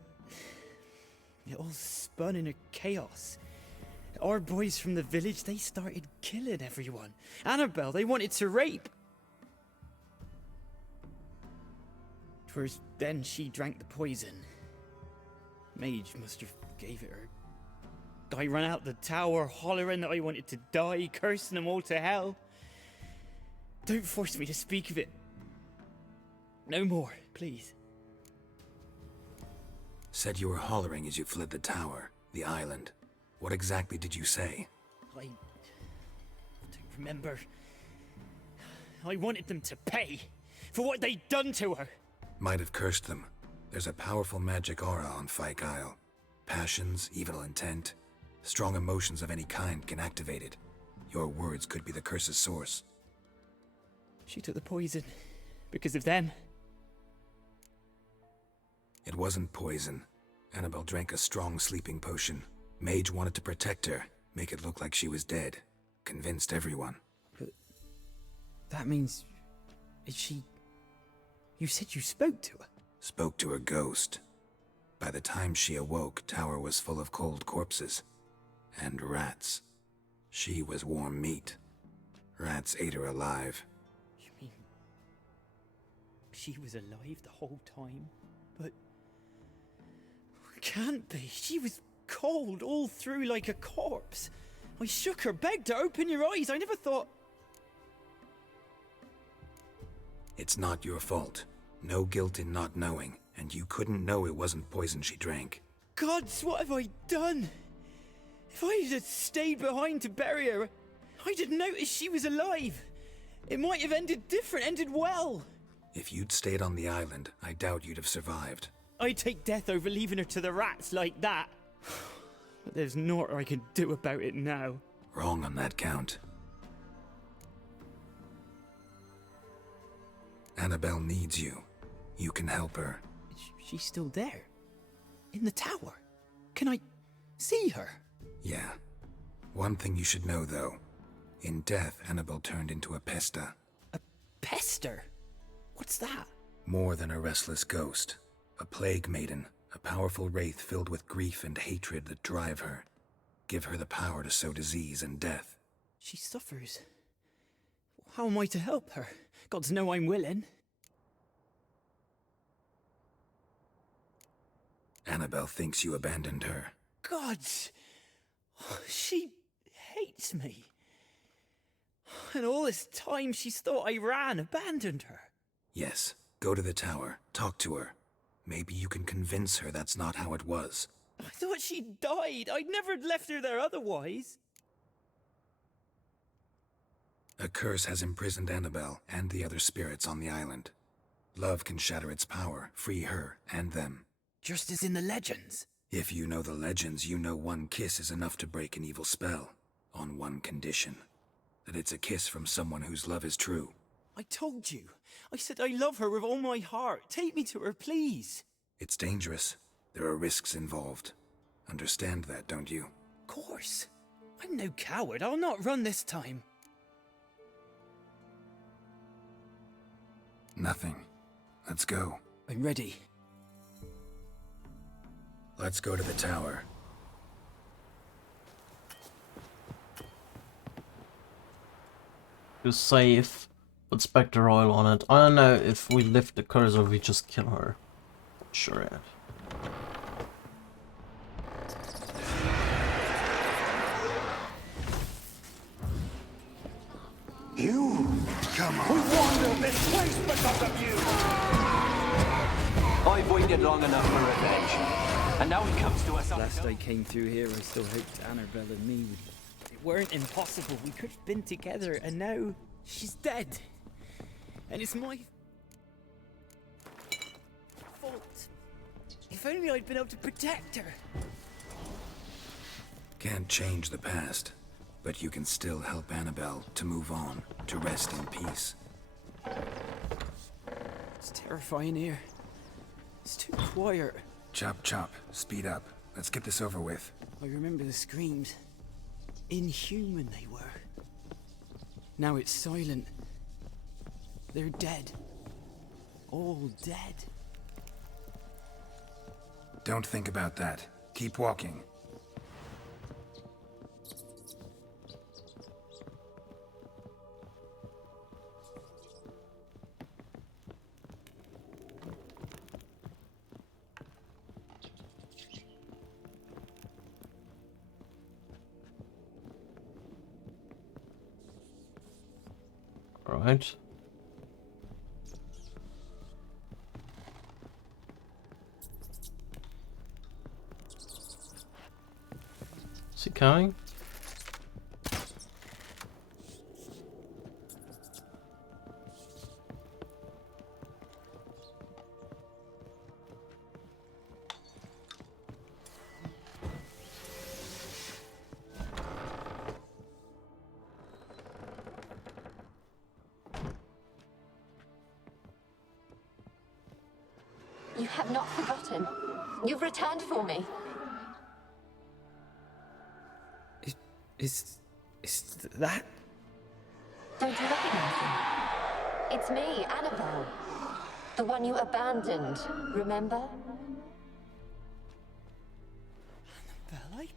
it all spun in a chaos. Our boys from the village, they started killing everyone. Annabelle, they wanted to rape. 'Twas then she drank the poison. Mage must have gave it her. I ran out the tower hollering that I wanted to die, cursing them all to hell. Don't force me to speak of it. No more, please. Said you were hollering as you fled the tower, the island. What exactly did you say? I don't remember. I wanted them to pay for what they'd done to her. Might have cursed them. There's a powerful magic aura on Fyke Isle. Passions, evil intent, strong emotions of any kind can activate it. Your words could be the curse's source. She took the poison because of them. It wasn't poison. Annabelle drank a strong sleeping potion. Mage wanted to protect her, make it look like she was dead. Convinced everyone. But that means... is she... You said you spoke to her? Spoke to her ghost. By the time she awoke, tower was full of cold corpses. And rats. She was warm meat. Rats ate her alive. You mean... she was alive the whole time? But... can't be. She was cold all through like a corpse. I shook her, begged her, open your eyes. I never thought... It's not your fault. No guilt in not knowing, and you couldn't know it wasn't poison she drank. Gods, what have I done? If I had stayed behind to bury her, I didn't notice she was alive. It might have ended different, ended well. If you'd stayed on the island, I doubt you'd have survived. I'd take death over leaving her to the rats like that. But there's naught I can do about it now. Wrong on that count. Annabelle needs you. You can help her. She's still there? In the tower? Can I see her? Yeah. One thing you should know, though. In death, Annabelle turned into a pesta. A pester? What's that? More than a restless ghost. A plague maiden. A powerful wraith filled with grief and hatred that drive her. Give her the power to sow disease and death. She suffers. How am I to help her? Gods know I'm willing. Annabelle thinks you abandoned her. Gods! She hates me. And all this time she's thought I ran, abandoned her. Yes, go to the tower, talk to her. Maybe you can convince her that's not how it was. I thought she died. I'd never left her there otherwise. A curse has imprisoned Annabelle and the other spirits on the island. Love can shatter its power, free her and them. Just as in the legends. If you know the legends, you know one kiss is enough to break an evil spell. On one condition. That it's a kiss from someone whose love is true. I told you. I said I love her with all my heart. Take me to her, please. It's dangerous. There are risks involved. Understand that, don't you? Of course. I'm no coward. I'll not run this time. Nothing. Let's go. I'm ready. Let's go to the tower. You're safe. Put Spectre oil on it. I don't know if we lift the curse or we just kill her. Sure yet. You? Come on. We wander this place because of you! I've waited long enough for revenge. And now it comes to us. Last I came through here, I still hoped Annabelle and me would... It weren't impossible. We could have been together, and now she's dead. And it's my fault. If only I'd been able to protect her. Can't change the past, but you can still help Annabelle to move on, to rest in peace. It's terrifying here. It's too quiet. Chop chop, speed up. Let's get this over with. I remember the screams. Inhuman they were. Now it's silent. They're dead. All dead. Don't think about that. Keep walking. Right. Is he coming? You have not forgotten. You've returned for me. Is that? Don't you recognize me? It's me, Annabelle. The one you abandoned, remember? Annabelle, I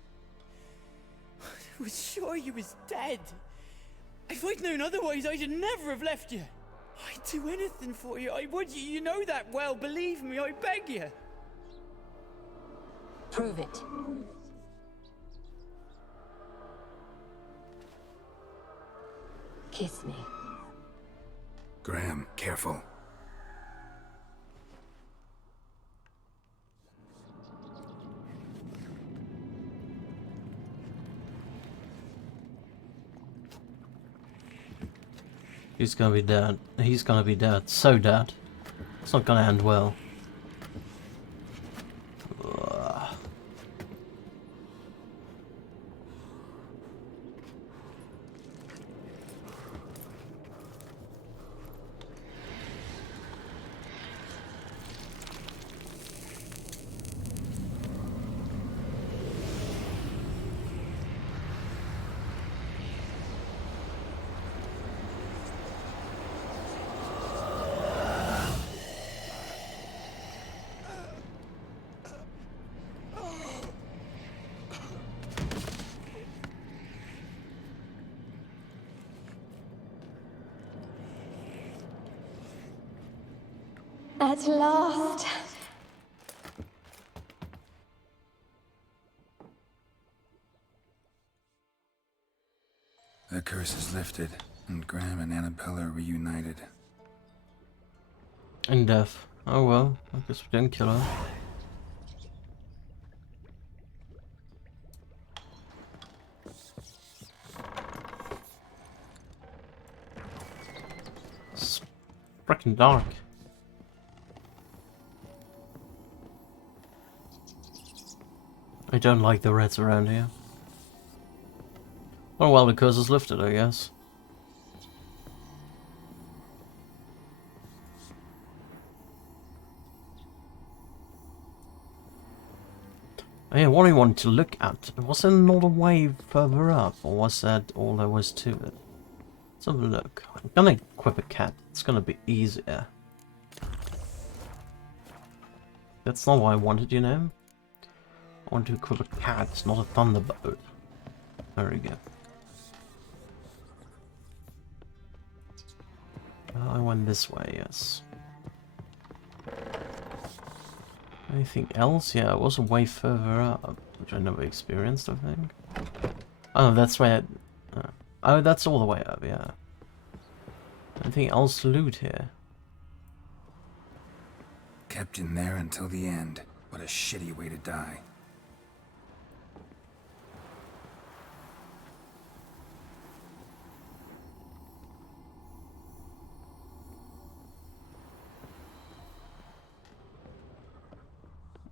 was sure you was dead. If I'd known otherwise, I'd never have left you. I'd do anything for you. I would. You know that well. Believe me, I beg you. Prove it. Kiss me. Graham, careful. He's gonna be dead. He's gonna be dead. So dead. It's not gonna end well. Ugh. At last. The curse is lifted, and Graham and Annabelle are reunited. And death. Oh well, I guess we didn't kill her. It's freaking dark. I don't like the rats around here. Oh well, the curse is lifted, I guess. Oh yeah, what I wanted to look at, was there another way further up, or was that all there was to it? Let's have a look. I'm gonna equip a cat, it's gonna be easier. That's not what I wanted, you know? I want to equip a cat, not a thunderbolt. There we go. I went this way, yes. Anything else? Yeah, it was a way further up, which I never experienced, I think. Oh, that's where... oh, that's all the way up, yeah. Anything else to loot here? Kept in there until the end. What a shitty way to die.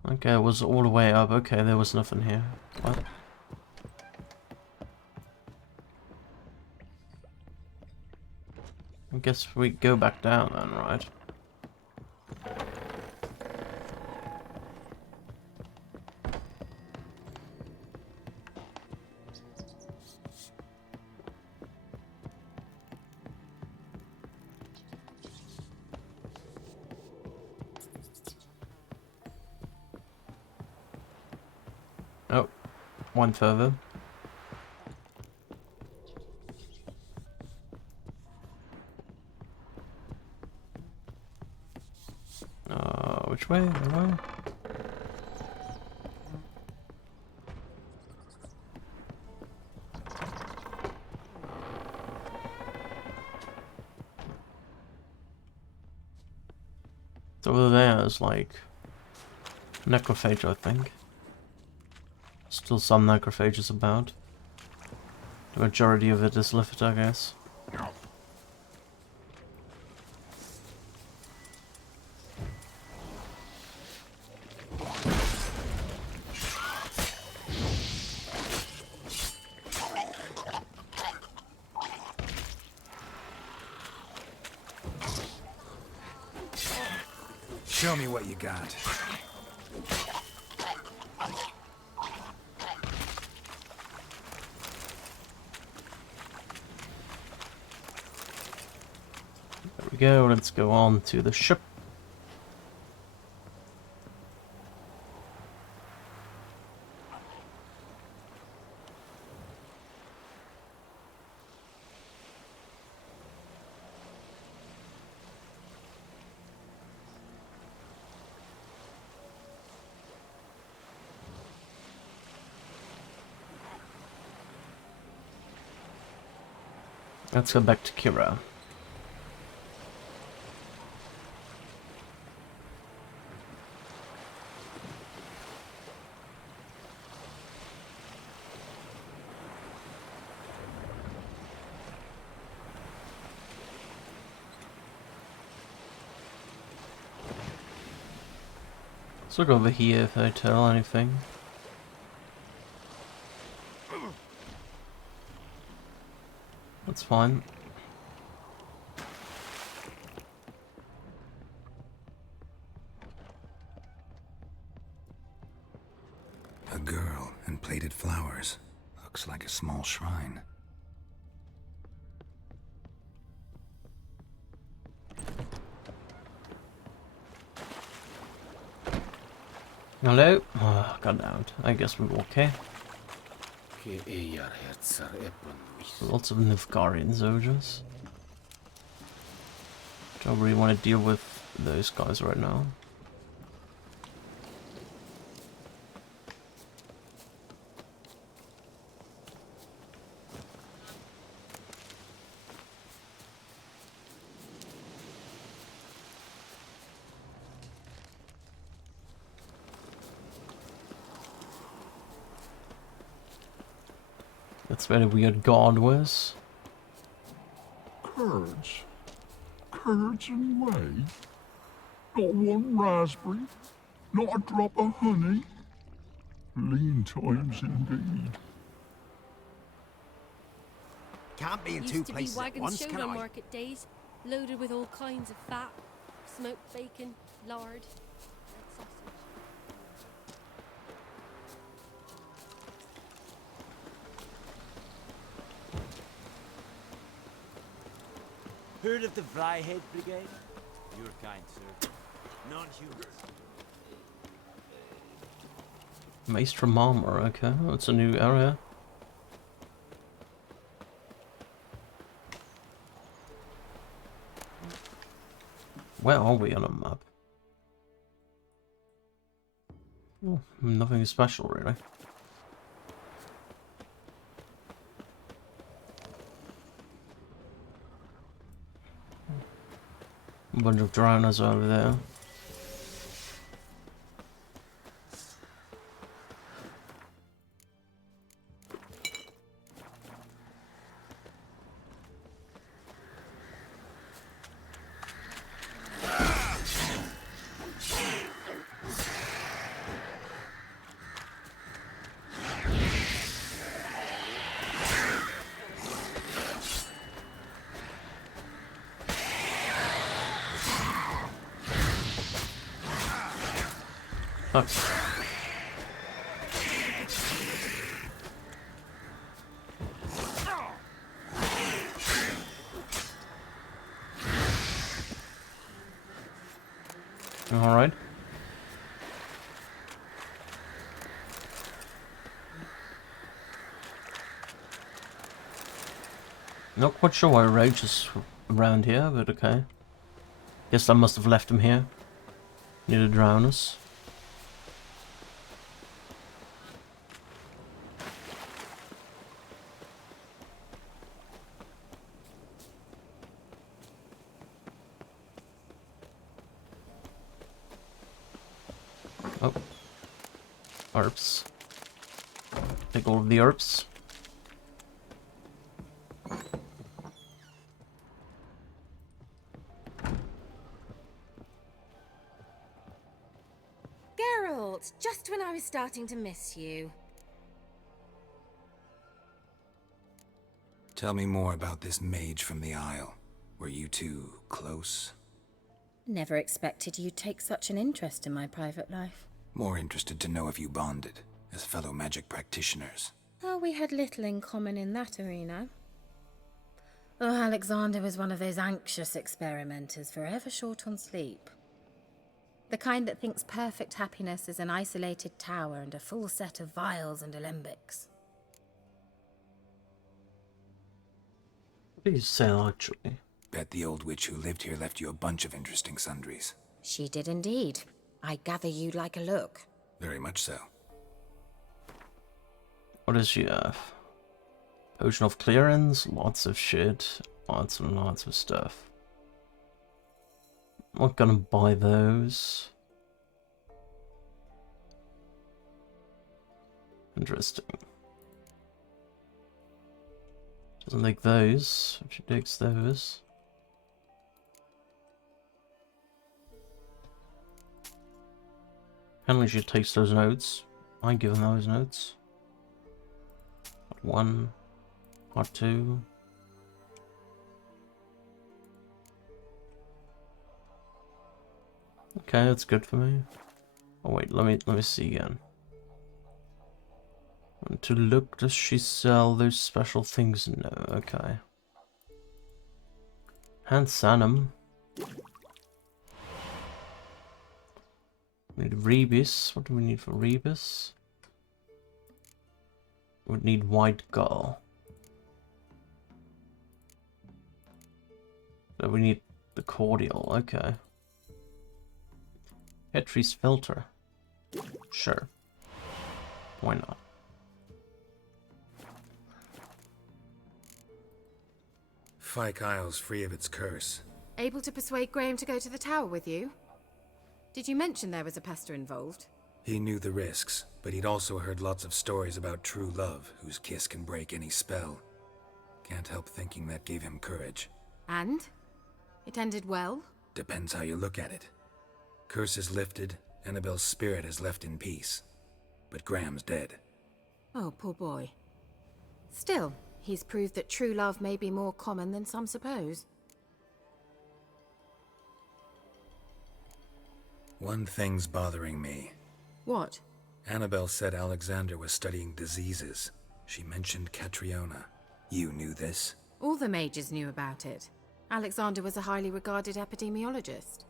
Okay, it was all the way up. Okay, there was nothing here. What? I guess we go back down then, right? Oh, one further. Which way? The way? It's over there is like necrophage, I think. Still some necrophages about. The majority of it is lifted, I guess. Show me what you got. There we go, let's go on to the ship. Let's go back to Kira. Let's look over here if I tell anything. That's fine. A girl and plated flowers. Looks like a small shrine. Hello? Oh, got out. I guess we're okay. Lots of Nilfgaardian soldiers. Don't really want to deal with those guys right now. That's where the weird god was. Curds? Curds and whey? Not one raspberry? Not a drop of honey? Lean times indeed. Can't be in Used two to be places at wagons once, showed can on I? market days, loaded with all kinds of fat, smoked bacon, lard, red sausage. Heard of the Flyhead Brigade? Your kind, sir. Non-humans. Maelstrom armor, okay, that's a new area. Where are we on a map? Oh, nothing special really. A bunch of drowners over there. Fuck. All right. Not quite sure why Roach is around here, but okay. Guess I must have left him here. Near the drowners. Oh. Herbs. Take all of the herbs. Geralt, just when I was starting to miss you. Tell me more about this mage from the Isle. Were you two close? Never expected you'd take such an interest in my private life. More interested to know if you bonded, as fellow magic practitioners. Oh, we had little in common in that arena. Oh, Alexander was one of those anxious experimenters, forever short on sleep. The kind that thinks perfect happiness is an isolated tower and a full set of vials and alembics. What do you sell, actually? Bet the old witch who lived here left you a bunch of interesting sundries. She did indeed. I gather you'd like a look. Very much so. What does she have? Potion of clearance, lots of shit, lots and lots of stuff. I'm not gonna buy those. Interesting. Doesn't like those, if she takes those. Apparently she takes those notes. I give them those notes. Part 1, part 2. Okay, that's good for me. Oh wait, let me see again. To look, does she sell those special things? No, okay. Hand Sanum. We need Rebus. What do we need for Rebus? We would need White Gull. So we need the Cordial, okay. Petrie's Filter. Sure. Why not? Fyke Isle's free of its curse. Able to persuade Graham to go to the tower with you? Did you mention there was a pester involved? He knew the risks, but he'd also heard lots of stories about true love, whose kiss can break any spell. Can't help thinking that gave him courage. And? It ended well? Depends how you look at it. Curse is lifted, Annabelle's spirit is left in peace. but Graham's dead. Oh, poor boy. Still, he's proved that true love may be more common than some suppose. One thing's bothering me. What? Annabelle said Alexander was studying diseases. She mentioned Catriona. You knew this? All the mages knew about it. Alexander was a highly regarded epidemiologist.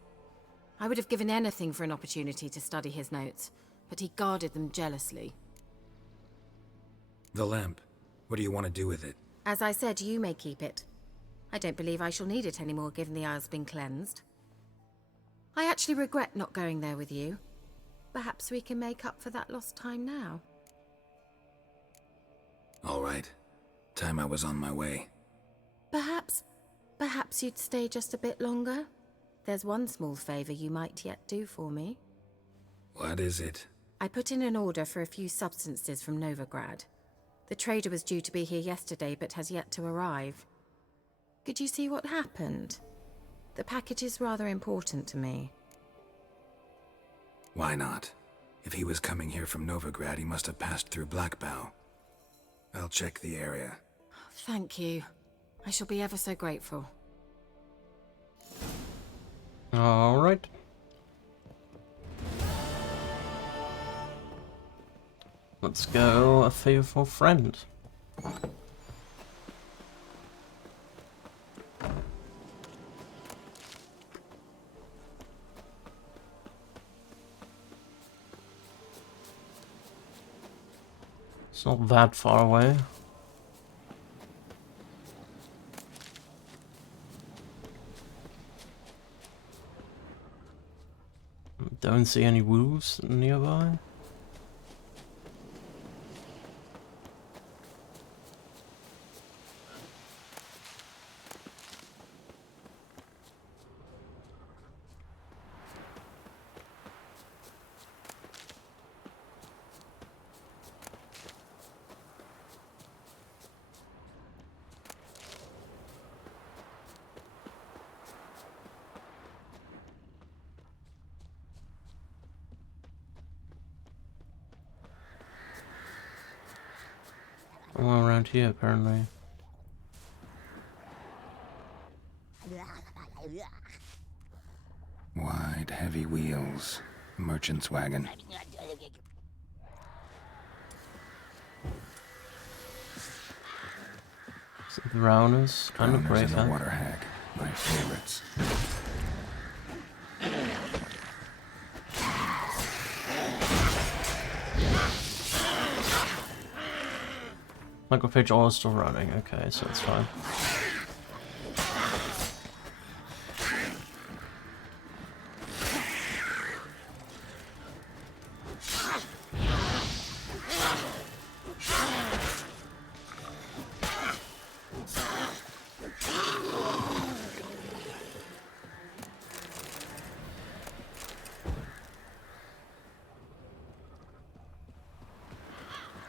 I would have given anything for an opportunity to study his notes, but he guarded them jealously. The lamp. What do you want to do with it? As I said, you may keep it. I don't believe I shall need it anymore, given the Isle's been cleansed. I actually regret not going there with you. Perhaps we can make up for that lost time now. All right. Time I was on my way. Perhaps you'd stay just a bit longer? There's one small favor you might yet do for me. What is it? I put in an order for a few substances from Novigrad. The trader was due to be here yesterday, but has yet to arrive. Could you see what happened? The package is rather important to me. Why not? If he was coming here from Novigrad, he must have passed through Blackbow. I'll check the area. Thank you. I shall be ever so grateful. Alright. Let's go a faithful friend. It's not that far away. Don't see any wolves nearby. All around here, apparently. Wide, heavy wheels. Merchant's wagon. So the Rowners, kind of brave, and the water hag. My favorites. Microphage all still running, okay, so it's fine.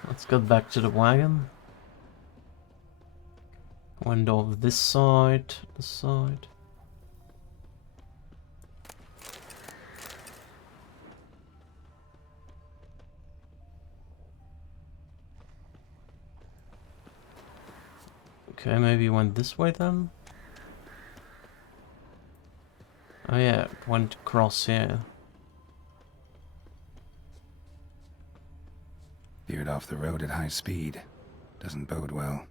Let's go back to the wagon. Window of this side, this side. Okay, maybe it went this way then? Oh yeah, it went across here. Veered off the road at high speed. Doesn't bode well.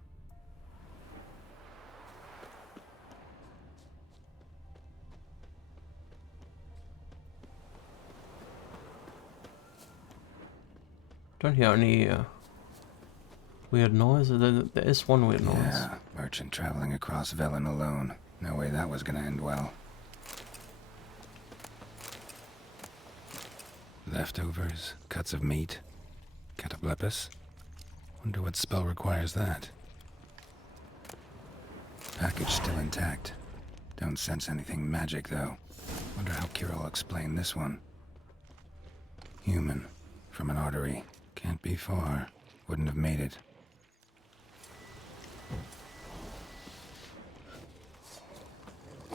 Don't hear any weird noise. There is one weird noise. Yeah, merchant traveling across Velen alone. No way that was gonna end well. Leftovers, cuts of meat, cataplepis. Wonder what spell requires that. Package still intact. Don't sense anything magic though. Wonder how Kira will explain this one. Human, from an artery. Can't be far. Wouldn't have made it.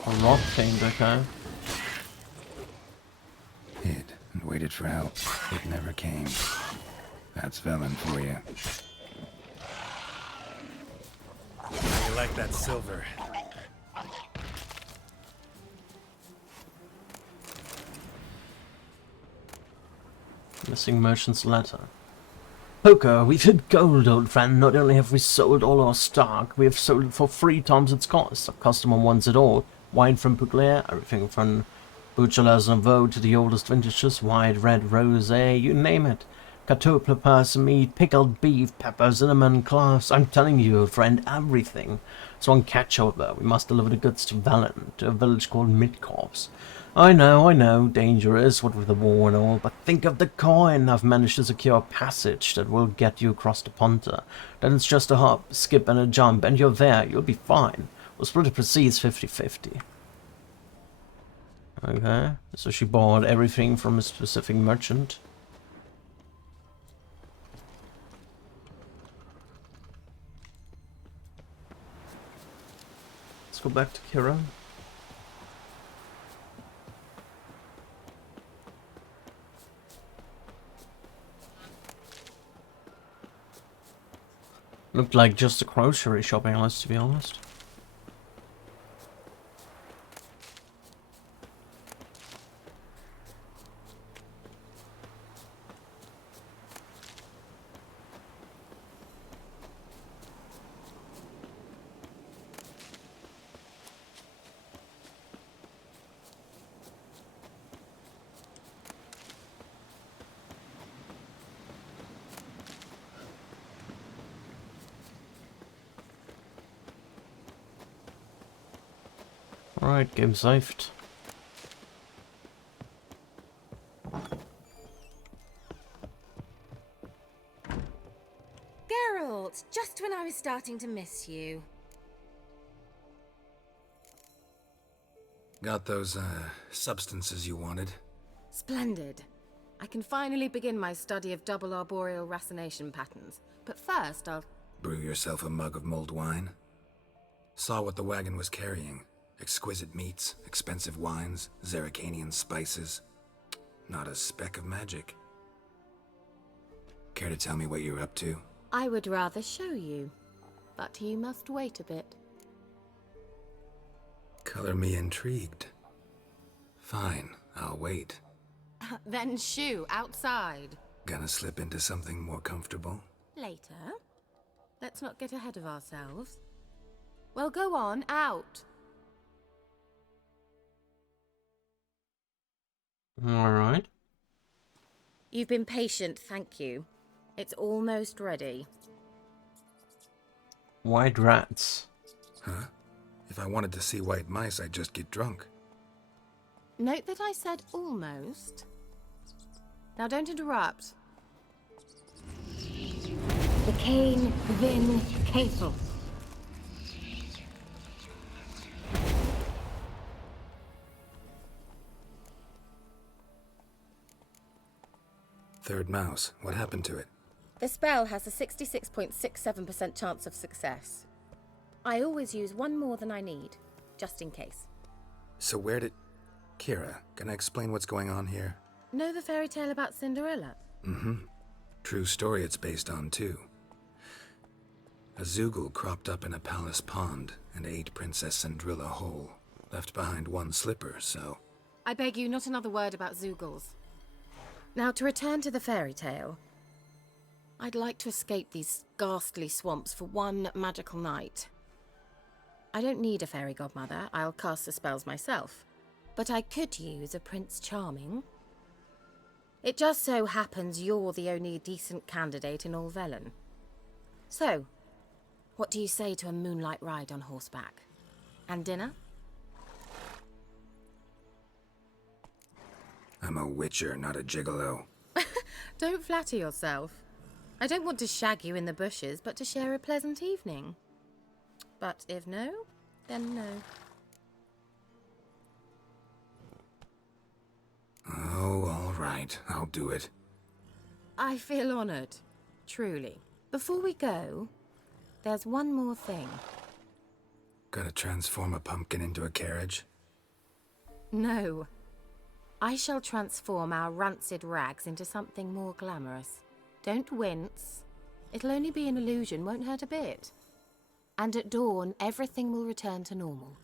A rock thing, okay. Hid and waited for help. It never came. That's Velen for you. How you like that silver? Missing merchant's letter. Poker, we've hit gold, old friend. Not only have we sold all our stock, we have sold it for 3 times its cost. Our customer wants it all. Wine from Puglia, everything from Buchelas and Vaux to the oldest vintages, white, red, rosé, you name it. Cartople, person meat, pickled beef, pepper, cinnamon, cloves. I'm telling you, old friend, everything. So on catch over, we must deliver the goods to Velen, to a village called Midcorps. I know, dangerous, what with the war and all, but think of the coin! I've managed to secure a passage that will get you across the Ponta. Then it's just a hop, skip and a jump, and you're there, you'll be fine. We'll split the proceeds 50-50. Okay, so she bought everything from a specific merchant. Let's go back to Kira. Looked like just a grocery shopping list, to be honest. Alright, game saved. Geralt, just when I was starting to miss you. Got those, substances you wanted? Splendid. I can finally begin my study of double arboreal racination patterns. But first, I'll... Brew yourself a mug of mulled wine? Saw what the wagon was carrying. Exquisite meats, expensive wines, Zerrikanian spices. Not a speck of magic. Care to tell me what you're up to? I would rather show you, but you must wait a bit. Color me intrigued. Fine, I'll wait. Then shoo, outside. Gonna slip into something more comfortable? Later. Let's not get ahead of ourselves. Well, go on, out. Alright. You've been patient, thank you. It's almost ready. White rats. Huh? If I wanted to see white mice, I'd just get drunk. Note that I said almost. Now don't interrupt. The cane, Vin, Castle. Third mouse. What happened to it? The spell has a 66.67% chance of success. I always use one more than I need, just in case. So where did... Kira, can I explain what's going on here? Know the fairy tale about Cinderella? Mm-hmm. True story it's based on, too. A Zoogle cropped up in a palace pond and ate Princess Cindrilla whole. Left behind one slipper, so... I beg you, not another word about Zoogles. Now, to return to the fairy tale, I'd like to escape these ghastly swamps for one magical night. I don't need a fairy godmother, I'll cast the spells myself. But I could use a Prince Charming. It just so happens you're the only decent candidate in all Velen. So, what do you say to a moonlight ride on horseback? And dinner? I'm a witcher, not a gigolo. Don't flatter yourself. I don't want to shag you in the bushes, but to share a pleasant evening. But if no, then no. Oh, all right. I'll do it. I feel honored. Truly. Before we go, there's one more thing. Gotta transform a pumpkin into a carriage? No. I shall transform our rancid rags into something more glamorous. Don't wince. It'll only be an illusion, won't hurt a bit. And at dawn, everything will return to normal.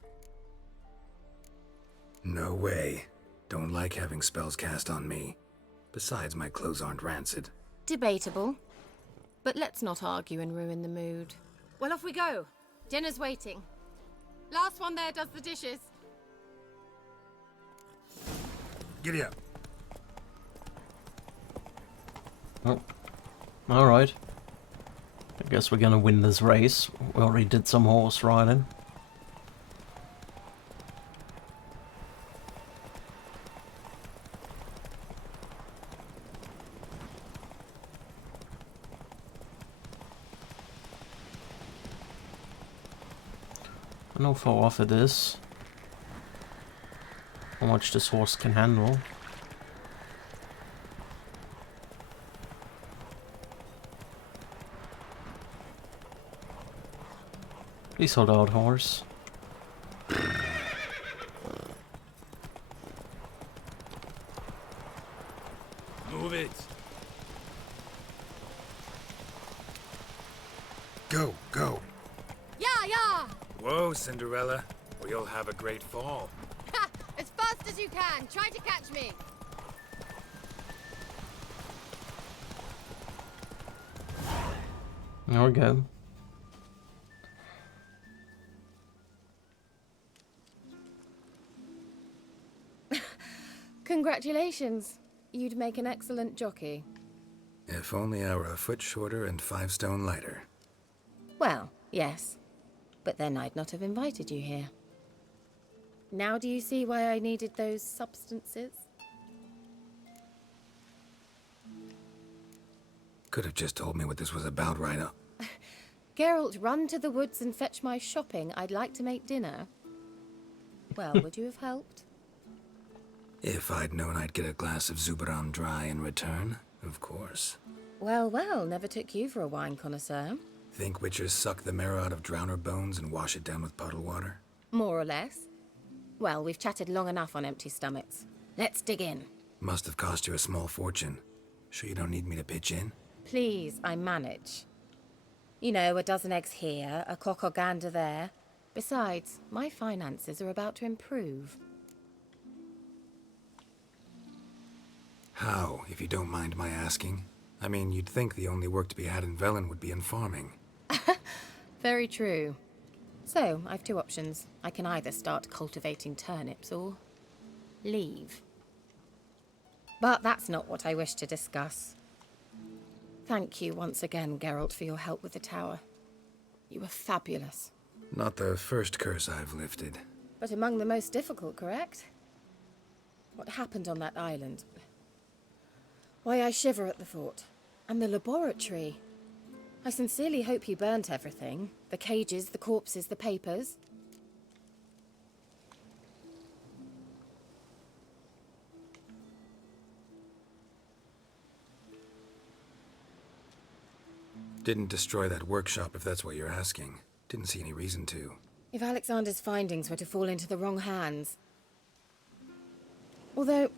No way. Don't like having spells cast on me. Besides, my clothes aren't rancid. Debatable. But let's not argue and ruin the mood. Well, off we go. Dinner's waiting. Last one there does the dishes. Giddy up. Oh. Alright. I guess we're gonna win this race. We already did some horse riding. I know how far off it is. How much this horse can handle. Please hold out, horse. Move it. Go, go. Yeah, yeah! Whoa, Cinderella, or you'll have a great fall. Ha! As fast as you can. Try to catch me. There we go. Congratulations. You'd make an excellent jockey. If only I were a foot shorter and 5 stone lighter. Well, yes. But then I'd not have invited you here. Now do you see why I needed those substances? Could have just told me what this was about right up. Geralt, run to the woods and fetch my shopping. I'd like to make dinner. Well, would you have helped? If I'd known I'd get a glass of Zubaram dry in return, of course. Well, well, never took you for a wine connoisseur. Think witchers suck the marrow out of drowner bones and wash it down with puddle water? More or less. Well, we've chatted long enough on empty stomachs. Let's dig in. Must have cost you a small fortune. Sure you don't need me to pitch in? Please, I manage. You know, a dozen eggs here, a cock or gander there. Besides, my finances are about to improve. How, if you don't mind my asking? I mean, you'd think the only work to be had in Velen would be in farming. Very true. So, I've 2 options. I can either start cultivating turnips or leave. But that's not what I wish to discuss. Thank you once again, Geralt, for your help with the tower. You were fabulous. Not the first curse I've lifted. But among the most difficult, correct? What happened on that island? Why, I shiver at the thought. And the laboratory. I sincerely hope you burnt everything. The cages, the corpses, the papers. Didn't destroy that workshop, if that's what you're asking. Didn't see any reason to. If Alexander's findings were to fall into the wrong hands. Although,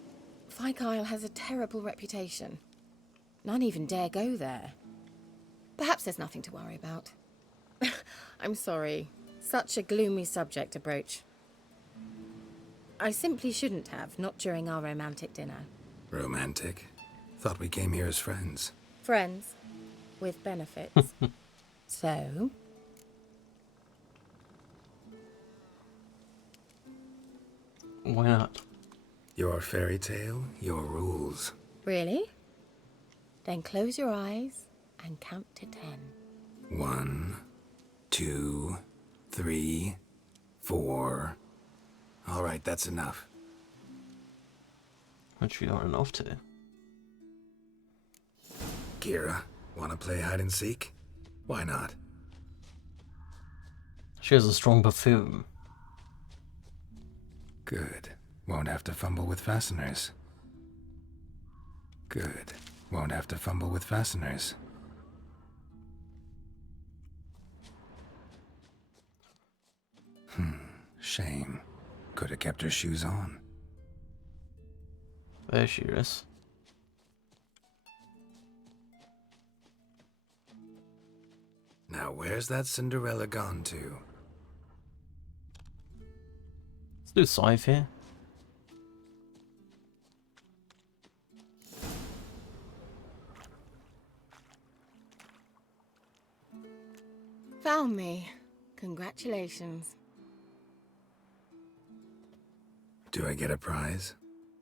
Fyke Isle has a terrible reputation. None even dare go there. Perhaps there's nothing to worry about. I'm sorry. Such a gloomy subject to broach. I simply shouldn't have, not during our romantic dinner. Romantic? Thought we came here as friends. Friends. With benefits. So? Why not? Your fairy tale, your rules. Really? Then close your eyes and count to 10. 1, 2, 3, 4. All right, that's enough. Which we are enough to. Kira, wanna play hide and seek? Why not? She has a strong buffoon. Good. Won't have to fumble with fasteners. Good. Won't have to fumble with fasteners. Shame. Could have kept her shoes on. There she is. Now, where's that Cinderella gone to? Let's do scythe here. Found me. Congratulations. Do I get a prize?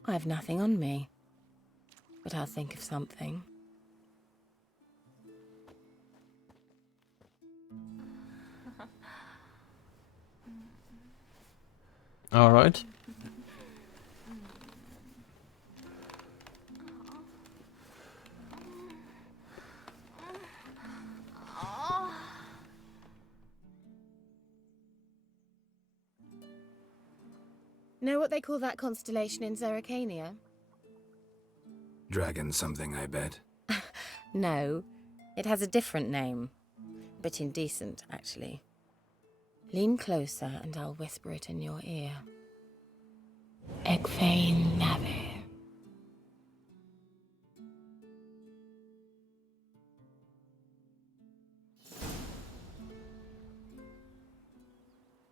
I've nothing on me, but I'll think of something. All right. Know what they call that constellation in Zeracania? Dragon something, I bet. No, it has a different name, but indecent, actually. Lean closer and I'll whisper it in your ear. Egfain Nave.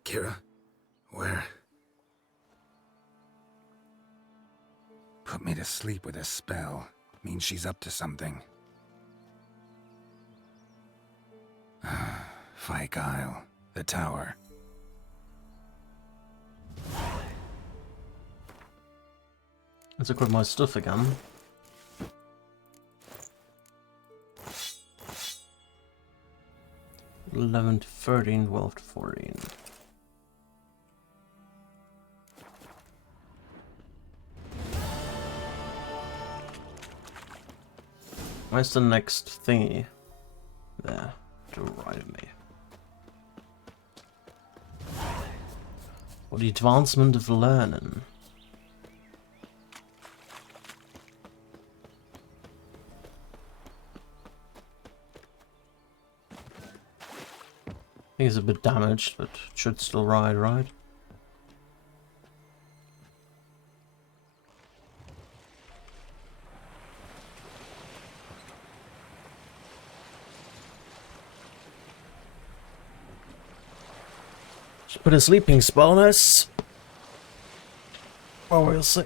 Kira? Where? Put me to sleep with a spell. Means she's up to something. Fyke Isle. The tower. Let's equip my stuff again. $11 to 13, $12 to 14. Where's the next thingy? There, to the right of me. For the advancement of learning. I think it's a bit damaged, but it should still ride, right? Should put a sleeping spell on us. Well, we'll see.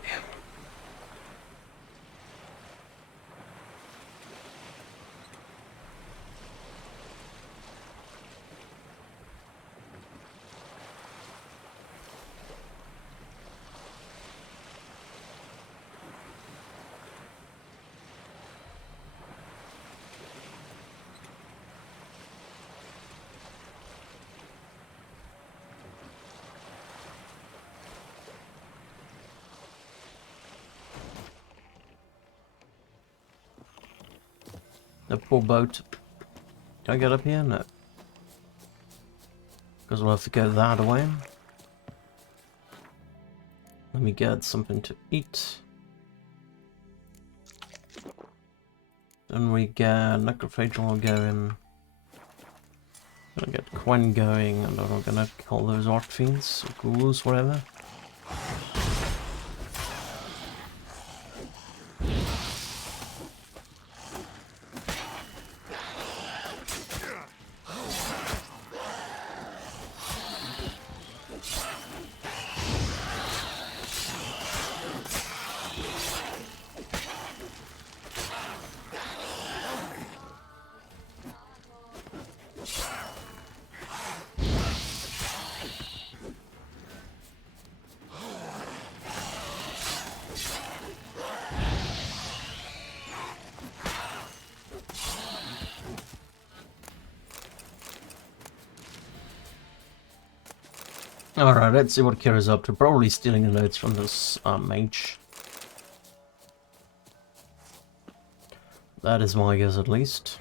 The poor boat. Can I get up here? No. Because we'll have to go that way. Let me get something to eat. Then we get Necrophagel going. Gonna get Quen going, and then we're gonna kill those Archfiends, or ghouls, whatever. Alright, let's see what Kira's up to. Probably stealing the notes from this mage. That is my guess, at least.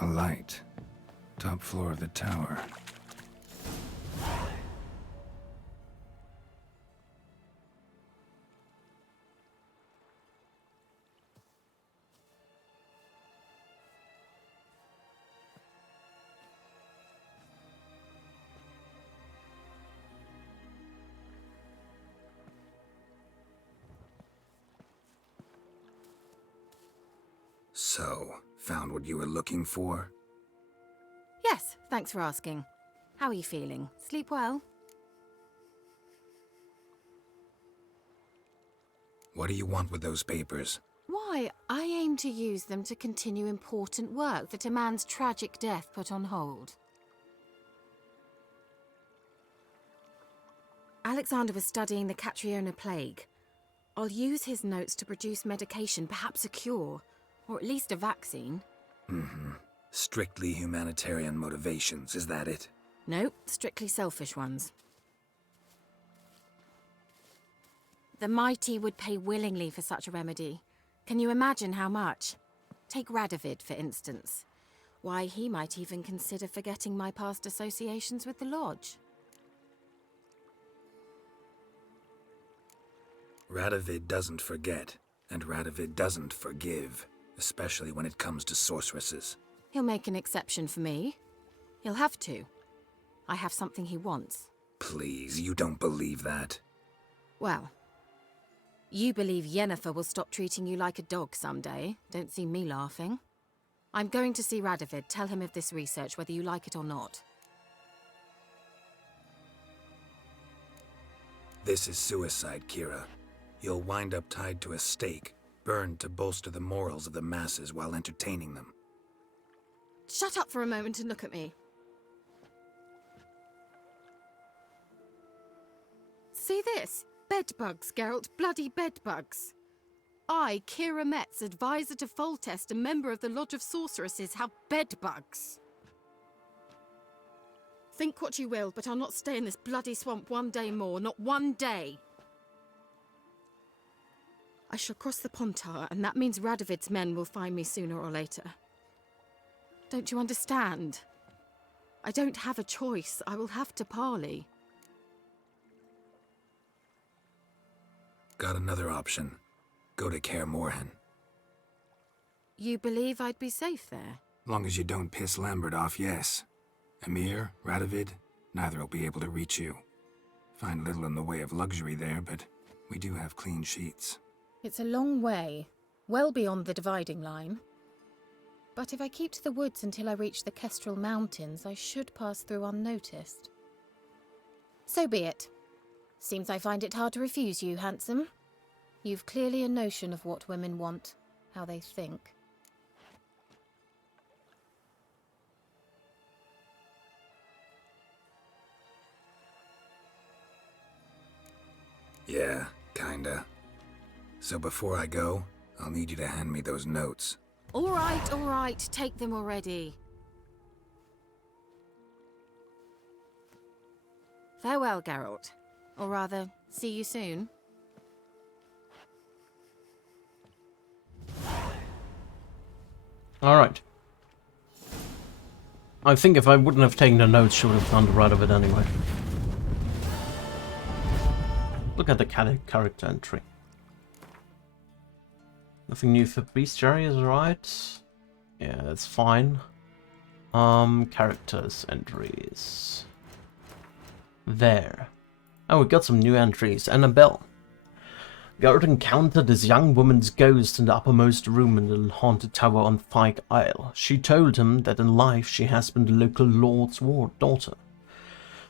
A light. Top floor of the tower. So, found what you were looking for? Yes, thanks for asking. How are you feeling? Sleep well? What do you want with those papers? Why, I aim to use them to continue important work that a man's tragic death put on hold. Alexander was studying the Catriona plague. I'll use his notes to produce medication, perhaps a cure, or at least a vaccine. Mm-hmm. Strictly humanitarian motivations, is that it? No, strictly selfish ones. The mighty would pay willingly for such a remedy. Can you imagine how much? Take Radovid, for instance. Why, he might even consider forgetting my past associations with the Lodge. Radovid doesn't forget, and Radovid doesn't forgive, especially when it comes to sorceresses. He'll make an exception for me. He'll have to. I have something he wants. Please, you don't believe that. Well, you believe Yennefer will stop treating you like a dog someday. Don't see me laughing. I'm going to see Radovid. Tell him of this research, whether you like it or not. This is suicide, Kira. You'll wind up tied to a stake, burned to bolster the morals of the masses while entertaining them. Shut up for a moment and look at me. See this? Bedbugs, Geralt. Bloody bedbugs. I, Kira Metz, advisor to Foltest and member of the Lodge of Sorceresses, have bedbugs. Think what you will, but I'll not stay in this bloody swamp one day more. Not one day. I shall cross the Pontar, and that means Radovid's men will find me sooner or later. Don't you understand? I don't have a choice. I will have to parley. Got another option. Go to Kaer Morhen. You believe I'd be safe there? Long as you don't piss Lambert off, yes. Emir, Radovid, neither will be able to reach you. Find little in the way of luxury there, but we do have clean sheets. It's a long way, well beyond the dividing line. But if I keep to the woods until I reach the Kestrel Mountains, I should pass through unnoticed. So be it. Seems I find it hard to refuse you, handsome. You've clearly a notion of what women want, how they think. Yeah, kinda. So before I go, I'll need you to hand me those notes. All right, take them already. Farewell, Geralt. Or rather, see you soon. Alright. I think if I wouldn't have taken the notes, she would have done the right of it anyway. Look at the character entry. Nothing new for bestiary is right. Yeah, that's fine. Characters entries. There. Oh, we got some new entries. Annabelle. Garrett encountered this young woman's ghost in the uppermost room in the haunted tower on Fyke Isle. She told him that in life she has been the local lord's daughter.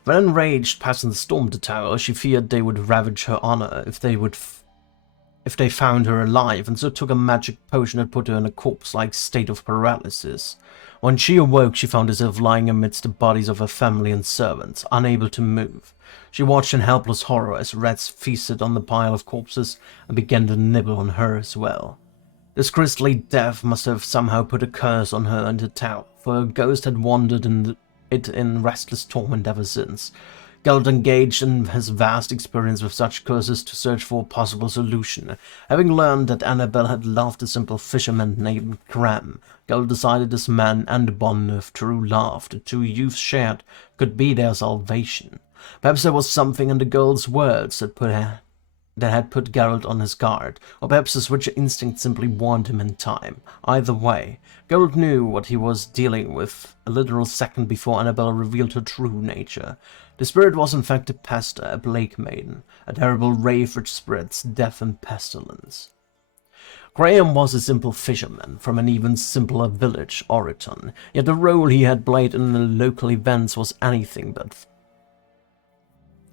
When enraged, peasants stormed the tower. She feared they would ravage her honor if they found her alive, and so took a magic potion that put her in a corpse-like state of paralysis. When she awoke, she found herself lying amidst the bodies of her family and servants, unable to move. She watched in helpless horror as rats feasted on the pile of corpses and began to nibble on her as well. This grisly death must have somehow put a curse on her and the tower, for her ghost had wandered in restless torment ever since. Geralt engaged in his vast experience with such curses to search for a possible solution. Having learned that Annabelle had loved a simple fisherman named Cram, Geralt decided this man and the bond of true love the two youths shared could be their salvation. Perhaps there was something in the girl's words that had put Geralt on his guard, or perhaps his witcher instinct simply warned him in time. Either way, Geralt knew what he was dealing with a literal second before Annabelle revealed her true nature. The spirit was in fact a Pester, a plague maiden, a terrible wraith which spreads death and pestilence. Graham was a simple fisherman from an even simpler village, Oriton, yet the role he had played in the local events was anything but.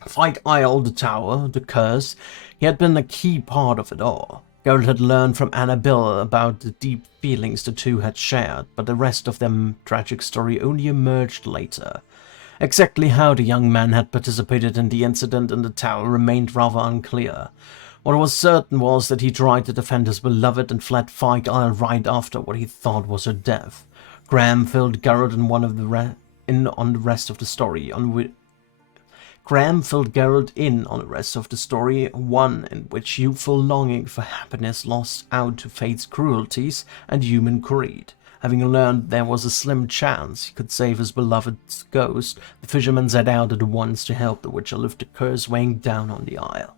Fight Isle, the tower, the curse, he had been a key part of it all. Geralt had learned from Annabelle about the deep feelings the two had shared, but the rest of their tragic story only emerged later. Exactly how the young man had participated in the incident in the tower remained rather unclear. What was certain was that he tried to defend his beloved and fled Fike Isle right after what he thought was her death. Graham filled Geralt in on the rest of the story, Graham filled Geralt in on the rest of the story, one in which youthful longing for happiness lost out to fate's cruelties and human greed. Having learned there was a slim chance he could save his beloved's ghost, the fisherman set out at once to help the Witcher lift the curse weighing down on the isle.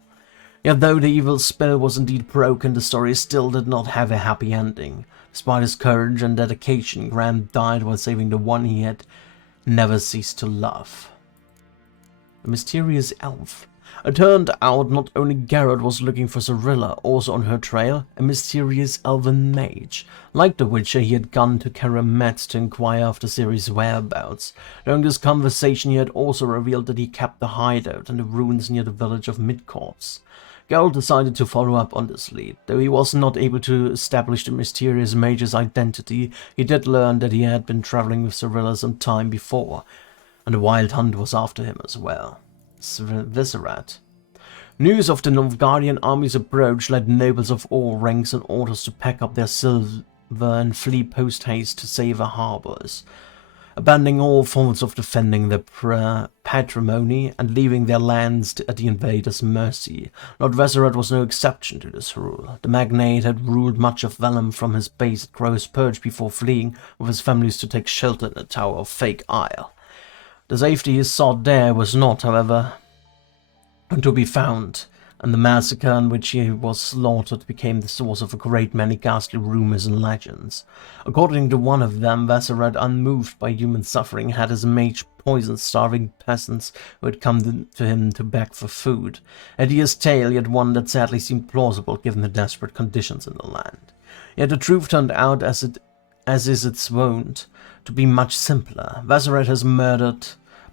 Yet though the evil spell was indeed broken, the story still did not have a happy ending. Despite his courage and dedication, Graham died while saving the one he had never ceased to love. The mysterious elf. It turned out not only Geralt was looking for Cyrilla, also on her trail, a mysterious elven mage. Like the Witcher, he had gone to Karamet to inquire after Ciri's whereabouts. During this conversation, he had also revealed that he kept the hideout in the ruins near the village of Midcorps. Geralt decided to follow up on this lead. Though he was not able to establish the mysterious mage's identity, he did learn that he had been traveling with Cyrilla some time before, and the Wild Hunt was after him as well. Viserat. News of the Nilfgaardian army's approach led nobles of all ranks and orders to pack up their silver and flee post-haste to safer harbours, abandoning all thoughts of defending their patrimony and leaving their lands at the invaders' mercy. Lord Viserat was no exception to this rule. The magnate had ruled much of Vellum from his base at Crow's Perch before fleeing with his families to take shelter in the tower of Fake Isle. The safety he sought there was not, however, to be found, and the massacre in which he was slaughtered became the source of a great many ghastly rumors and legends. According to one of them, Viserat, unmoved by human suffering, had his mage poisoned starving peasants who had come to him to beg for food. A hideous tale, yet one that sadly seemed plausible given the desperate conditions in the land. Yet the truth turned out, as is its wont, to be much simpler. Viserat was murdered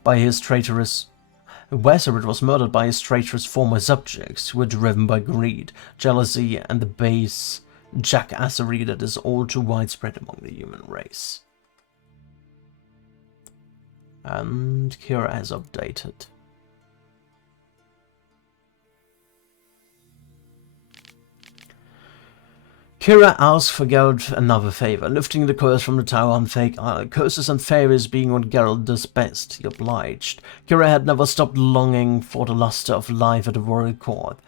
by his traitorous former subjects, who were driven by greed, jealousy, and the base jackassery that is all too widespread among the human race. And Kira has updated. Kira asked for Geralt another favor, lifting the curse from the tower on Fake Isle. Curses and favors being what Geralt does best, he obliged. Kira had never stopped longing for the luster of life at the royal court.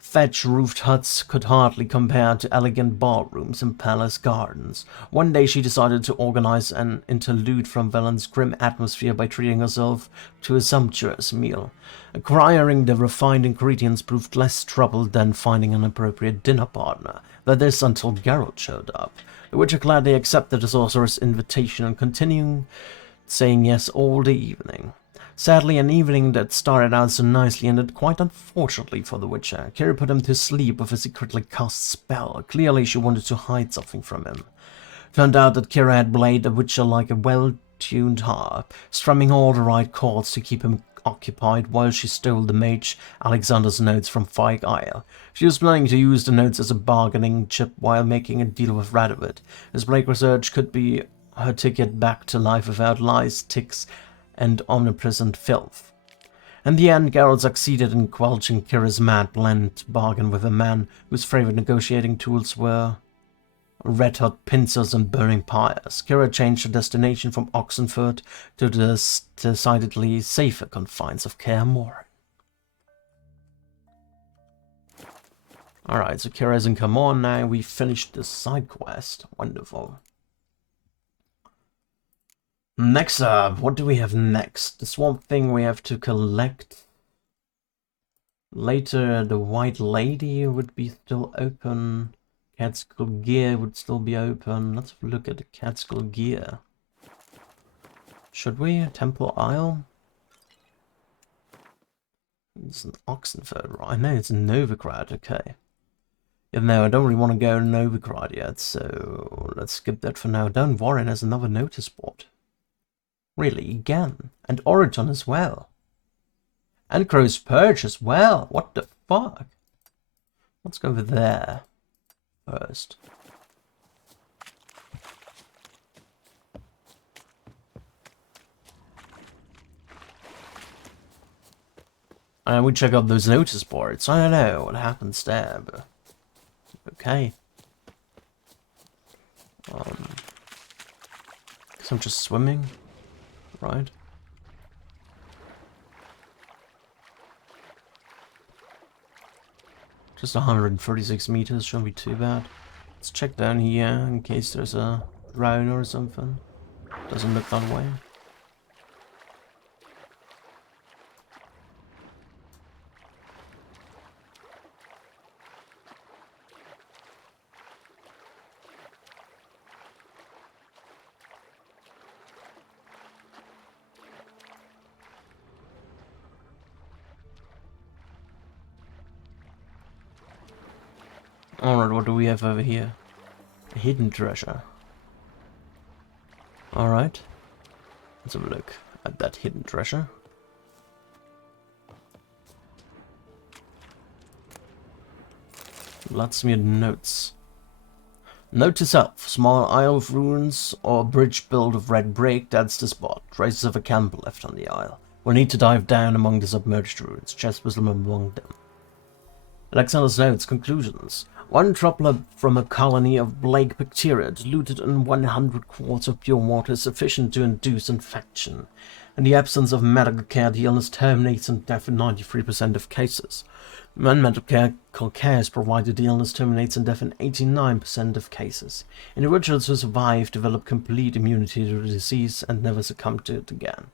Thatch-roofed huts could hardly compare to elegant ballrooms and palace gardens. One day she decided to organize an interlude from Vellon's grim atmosphere by treating herself to a sumptuous meal. Acquiring the refined ingredients proved less trouble than finding an appropriate dinner partner. That is, until Geralt showed up. The Witcher gladly accepted the sorcerer's invitation and continued saying yes all the evening. Sadly, an evening that started out so nicely ended quite unfortunately for the Witcher. Kira put him to sleep with a secretly cast spell. Clearly she wanted to hide something from him. Turned out that Kira had played the Witcher like a well-tuned harp, strumming all the right chords to keep him occupied while she stole the mage Alexander's notes from Fike Isle. She was planning to use the notes as a bargaining chip while making a deal with Radovid. His Blake research could be her ticket back to life without lies, ticks, and omnipresent filth. In the end, Geralt succeeded in quelching Kira's mad plan to bargain with a man whose favorite negotiating tools were red-hot pincers and burning pyres. Kira changed her destination from Oxenford to the decidedly safer confines of Kaer Morhen. Alright, so Kira's in Kaer Morhen now. We finished the side quest. Wonderful. Next up, what do we have next? The swamp thing we have to collect. Later, the White Lady would be still open. Catskill Gear would still be open. Let's have a look at the Catskill Gear. Should we? Temple Isle? It's an Oxenford, right? No, it's Novigrad, okay. Yeah, no, I don't really want to go to Novigrad yet, so let's skip that for now. Don't worry, there's another notice board. Really, again. And Oriton as well. And Crow's Perch as well. What the fuck? Let's go over there first. And we check out those notice boards. I don't know what happens there, but okay. Guess I'm just swimming, right? Just 136 meters, shouldn't be too bad. Let's check down here in case there's a drown or something. Doesn't look that way. Alright, what do we have over here? A hidden treasure. Alright. Let's have a look at that hidden treasure. Bloodsmeared notes. Note to self, small isle of ruins or bridge built of red brick, that's the spot. Traces of a camp left on the isle. We'll need to dive down among the submerged ruins. Chest was among them. Alexander's notes, conclusions. One droplet from a colony of plague bacteria diluted in 100 quarts of pure water is sufficient to induce infection. In the absence of medical care, the illness terminates in death in 93% of cases. When medical care is provided, the illness terminates in death in 89% of cases. Individuals who survive develop complete immunity to the disease and never succumb to it again.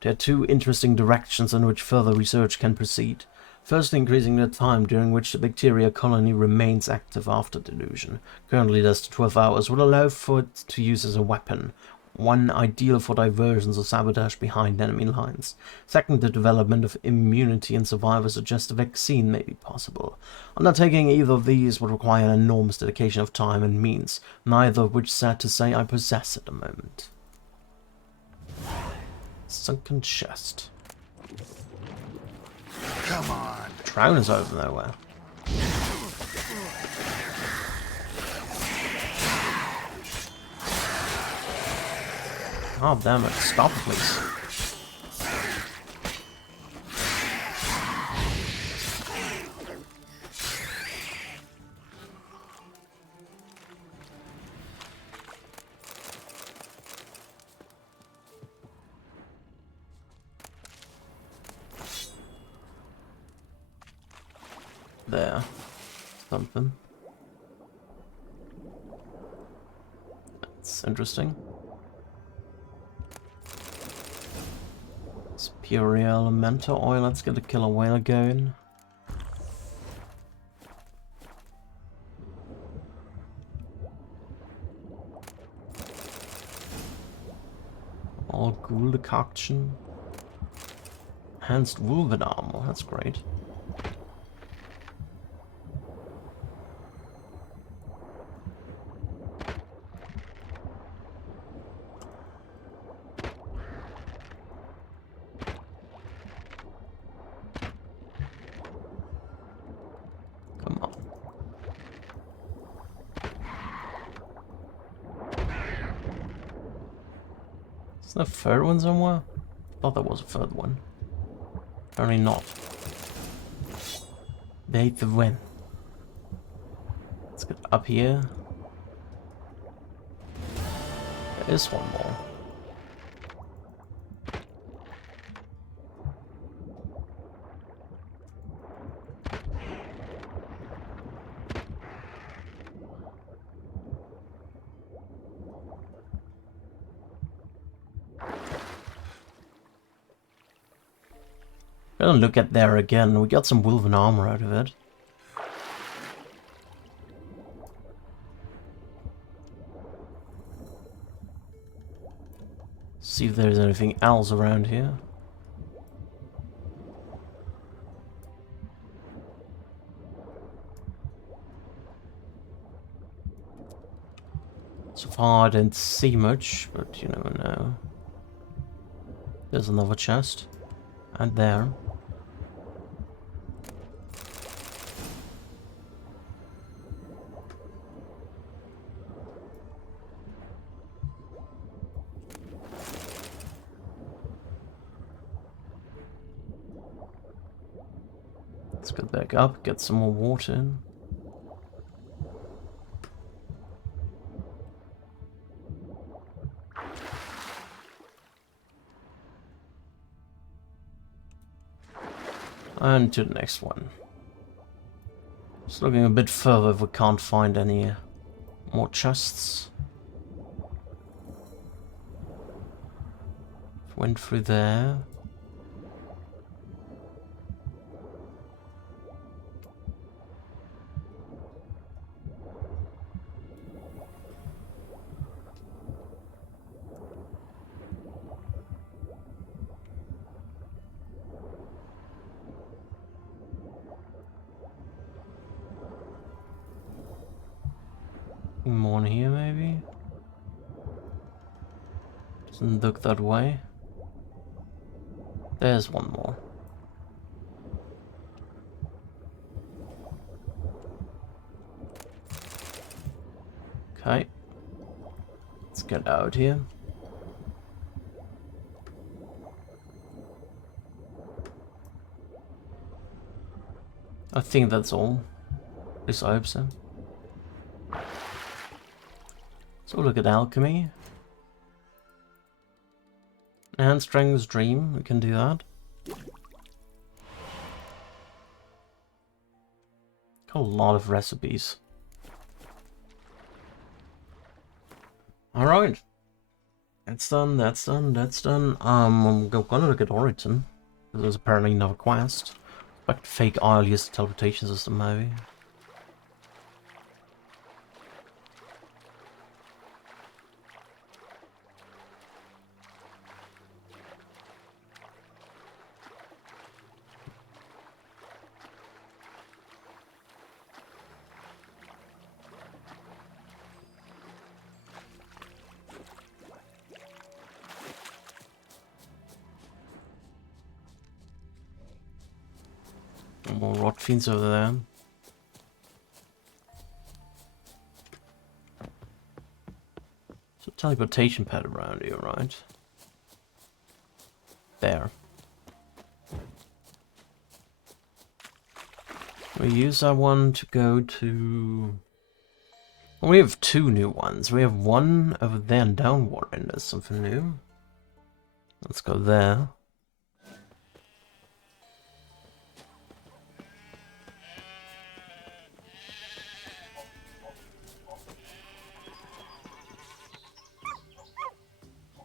There are two interesting directions in which further research can proceed. First, increasing the time during which the bacteria colony remains active after delusion. Currently, less than 12 hours will allow for it to use as a weapon, one ideal for diversions or sabotage behind enemy lines. Second, the development of immunity in survivors suggests a vaccine may be possible. Undertaking either of these would require an enormous dedication of time and means, neither of which, sad to say, I possess at the moment. Sunken chest. Come on. Drown is over nowhere. Oh damn it, stop please. There. Something. That's interesting. Superior elemental oil, let's get a killer whale going. All ghoul decoction. Enhanced woven armor, that's great. Is there a third one somewhere? I thought there was a third one. Apparently not. The 8th of when? Let's get up here. There is one more. Gonna look at there again. We got some woven armor out of it. See if there's anything else around here. far I didn't see much, but you never know. There's another chest. And there. Let's get back up, get some more water in. And to the next one. Just looking a bit further if we can't find any more chests. Went through there. More in here, maybe? Doesn't look that way. There's one more. Okay. Let's get out here. I think that's all. At least I hope so. So look at alchemy. And Strength's Dream, we can do that. Got a lot of recipes. Alright. That's done, that's done, that's done. I'm gonna look at Origin. There's apparently another quest. Like fake Isle use the teleportation system, maybe. More rot fiends over there. So teleportation pad around here, right? There. We use that one to go to... Well, we have two new ones. We have one over there and downward, and there's something new. Let's go there.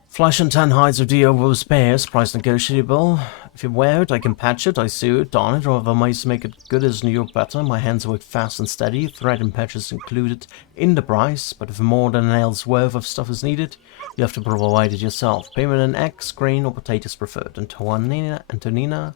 Flesh and tan hides of deer will spares, price negotiable. If you wear it, I can patch it, I sew it, darn it, or if I might make it good as New York better. My hands work fast and steady, thread and patches included in the price, but if more than an nail's worth of stuff is needed, you have to provide it yourself. Payment in eggs, grain, or potatoes preferred. Antonina,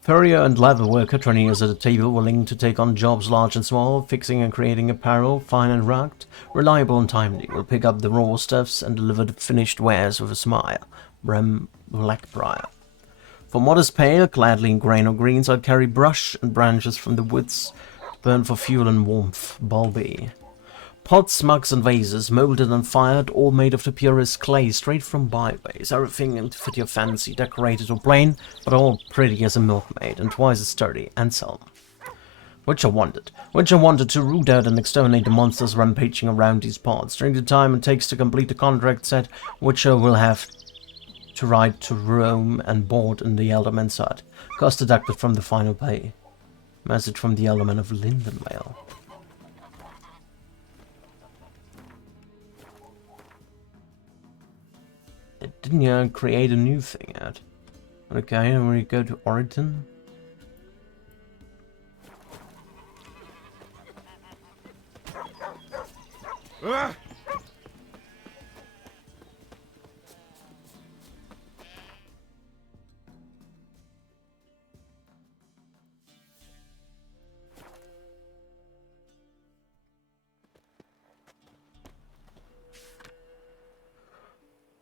furrier and leather worker, 20 years at a table, willing to take on jobs large and small, fixing and creating apparel, fine and rugged, reliable and timely, will pick up the raw stuffs and deliver the finished wares with a smile. Brem Blackbriar. For modest pay, gladly in grain or greens, I'd carry brush and branches from the woods, burn for fuel and warmth. Bulby. Pots, mugs, and vases, molded and fired, all made of the purest clay, straight from byways. Everything to fit your fancy, decorated or plain, but all pretty as a milkmaid, and twice as sturdy. Anselm. Which I wanted to root out and exterminate the monsters rampaging around these parts. During the time it takes to complete the contract set, Witcher will have to ride to Rome and board in the Elderman side. Cost deducted from the final pay. Message from the Elderman of Lindenvale. Didn't you create a new thing yet? Okay, and we go to Origin.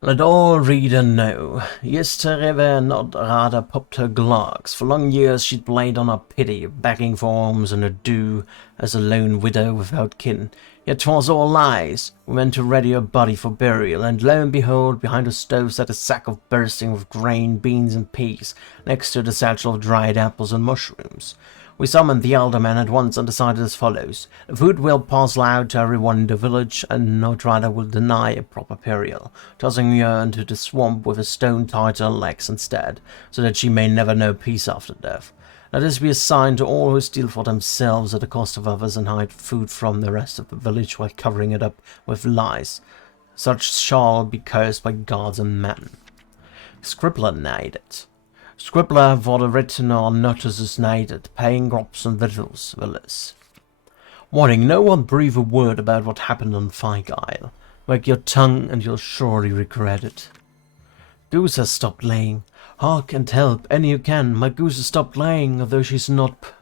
Let all reader know, yestereve not rather popped her glags. For long years she'd played on our pity, begging for alms and her due, as a lone widow without kin. Yet 'twas all lies. We went to ready her body for burial, and lo and behold, behind her stove sat a sack of bursting with grain, beans, and peas, next to the satchel of dried apples and mushrooms. We summoned the alderman at once and decided as follows. The food will pass loud to everyone in the village, and no trader will deny a proper burial, tossing her into the swamp with a stone tied to her legs instead, so that she may never know peace after death. Let this be a sign to all who steal for themselves at the cost of others and hide food from the rest of the village while covering it up with lies. Such shall be cursed by gods and men. Scribbler needed. Scribbler for the written on notices needed, paying crops and victuals, villas. Warning, no one breathe a word about what happened on Fike Isle. Wag your tongue and you'll surely regret it. Goose has stopped laying. Hark and help, any who can. My goose has stopped laying, although she's not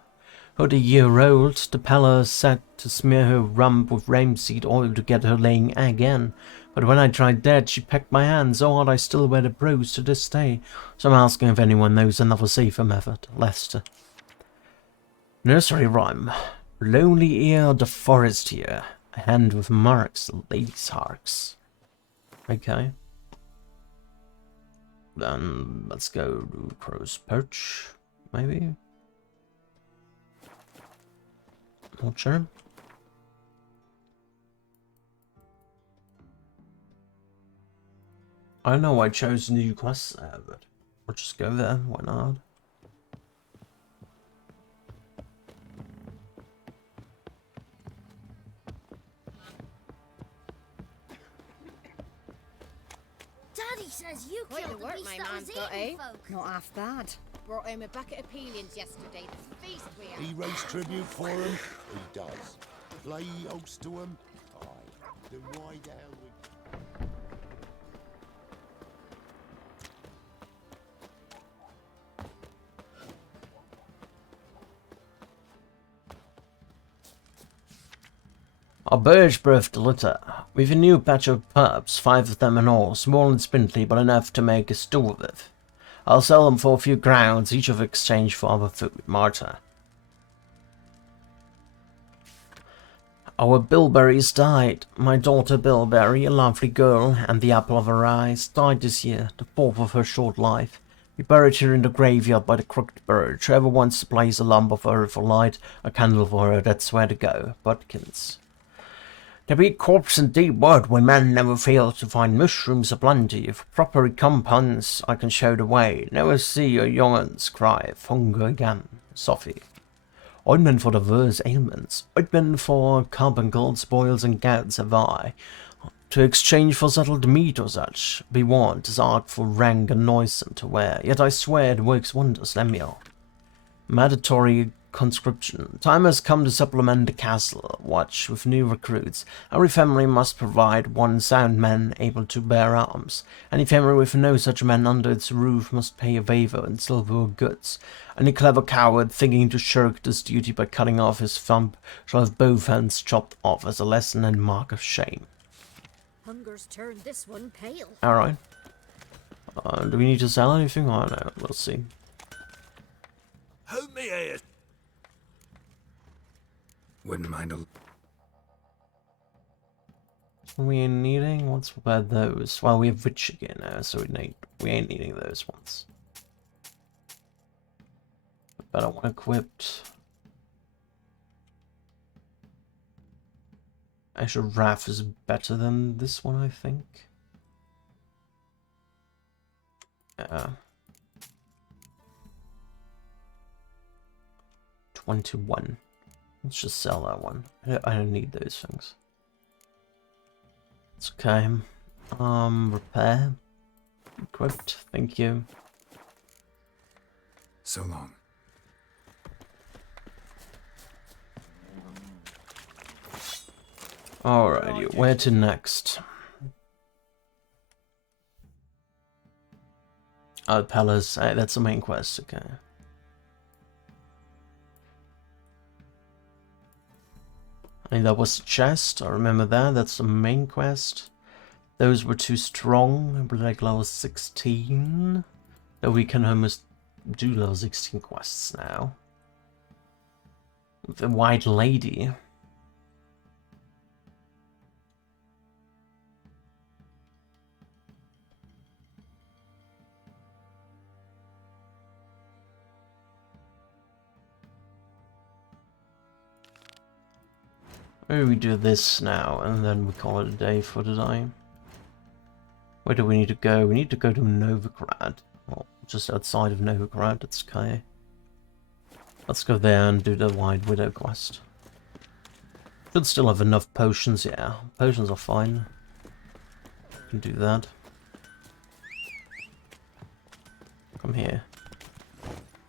but a year old. The peller said to smear her rump with rapeseed oil to get her laying again. But when I tried that, she pecked my hand so hard I still wear the bruise to this day. So I'm asking if anyone knows another safer method. Lester. Nursery rhyme. Lonely ear the forest here. A hand with marks, the lady's harks. Okay. Then let's go to Crow's Perch, maybe? Not sure. I don't know why I chose new quests there, but we'll just go there, why not? Daddy says you Quite killed the work the my beast that man's was got, eating eh? folk. Not half bad. Brought home a bucket of peelings yesterday. The feast we had. He raised tribute for him? He does. Lay oats to him? Aye. Then why the hell would... Our birch birthed a litter. We've a new batch of pups, 5 of them in all, small and spindly, but enough to make a stew with. I'll sell them for a few crowns, each of exchange for other food. Marta. Our Bilberries died. My daughter Bilberry, a lovely girl, and the apple of her eyes, died this year, the 4th of her short life. We buried her in the graveyard by the crooked birch. Whoever wants to place a lump of earth for light, a candle for her, that's where to go. Butkins. To be corpse in deep wood when men never fail to find mushrooms aplenty. If proper recompense I can show the way. Never see a young'uns cry of hunger again. Sophie. Ointment for diverse ailments. Ointment for carbuncles, boils, and gouts have I. To exchange for settled meat or such. Be warned, 'tis artful, rank, and noisome to wear. Yet I swear it works wonders, Lemuel. Mandatory conscription. Time has come to supplement the castle watch with new recruits. Every family must provide one sound man able to bear arms. Any family with no such man under its roof must pay a favor in silver or goods. Any clever coward thinking to shirk this duty by cutting off his thumb shall have both hands chopped off as a lesson and mark of shame. Hunger's turned this one pale. Alright. Do we need to sell anything? I don't know. We'll see. Hold me ears. Wouldn't mind a... We ain't needing? What's about those? Well, we have rich again now, so we ain't needing those ones. Better one equipped. Actually, Raph is better than this one, I think. Yeah. 21. Let's just sell that one. I don't need those things. It's okay. Repair. Equipped. Thank you. So long. Alrighty, where to next? Oh, Palace. That's the main quest, okay. I mean, that was the chest, I remember that, that's the main quest. Those were too strong, but like level 16. Though we can almost do level 16 quests now. The White Lady. Maybe we do this now, and then we call it a day for today. Where do we need to go? We need to go to Novigrad. Well, just outside of Novigrad, that's okay. Let's go there and do the White Widow quest. Should still have enough potions, yeah. Potions are fine. Can do that. Come here.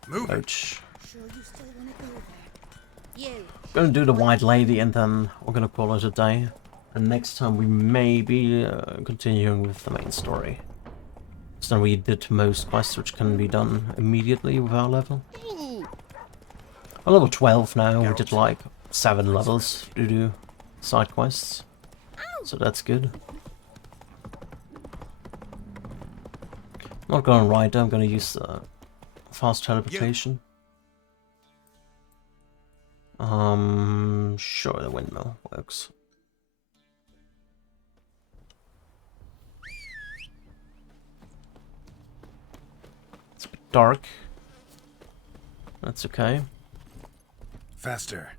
Move it. Ouch. Sure you still want to go there? You. Gonna do the White Lady and then we're gonna call it a day. And next time we may be continuing with the main story. So then we did most quests which can be done immediately with our level. We're level 12 now, we did like 7 levels to do side quests. So that's good. I'm not gonna ride, I'm gonna use fast teleportation. Sure, the windmill works. It's a bit dark. That's okay. Faster.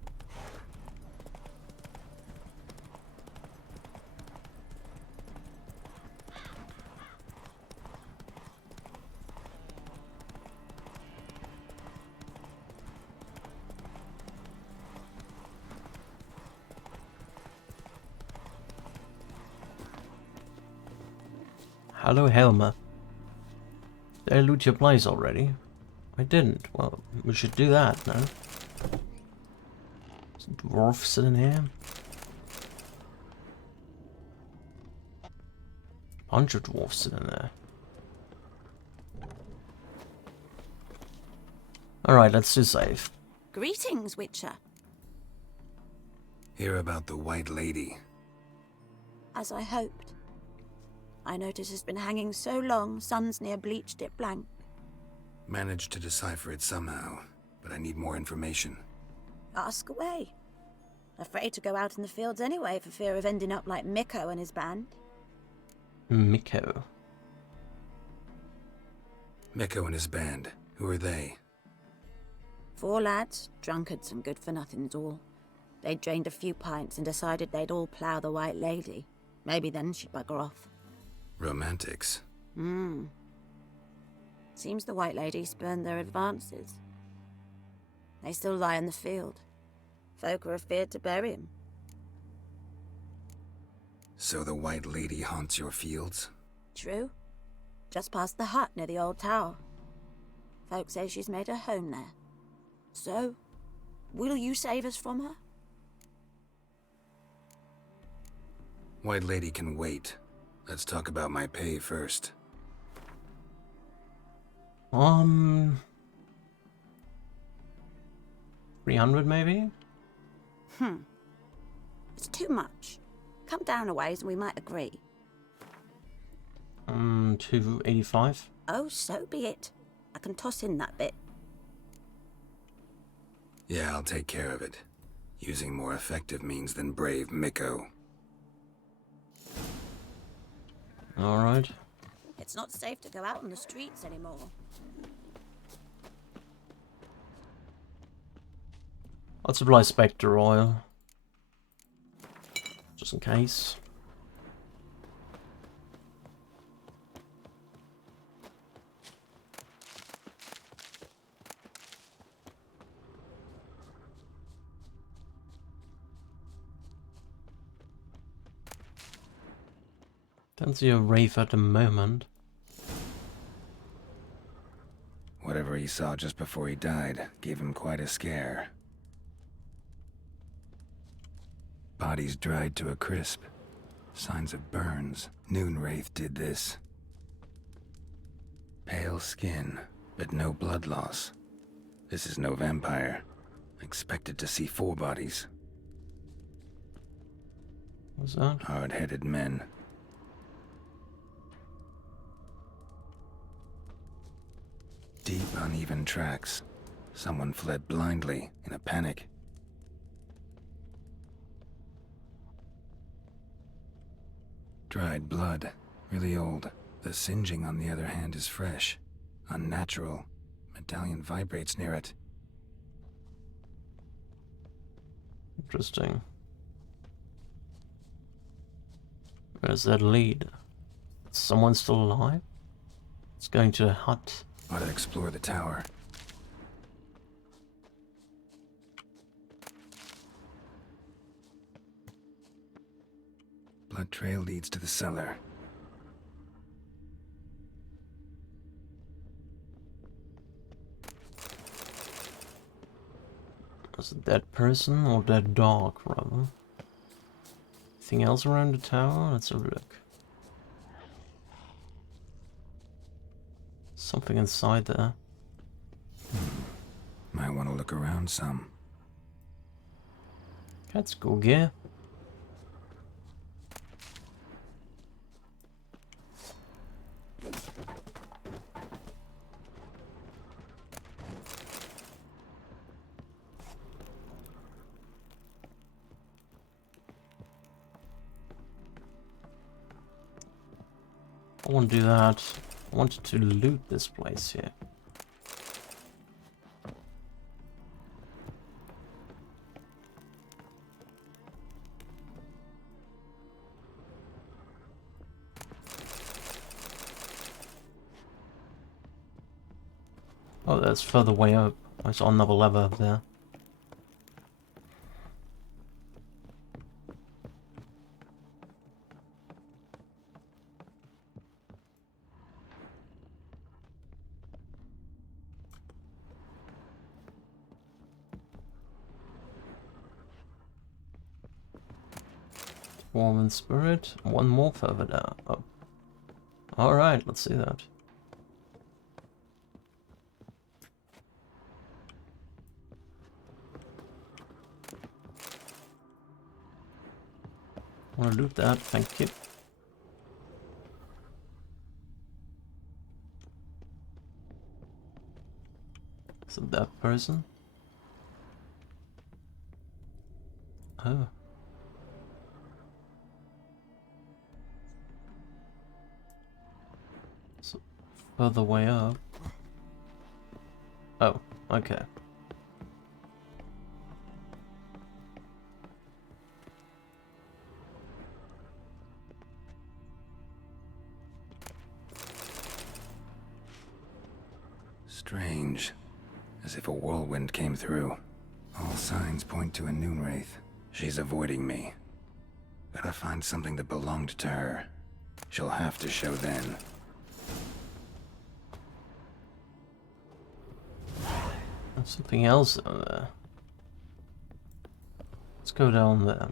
Hello, Helma. Did I loot your place already? I didn't. Well, we should do that now. Some dwarf sitting here. Bunch of dwarfs sitting there. Alright, let's do save. Greetings, Witcher. Hear about the White Lady. As I hoped. I notice it's been hanging so long, Sun's near bleached it blank. Managed to decipher it somehow, but I need more information. Ask away. Afraid to go out in the fields anyway for fear of ending up like Mikko and his band. Mikko. Mikko and his band. Who are they? 4 lads, drunkards and good-for-nothings all. They'd drained a few pints and decided they'd all plough the White Lady. Maybe then she'd bugger off. Romantics. Seems the White Lady spurned their advances. They still lie in the field. Folk are afeard to bury 'em. So the White Lady haunts your fields? True. Just past the hut near the old tower. Folk say she's made her home there. So, will you save us from her? White Lady can wait. Let's talk about my pay first. 300 maybe? It's too much. Come down a ways and we might agree. 285. Oh, so be it. I can toss in that bit. Yeah, I'll take care of it. Using more effective means than brave Mikko. Alright. It's not safe to go out on the streets anymore. I'll supply Spectre oil. Just in case. Don't see a Wraith at the moment. Whatever he saw just before he died gave him quite a scare. Bodies dried to a crisp. Signs of burns. Noon Wraith did this. Pale skin, but no blood loss. This is no vampire. Expected to see 4 bodies. What's that? Hard-headed men. Uneven tracks. Someone fled blindly in a panic. Dried blood. Really old. The singeing, on the other hand, is fresh. Unnatural. Medallion vibrates near it. Interesting. Where does that lead? Is someone still alive? It's going to a hut. Ought to explore the tower. Blood trail leads to the cellar. Is it dead person or dead dog, rather? Anything else around the tower? Let's have a look. Something inside there. Might want to look around some. That's cool gear. I won't do that. I wanted to loot this place here. Oh, that's further way up. I saw another lever up there. Dwarven spirit. One more further down. Oh. Alright, let's see that. Wanna loot that, thank you. Is it that person? Oh. So, further way up. Oh, okay. Strange. As if a whirlwind came through. All signs point to a noon wraith. She's avoiding me. Gotta find something that belonged to her. She'll have to show then. There's something else down there. Let's go down there.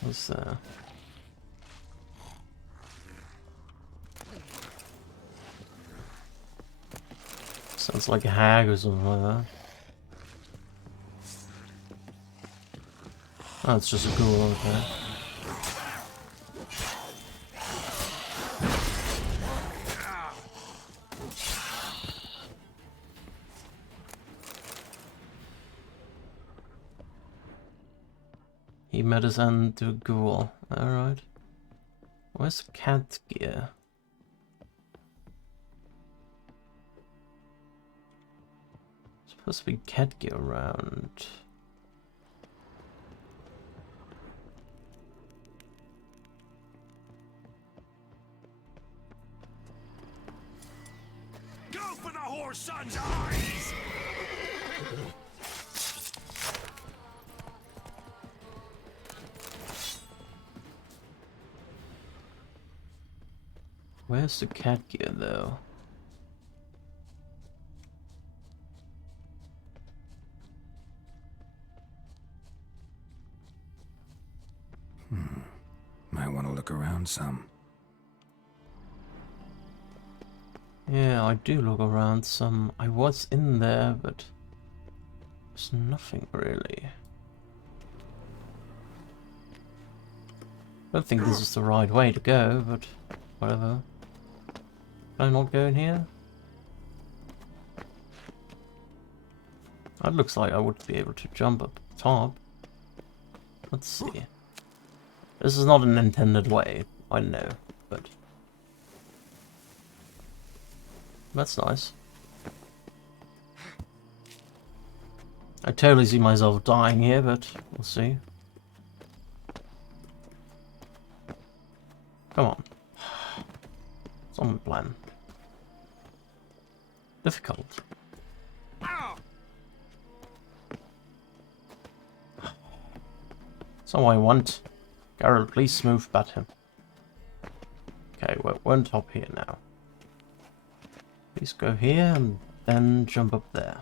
What's there? Sounds like a hag or something like that. Oh, it's just a ghoul, okay. He met his end to a ghoul. Alright. Where's cat gear? Supposed to be cat gear around. Go for the whore's son's eyes! Where's the cat gear though? around some. Yeah, I do look around some. I was in there, but there's nothing really. I don't think this is the right way to go, but whatever. Can I not go in here? That looks like I would be able to jump up the top. Let's see. This is not an intended way, I know, but that's nice. I totally see myself dying here, but we'll see. Come on. It's on the plan. Difficult. So I want. Garrel, please move button. Okay, we're on top here now. Please go here and then jump up there.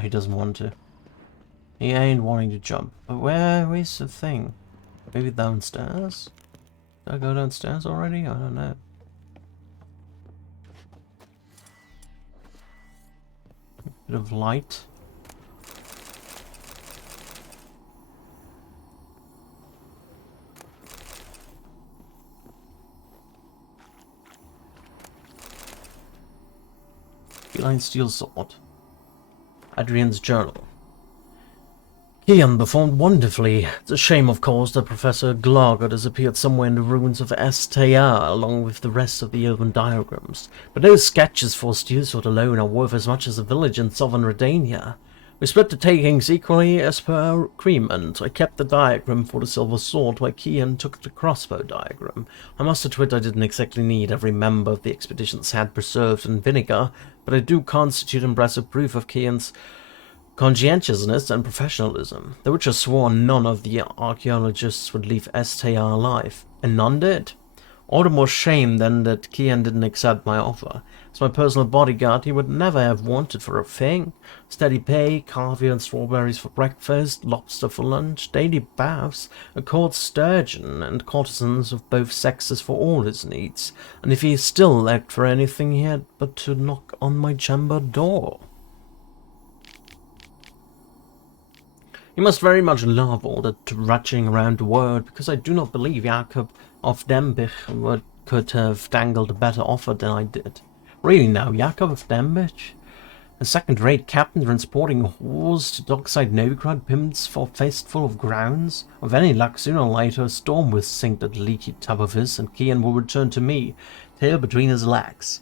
He doesn't want to. He ain't wanting to jump. But where's the thing? Maybe downstairs? Did I go downstairs already? I don't know. Bit of light. Feline steel sword. Adrian's journal. Kian performed wonderfully. It's a shame, of course, that Professor Glauger disappeared somewhere in the ruins of STR along with the rest of the elven diagrams. But those sketches for steel sword alone are worth as much as a village in southern Redania. We split the takings equally as per agreement. I kept the diagram for the silver sword, while Kian took the crossbow diagram. I must admit I didn't exactly need every member of the expedition's head preserved in vinegar, but I do constitute impressive proof of Kian's conscientiousness and professionalism. The Witcher swore none of the archaeologists would leave STR alive, and none did. All the more shame then that Kian didn't accept my offer. As my personal bodyguard, he would never have wanted for a thing. Steady pay, caviar and strawberries for breakfast, lobster for lunch, daily baths, a court sturgeon, and courtesans of both sexes for all his needs. And if he still lacked for anything, he had but to knock on my chamber door. He must very much love all that rushing around the world, because I do not believe Jakob of Dembich could have dangled a better offer than I did. Really now, Jakob of Dembich? A second-rate captain transporting a horse to dockside Novigrad pimped for a fistful of grounds? With any luck, sooner or later a storm will sink that leaky tub of his, and Kian will return to me, tail between his legs.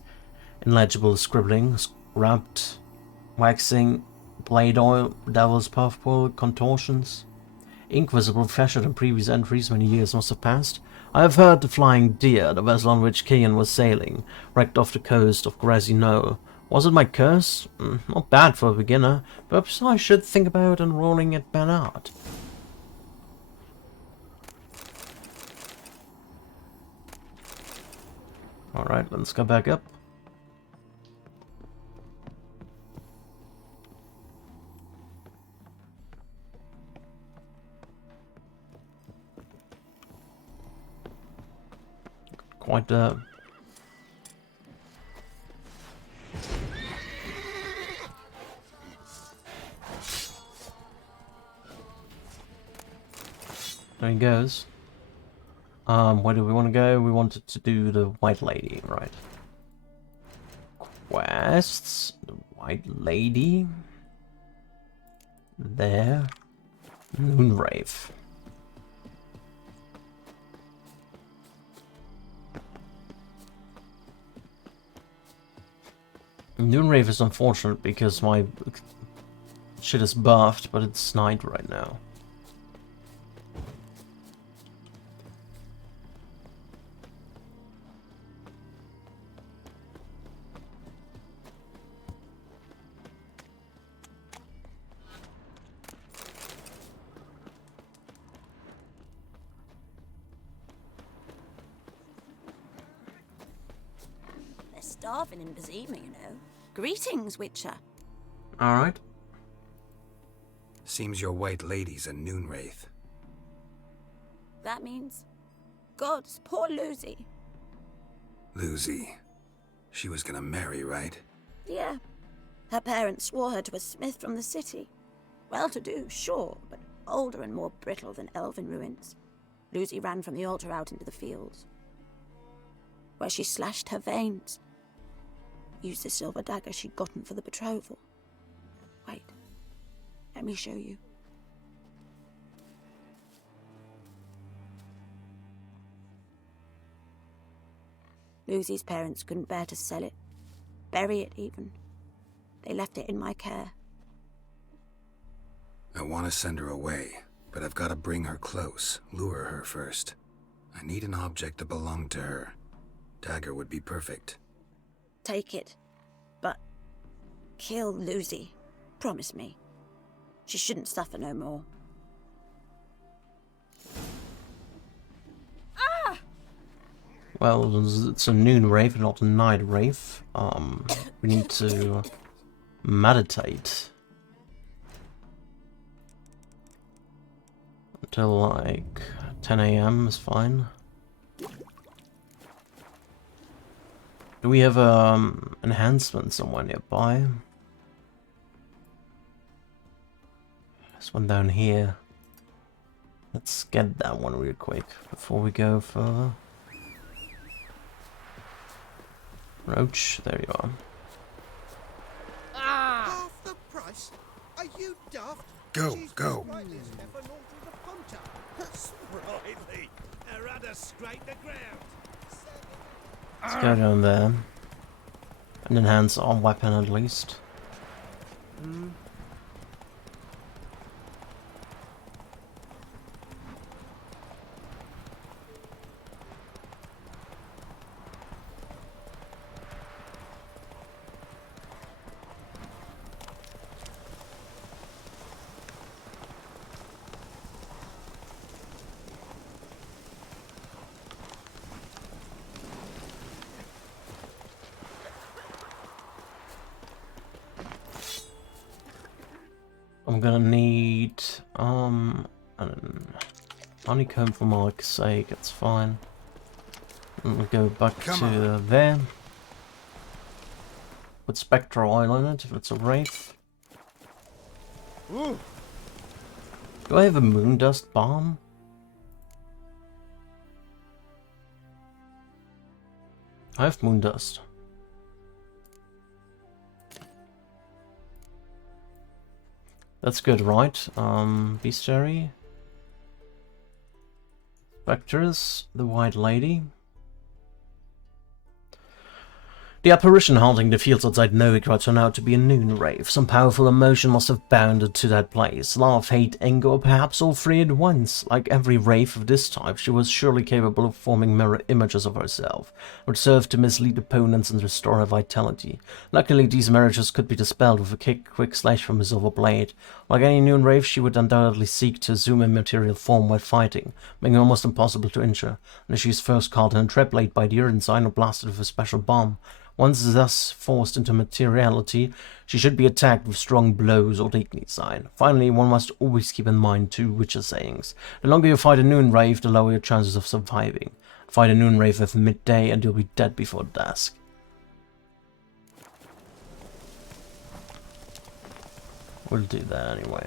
Illegible scribbling, scrubbed, waxing, blade oil, devil's puffball, contortions. Ink was a profession in previous entries many years must have passed. I have heard the Flying Deer, the vessel on which Kian was sailing, wrecked off the coast of Grassy Knoll. Was it my curse? Not bad for a beginner. Perhaps I should think about enrolling at Bernard. Alright, let's go back up. Quite there he goes. Where do we want to go? We wanted to do the White Lady, right? Quests. The White Lady. There. Moonrave. Moonrave is unfortunate because my shit is buffed, but it's night right now. They're starving in Bazima, you know. Greetings, Witcher. Alright. Seems your White Lady's a noon wraith. That means... Gods, poor Lucy. Lucy. She was gonna marry, right? Yeah. Her parents swore her to a smith from the city. Well-to-do, sure, but older and more brittle than elven ruins. Lucy ran from the altar out into the fields, where she slashed her veins. Used the silver dagger she'd gotten for the betrothal. Wait, let me show you. Lucy's parents couldn't bear to sell it, bury it even. They left it in my care. I want to send her away, but I've got to bring her close, lure her first. I need an object that belonged to her. Dagger would be perfect. Take it, but kill Lucy. Promise me. She shouldn't suffer no more. Well, it's a noon rave, not a night rave. We need to meditate until like 10 AM is fine. Do we have enhancement somewhere nearby? There's one down here. Let's get that one real quick before we go further. Roach, there you are. Half the price? Are you daft? Go, go. Sprightly. I'd rather scrape the ground. Let's go down there and enhance our weapon at least. I'm gonna need an honeycomb for Mark's sake, it's fine. And we'll go back to there. Put spectral oil in it if it's a wraith. Ooh. Do I have a moon dust bomb? I have moon dust. That's good, right? Bestiary. Spectres, the White Lady. The apparition haunting the fields outside Novigrad turned out to be a noon rave. Some powerful emotion must have bounded to that place. Love, hate, anger, or perhaps all three at once. Like every rave of this type, she was surely capable of forming mirror images of herself, which served to mislead opponents and restore her vitality. Luckily, these mirages could be dispelled with a quick slash from a silver blade. Like any noon rave, she would undoubtedly seek to assume a material form while fighting, making it almost impossible to injure, unless she is first caught in a trap laid by the Urine Sign or blasted with a special bomb. Once thus forced into materiality, she should be attacked with strong blows or dignity sign. Finally, one must always keep in mind two Witcher sayings. The longer you fight a noon rave, the lower your chances of surviving. Fight a noon rave at midday and you'll be dead before dusk. We'll do that anyway.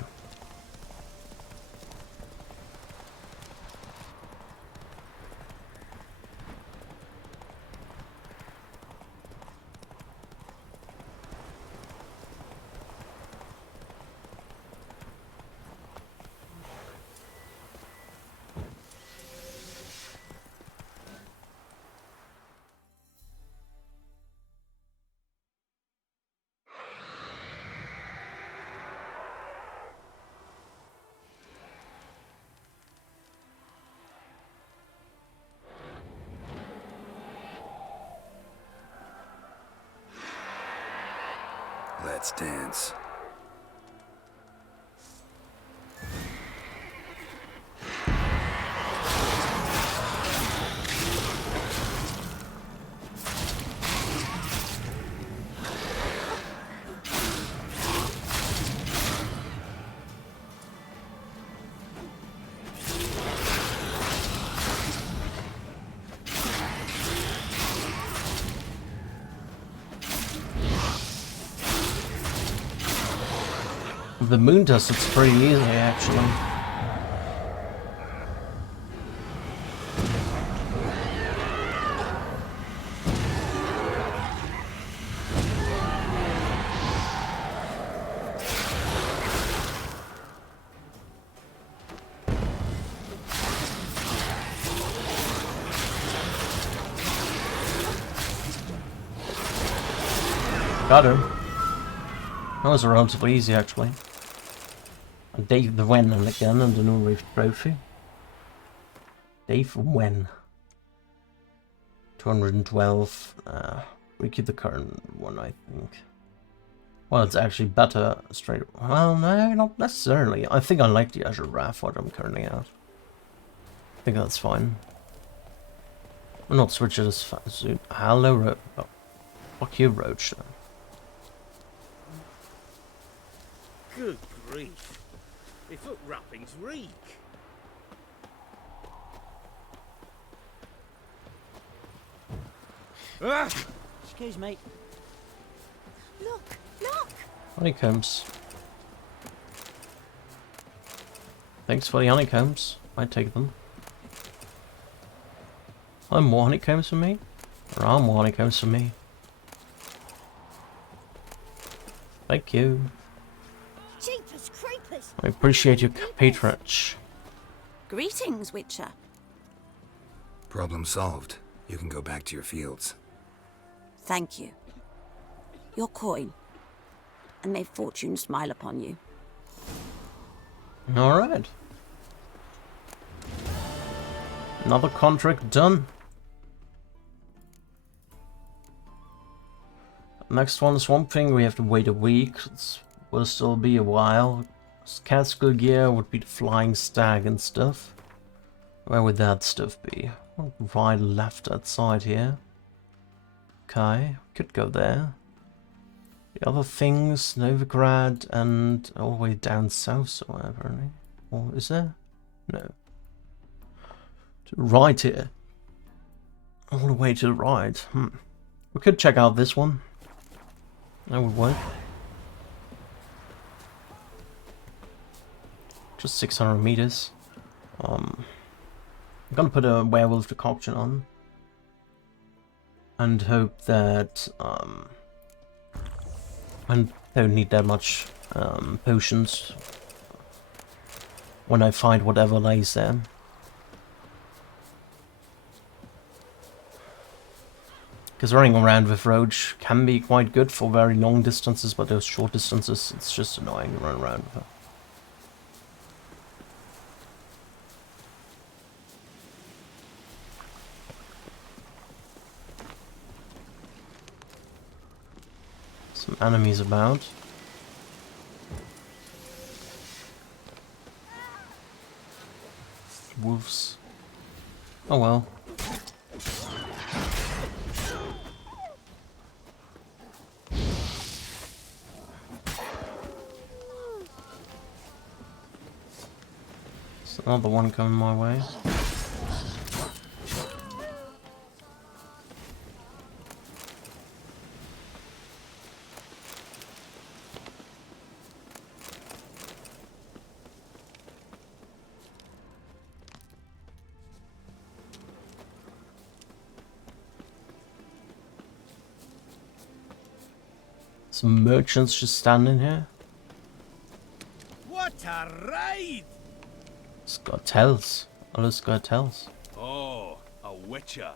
Let's dance. The moon dust, it's pretty easy actually. Got him. That was relatively easy actually. Dave the Wen again and the new Rift Trophy. Dave Wen. 212. We keep the current one, I think. Well, it's actually better straight. Well, no, not necessarily. I think I like the Azure Wrath, what I'm currently at. I think that's fine. I'll not switch it as fast soon. Hello, oh, fuck you, Roach. Good grief. They foot wrappings reek. Ah! Excuse me. Look, look! Honeycombs. Thanks for the honeycombs. I take them. Are more honeycombs for me? There are more honeycombs for me. Thank you. Jeepers creepers! I appreciate your patronage. Greetings, Witcher. Problem solved. You can go back to your fields. Thank you. Your coin. And may fortune smile upon you. Alright. Another contract done. Next one, Swamp Thing, we have to wait a week. It will still be a while. Catskill gear would be the flying stag and stuff. Where would that stuff be? Right, left, outside here. Okay, could go there. The other things, Novigrad and all the way down south somewhere, apparently. Or is there? No. To the right here. All the way to the right. We could check out this one. That would work. Just 600 meters. I'm gonna put a werewolf decoction on. And hope that I don't need that much potions when I find whatever lays there. Because running around with Roach can be quite good for very long distances, but those short distances, it's just annoying to run around with her. Some enemies about. Wolves. Oh well. There's another one coming my way. Some merchants just standing here. What a ride! Scartels. All the Scartels. Oh, a witcher.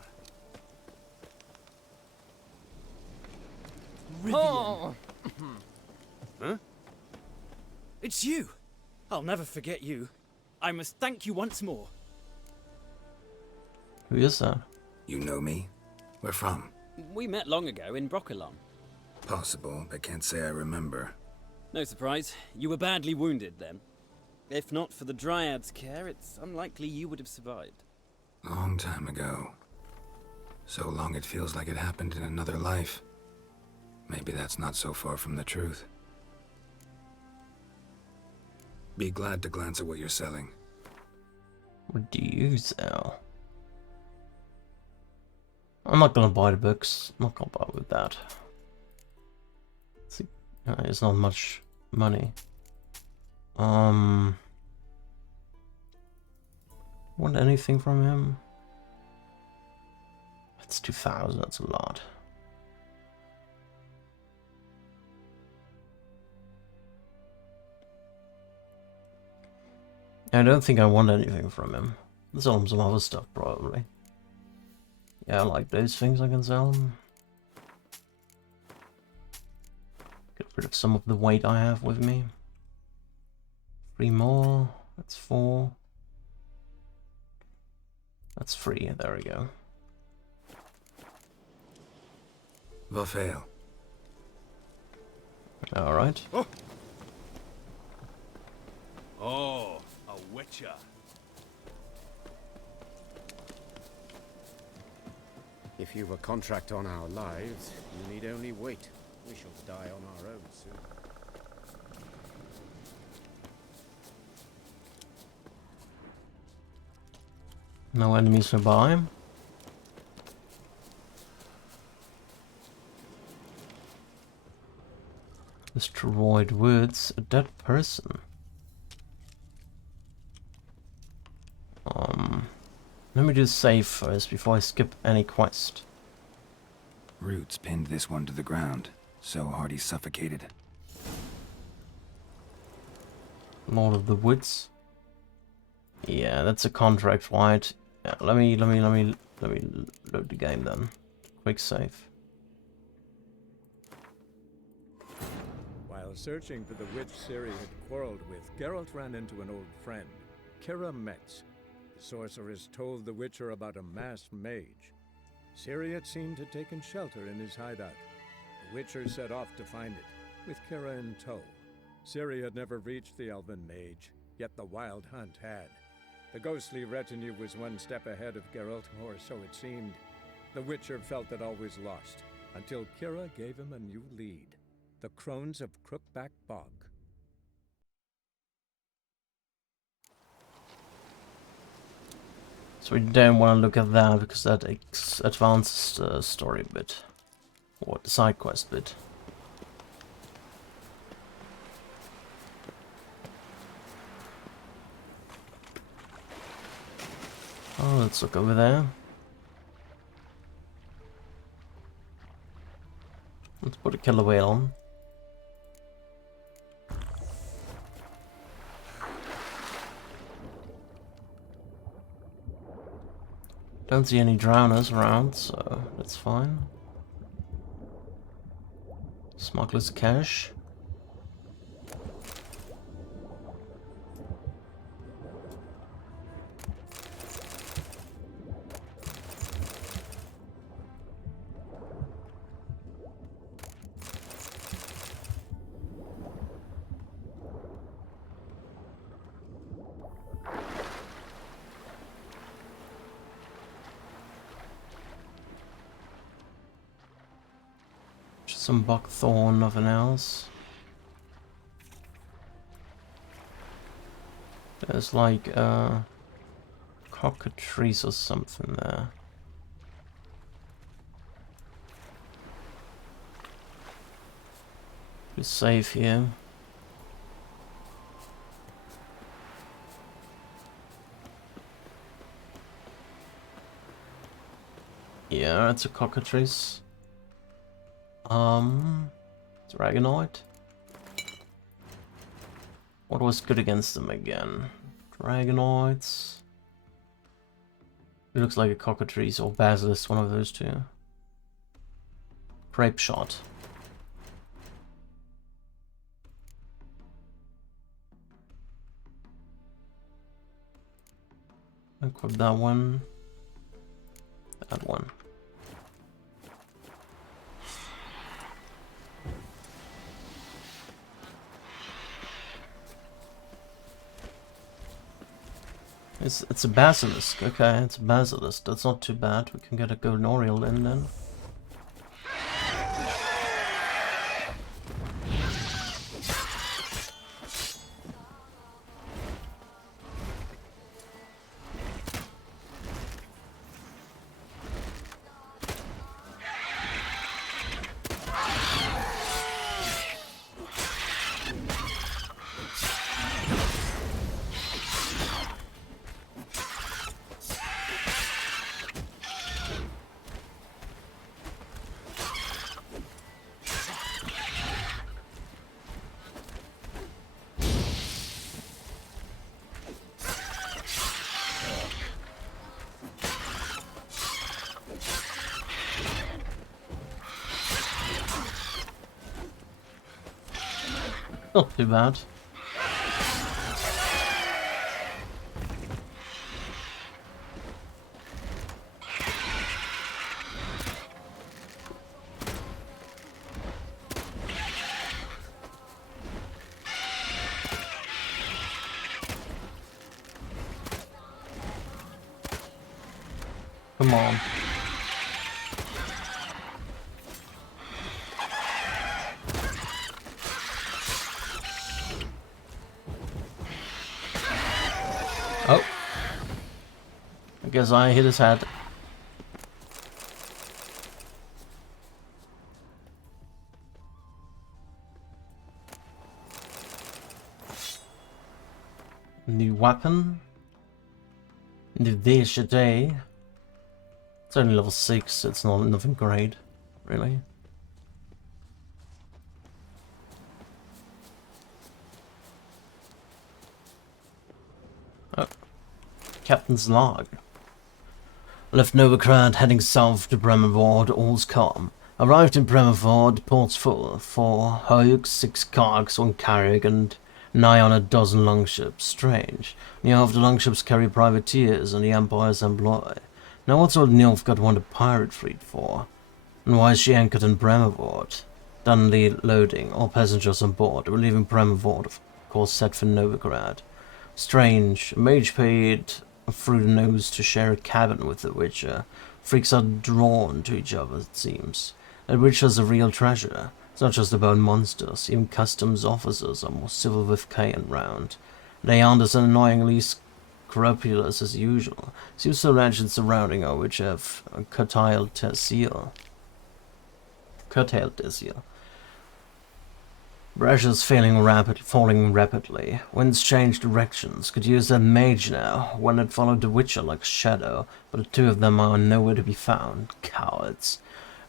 Oh. Huh? It's you! I'll never forget you. I must thank you once more. Who is that? You know me? Where from? We met long ago in Broccolon. Possible, but can't say I remember. No surprise, you were badly wounded then. If not for the Dryad's care, it's unlikely you would have survived. Long time ago. So long it feels like it happened in another life. Maybe that's not so far from the truth. Be glad to glance at what you're selling. What do you sell? I'm not gonna buy the books. I'm not gonna buy with that. It's not much money. Want anything from him? That's 2,000, that's a lot. I don't think I want anything from him. I'll sell him some other stuff, probably. Yeah, I like those things, I can sell him. Get rid of some of the weight I have with me. 3 more, that's 4. That's 3, there we go. Vafail. Alright. Oh, a witcher. If you've a contract on our lives, you need only wait. We shall die on our own soon. No enemies nearby. Destroyed woods, a dead person. Let me do save first before I skip any quest. Roots pinned this one to the ground, so hard he suffocated. Lord of the Woods. Yeah, that's a contract, right? Yeah, let me load the game then. Quick save. While searching for the witch Ciri had quarreled with, Geralt ran into an old friend, Kira Metz. The sorceress told the Witcher about a masked mage. Ciri had seemed to have taken shelter in his hideout. The Witcher set off to find it, with Kira in tow. Ciri had never reached the elven mage, yet the wild hunt had. The ghostly retinue was one step ahead of Geralt, or so it seemed. The Witcher felt that all was lost, until Kira gave him a new lead. The Crones of Crookback Bog. So we don't want to look at that because that advances the story a bit. Or the side quest bit. Oh, let's look over there. Let's put a killer whale on. Don't see any drowners around, so that's fine. Smuggler's cache. Some buckthorn, nothing else. There's like cockatrice or something there. We're safe here. Yeah, it's a cockatrice. Dragonoid. What was good against them again? Dragonoids. It looks like a cockatrice or basilisk, one of those two. Grape shot. Equip that one. That one. It's a basilisk. Okay, it's a basilisk. That's not too bad. We can get a golden oriole in then. Not too bad. Come on. Oh. I guess I hit his head. New weapon. New day. It's only level 6, it's not nothing great, really. Oh. Captain's log. Left Novigrad, heading south to Bremervord, all's calm. Arrived in Bremervord, ports full, 4 hulks, 6 cargs, 1 carrick, and nigh on a dozen longships. Strange. Near half the longships carry privateers and the Empire's employ. Now what's old Nilfgaard want a pirate fleet for? And why is she anchored in Bremervord? Done loading, all passengers on board. We're leaving Bremervord, of course set for Novigrad. Strange. A mage paid through the nose to share a cabin with the Witcher. Freaks are drawn to each other, it seems. That Witcher's a real treasure. It's not just about monsters. Even customs officers are more civil with Cain round. They aren't as annoyingly scrupulous as usual. Seems the legends surrounding our Witcher have curtailed their zeal. Pressure's falling rapidly. Winds change directions. Could use that mage now. One had followed the Witcher like a shadow, but the 2 of them are nowhere to be found. Cowards.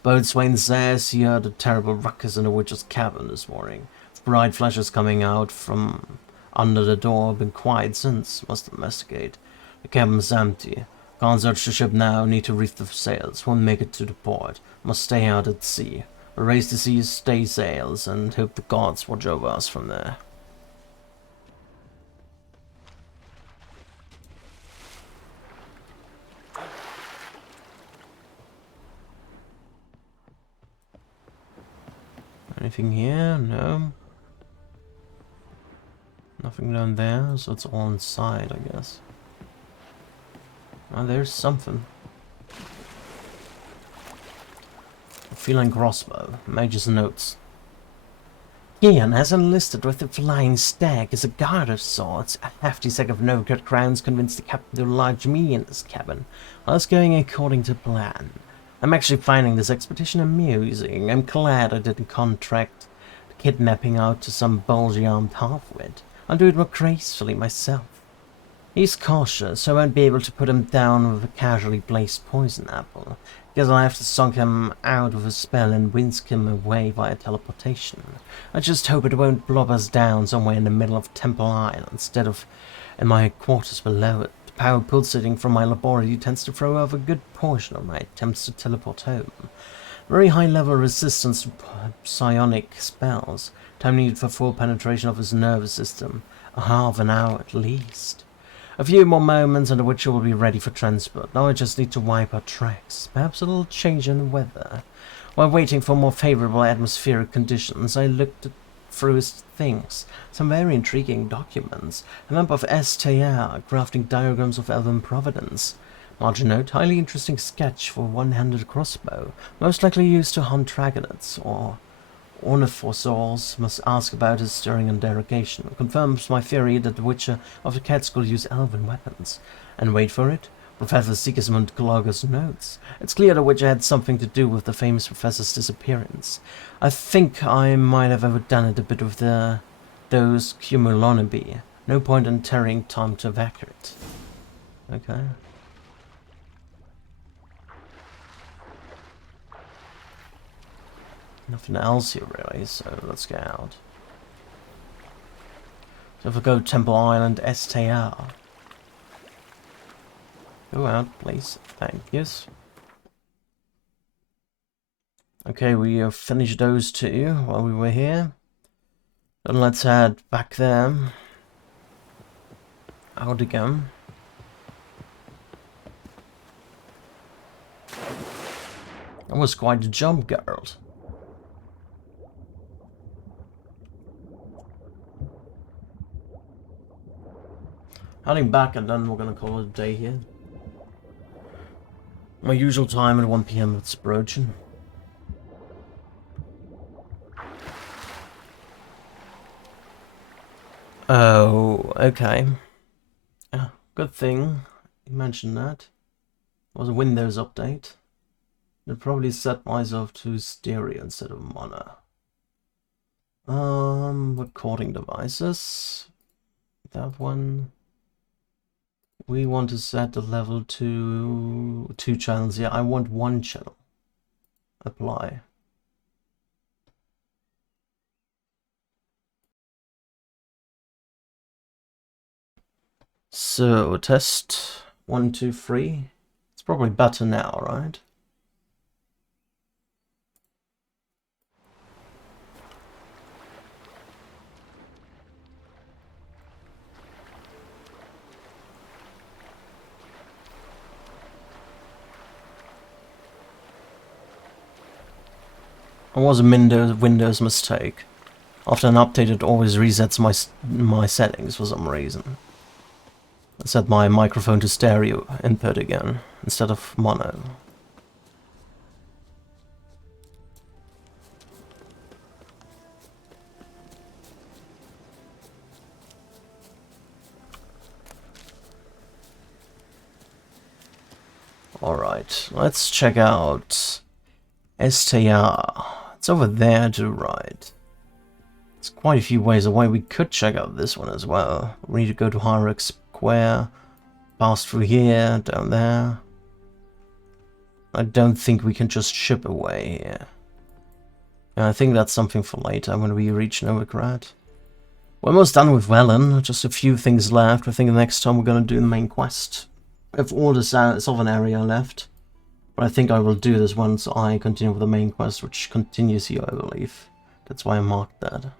Boatswain says he heard a terrible ruckus in the Witcher's cabin this morning. Bright flashes coming out from under the door. Been quiet since. Must investigate. The cabin's empty. Can't search the ship now. Need to reef the sails. Won't make it to the port. Must stay out at sea. Raise the seas, stay sails, and hope the gods watch over us from there. Anything here? No. Nothing down there, so it's all inside, I guess. Oh, there's something. Feline crossbow. Mage's notes. Ian has enlisted with the Flying Stag as a guard of sorts. A hefty sack of Novgorod crowns convinced the captain to lodge me in his cabin. All's going according to plan. I'm actually finding this expedition amusing. I'm glad I didn't contract the kidnapping out to some bulgy-armed half-wit. I'll do it more gracefully myself. He's cautious, so I won't be able to put him down with a casually placed poison apple. Guess I'll have to suck him out with a spell and whisk him away via teleportation. I just hope it won't blob us down somewhere in the middle of Temple Isle instead of in my quarters below it. The power pulsating from my laboratory tends to throw off a good portion of my attempts to teleport home. Very high level resistance to psionic spells. Time needed for full penetration of his nervous system. A half an hour at least. A few more moments and the Witcher will be ready for transport. Now I just need to wipe our tracks. Perhaps a little change in the weather. While waiting for more favourable atmospheric conditions, I looked through his things. Some very intriguing documents. A map of STR, crafting diagrams of Elven Providence. Margin note, highly interesting sketch for a one-handed crossbow. Most likely used to hunt dragonets or ornithosaurs. Must ask about his during interrogation. Confirms my theory that the Witcher of the Catskill use elven weapons. And wait for it, Professor Sigismund Gloger's notes. It's clear the Witcher had something to do with the famous professor's disappearance. I think I might have overdone it a bit with those cumulonimbus. No point in tarrying time to evacuate. Okay. Nothing else here really, so let's get out. So if we go Temple Island STR. Go out, please. Thank you. Okay, we finished those 2 while we were here. Then let's head back there. Out again. That was quite a jump, Geralt. Heading back, and then we're gonna call it a day here. My usual time at 1 PM it's approaching. Oh, okay. Good thing you mentioned that. It was a Windows update. I'd probably set myself to stereo instead of mono. Recording devices. That one. We want to set the level to 2 channels. Yeah, I want 1 channel. Apply. So, test 1, 2, 3. It's probably better now, right? It was a Windows mistake. After an update, it always resets my settings for some reason. I set my microphone to stereo input again, instead of mono. Alright, let's check out STR. It's over there to the right. It's quite a few ways away. We could check out this one as well. We need to go to Hyrule Square, pass through here, down there. I don't think we can just ship away here. Yeah, I think that's something for later when we reach Novigrad. We're almost done with Velen, just a few things left. I think the next time we're going to do the main quest. We have all the southern area left. But I think I will do this once I continue with the main quest, which continues here, I believe. That's why I marked that.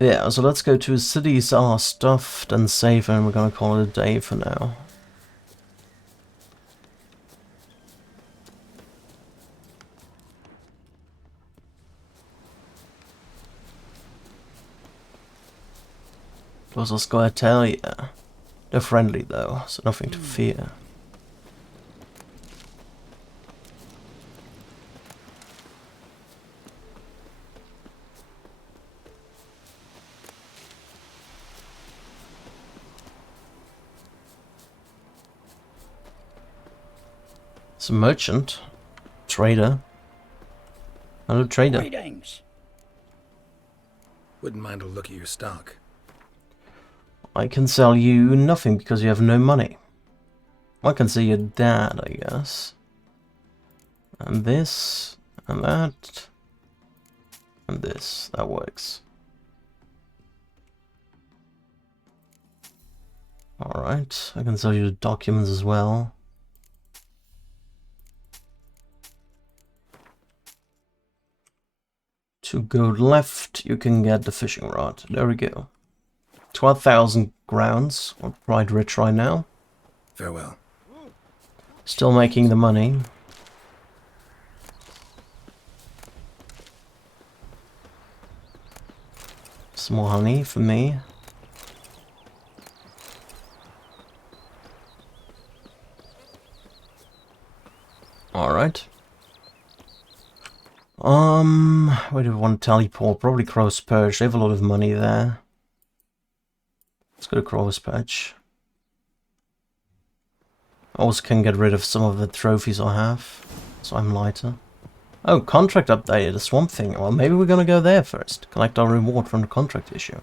Yeah, so let's go to a city, sell our stuff, then save, and we're gonna call it a day for now. Plus, I'll go tell you. They're friendly though, so nothing to fear. It's a merchant. Trader. Hello, trader. Greetings. Wouldn't mind a look at your stock. I can sell you nothing because you have no money. I can sell your dad, I guess. And this, and that, and this. That works. Alright, I can sell you the documents as well. To go left, you can get the fishing rod. There we go. 12,000 grounds. We're quite rich right now. Farewell. Still making the money. Some more honey for me. Alright. Where do we want to teleport? Probably Crow's Perch. They have a lot of money there. Let's go to Crow's Perch. Also can get rid of some of the trophies I have, so I'm lighter. Oh, contract updated, the Swamp Thing. Well, maybe we're gonna go there first. Collect our reward from the contract issue.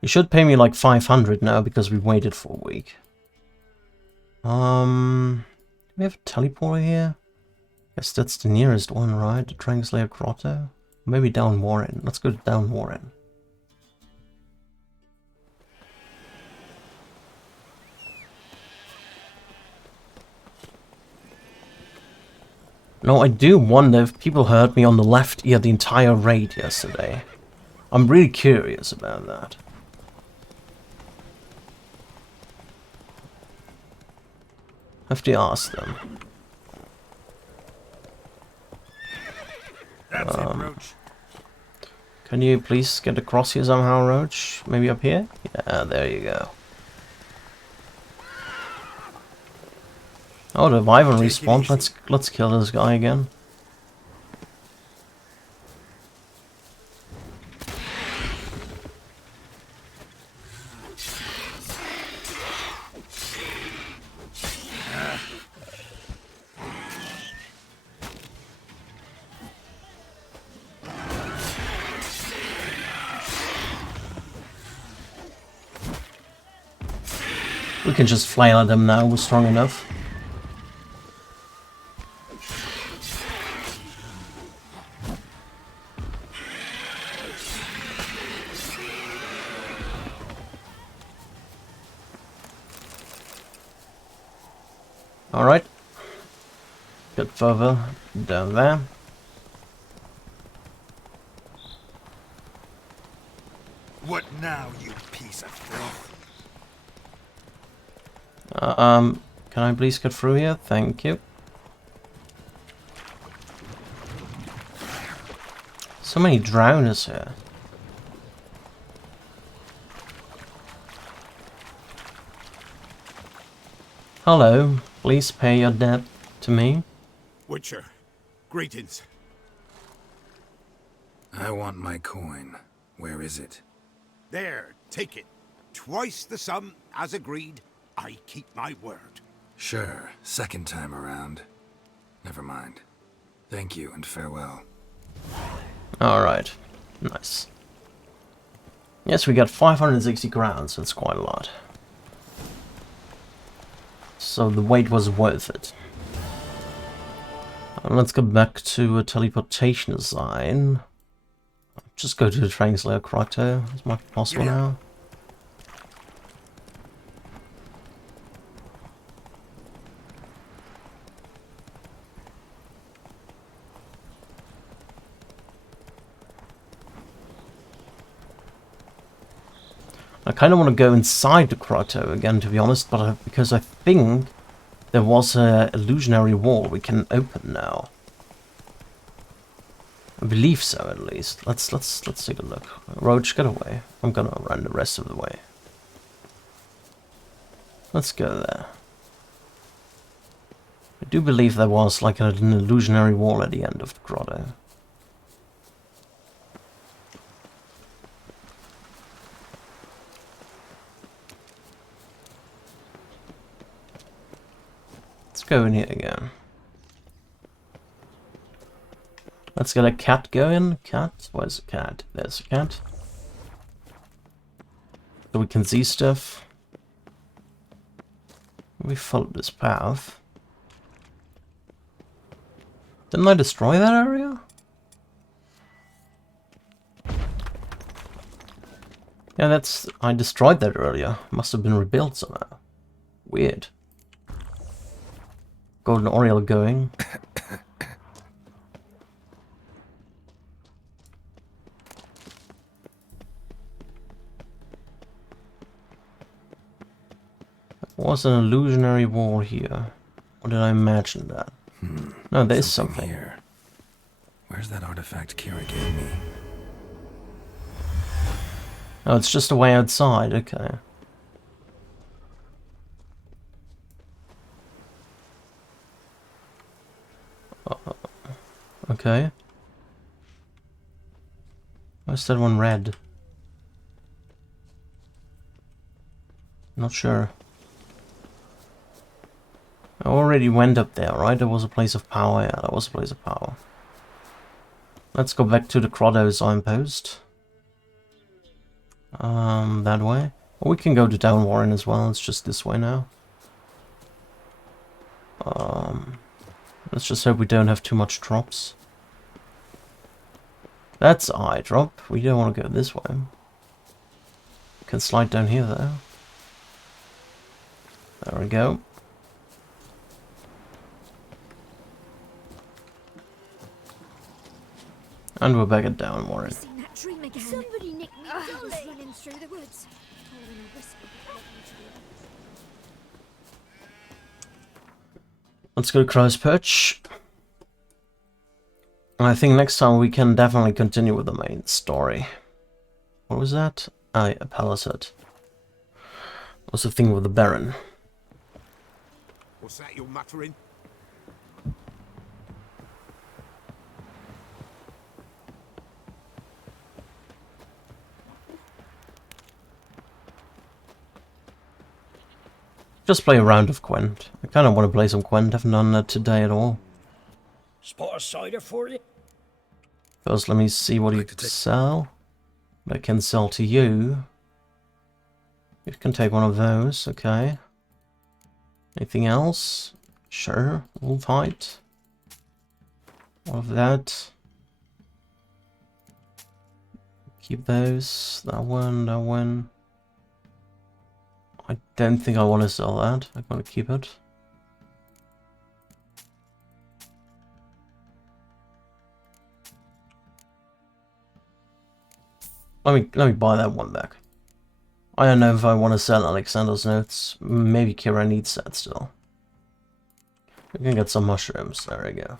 You should pay me like 500 now because we waited for a week. Do we have a teleporter here? Guess that's the nearest one, right? The Dragonslayer Grotto? Maybe Down Warren. Let's go to Down Warren. No, I do wonder if people heard me on the left ear the entire raid yesterday. I'm really curious about that. Have to ask them. That's it, Roach. Can you please get across here somehow, Roach? Maybe up here? Yeah, there you go. Oh, the Wyvern respawned. Let's kill this guy again. We can just flail at them now, we're strong enough. Alright. Get further down there. What now, you piece of filth? Can I please get through here? Thank you. So many drowners here. Hello, please pay your debt to me. Witcher, greetings. I want my coin. Where is it? There, take it. Twice the sum, as agreed. I keep my word. Sure, second time around. Never mind. Thank you and farewell. Alright, nice. Yes, we got 560 crowns, that's quite a lot. So the wait was worth it. Let's go back to a teleportation design. Just go to the Translator Crocto, as much as possible now. I kind of want to go inside the grotto again, to be honest, but because I think there was a illusionary wall we can open now. I believe so, at least. Let's take a look. Roach, get away. I'm gonna run the rest of the way. Let's go there. I do believe there was like an illusionary wall at the end of the grotto. Let's go in here again. Let's get a cat going. Cat? Where's the cat? There's a cat. So we can see stuff. We follow this path. Didn't I destroy that area? Yeah, that's... I destroyed that earlier. Must have been rebuilt somehow. Weird. Golden Oriole going. There was an illusionary wall here. Or did I imagine that? No, there is something here. Where's that artifact Kira gave me? Oh, it's just a way outside, okay. Okay. Why's that one red? Not sure. I already went up there, right? There was a place of power. Yeah, that was a place of power. Let's go back to the grotto signpost. That way. Or we can go to Down Warren as well. It's just this way now. Let's just hope we don't have too much drops. That's eye drop. We don't want to go this way. We can slide down here though. There we go. And we're back at Downward. Seen that dream again. Somebody nicked me dolly. Running through the woods, following a whisper that led me to the Let's go to Crow's Perch. I think next time we can definitely continue with the main story. What was that? A palisade. What's the thing with the Baron? What's that you're muttering? Just play a round of Gwent. I kind of want to play some Gwent. Haven't done that today at all. Spot a cider for you? First, let me see what you sell. I can sell to you. You can take one of those, okay. Anything else? Sure, we'll fight. One of that. Keep those. That one, that one. I don't think I want to sell that. I want to keep it. Let me buy that one back. I don't know if I want to sell Alexander's notes. Maybe Kira needs that still. We can get some mushrooms. There we go.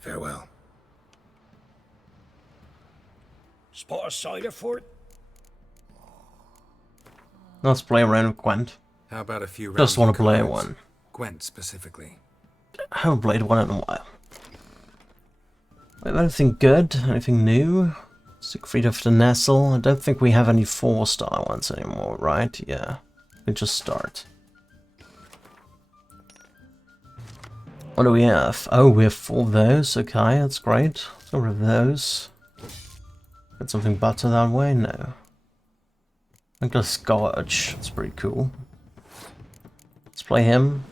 Farewell. Spot a cider for it? Let's play a round of Gwent. How about a few rounds Just want to of play cards? one. Gwent specifically. I haven't played one in a while. Anything good? Anything new? Siegfried of the Nestle? I don't think we have any 4-star ones anymore, right? Yeah. We just start. What do we have? Oh, we have 4 of those. Okay, that's great. Let's get rid of those. Got something better that way? No. I think the Scourge. That's pretty cool. Let's play him.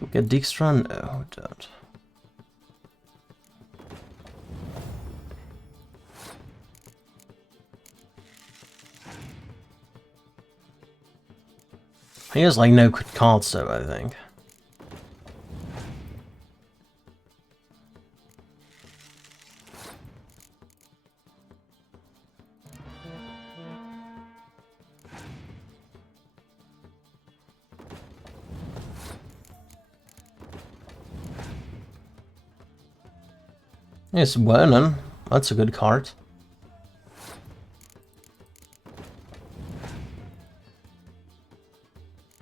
We'll get Dijkstra? No, we don't. He has like no good cards though, I think. Yes, Werner. That's a good card.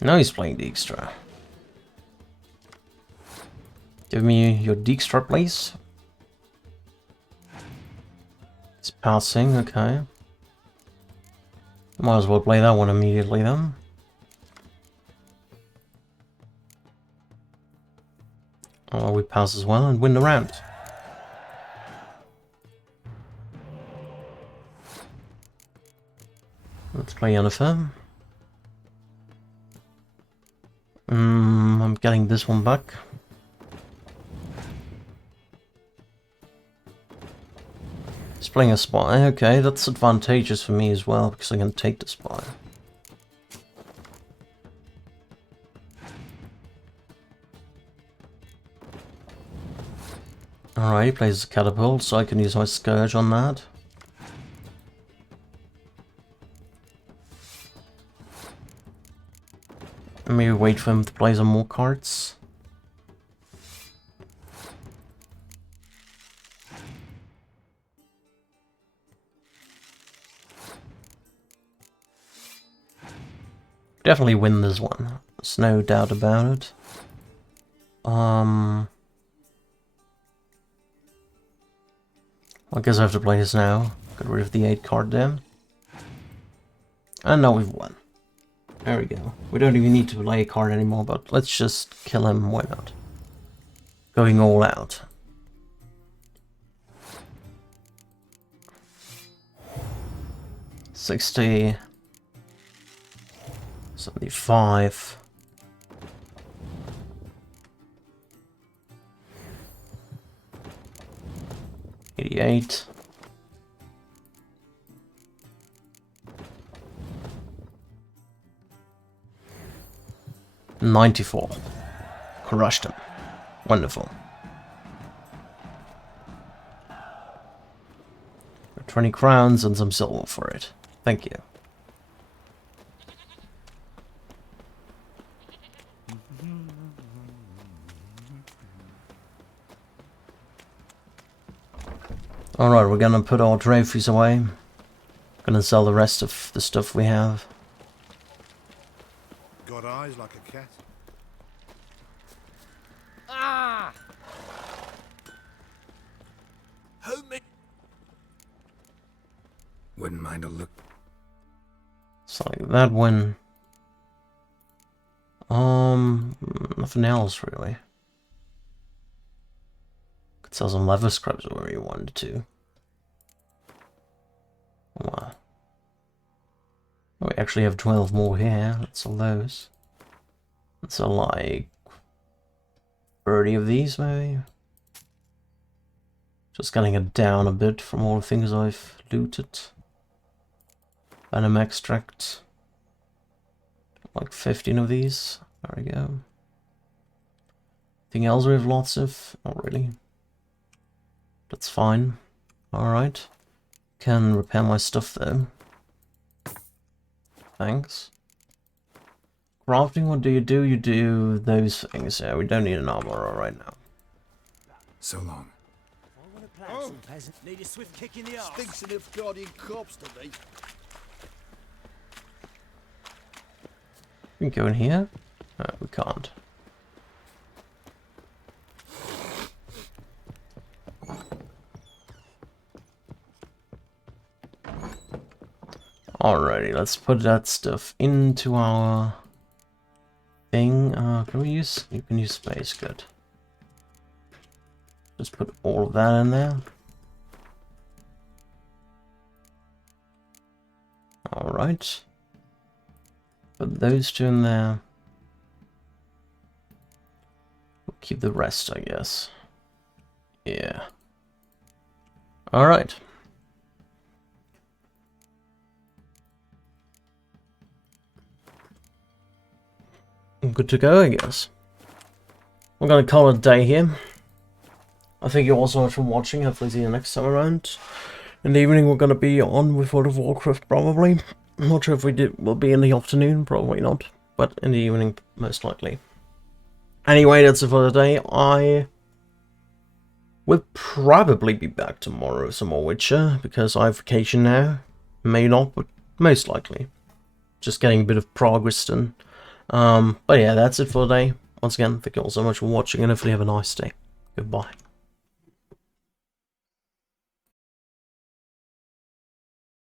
Now he's playing Dijkstra. Give me your Dijkstra, please. He's passing, okay. Might as well play that one immediately then. Oh, we pass as well and win the round. Let's play Yennefer. I'm getting this one back. He's playing a spy. Okay, that's advantageous for me as well because I can take the spy. Alright, he plays a catapult, so I can use my Scourge on that. Maybe wait for him to play some more cards. Definitely win this one. There's no doubt about it. I guess I have to play this now. Get rid of the 8 card then. And now we've won. There we go. We don't even need to play a card anymore, but let's just kill him, why not? Going all out. $60. 75. $88. 94. Crushed him. Wonderful. 20 crowns and some silver for it. Thank you. Alright, we're gonna put our trophies away. Gonna sell the rest of the stuff we have. Got eyes like a cat. Ah! Who me? Wouldn't mind a look. So like that one. Nothing else really. Could sell some leather scrubs wherever you wanted to. Wow. Oh, we actually have 12 more here. Let's sell those. Let's sell like 30 of these maybe. Just getting it down a bit from all the things I've looted. Venom extract. Like 15 of these. There we go. Anything else we have lots of? Not really. That's fine. Alright. Can repair my stuff though. Thanks. Crafting, what do? You do those things. Yeah, we don't need an armorer right now. So long. Oh, need a swift kick in the arse. Stinks of guardian corpse to me. We can go in here? No, we can't. Alrighty, let's put that stuff into our thing. Can we use? You can use space, good. Just put all of that in there. Alright. Put those two in there. We'll keep the rest, I guess. Yeah. Alright. Good to go, I guess. We're gonna call it a day here. I thank you all so much for watching. Hopefully see you next time around. In the evening we're gonna be on with World of Warcraft probably. I'm not sure if we'll be in the afternoon, probably not. But in the evening, most likely. Anyway, that's it for the day. I will probably be back tomorrow with some more Witcher, because I have vacation now. May not, but most likely. Just getting a bit of progress done. But yeah, that's it for the day. Once again, thank you all so much for watching, and hopefully have a nice day. Goodbye.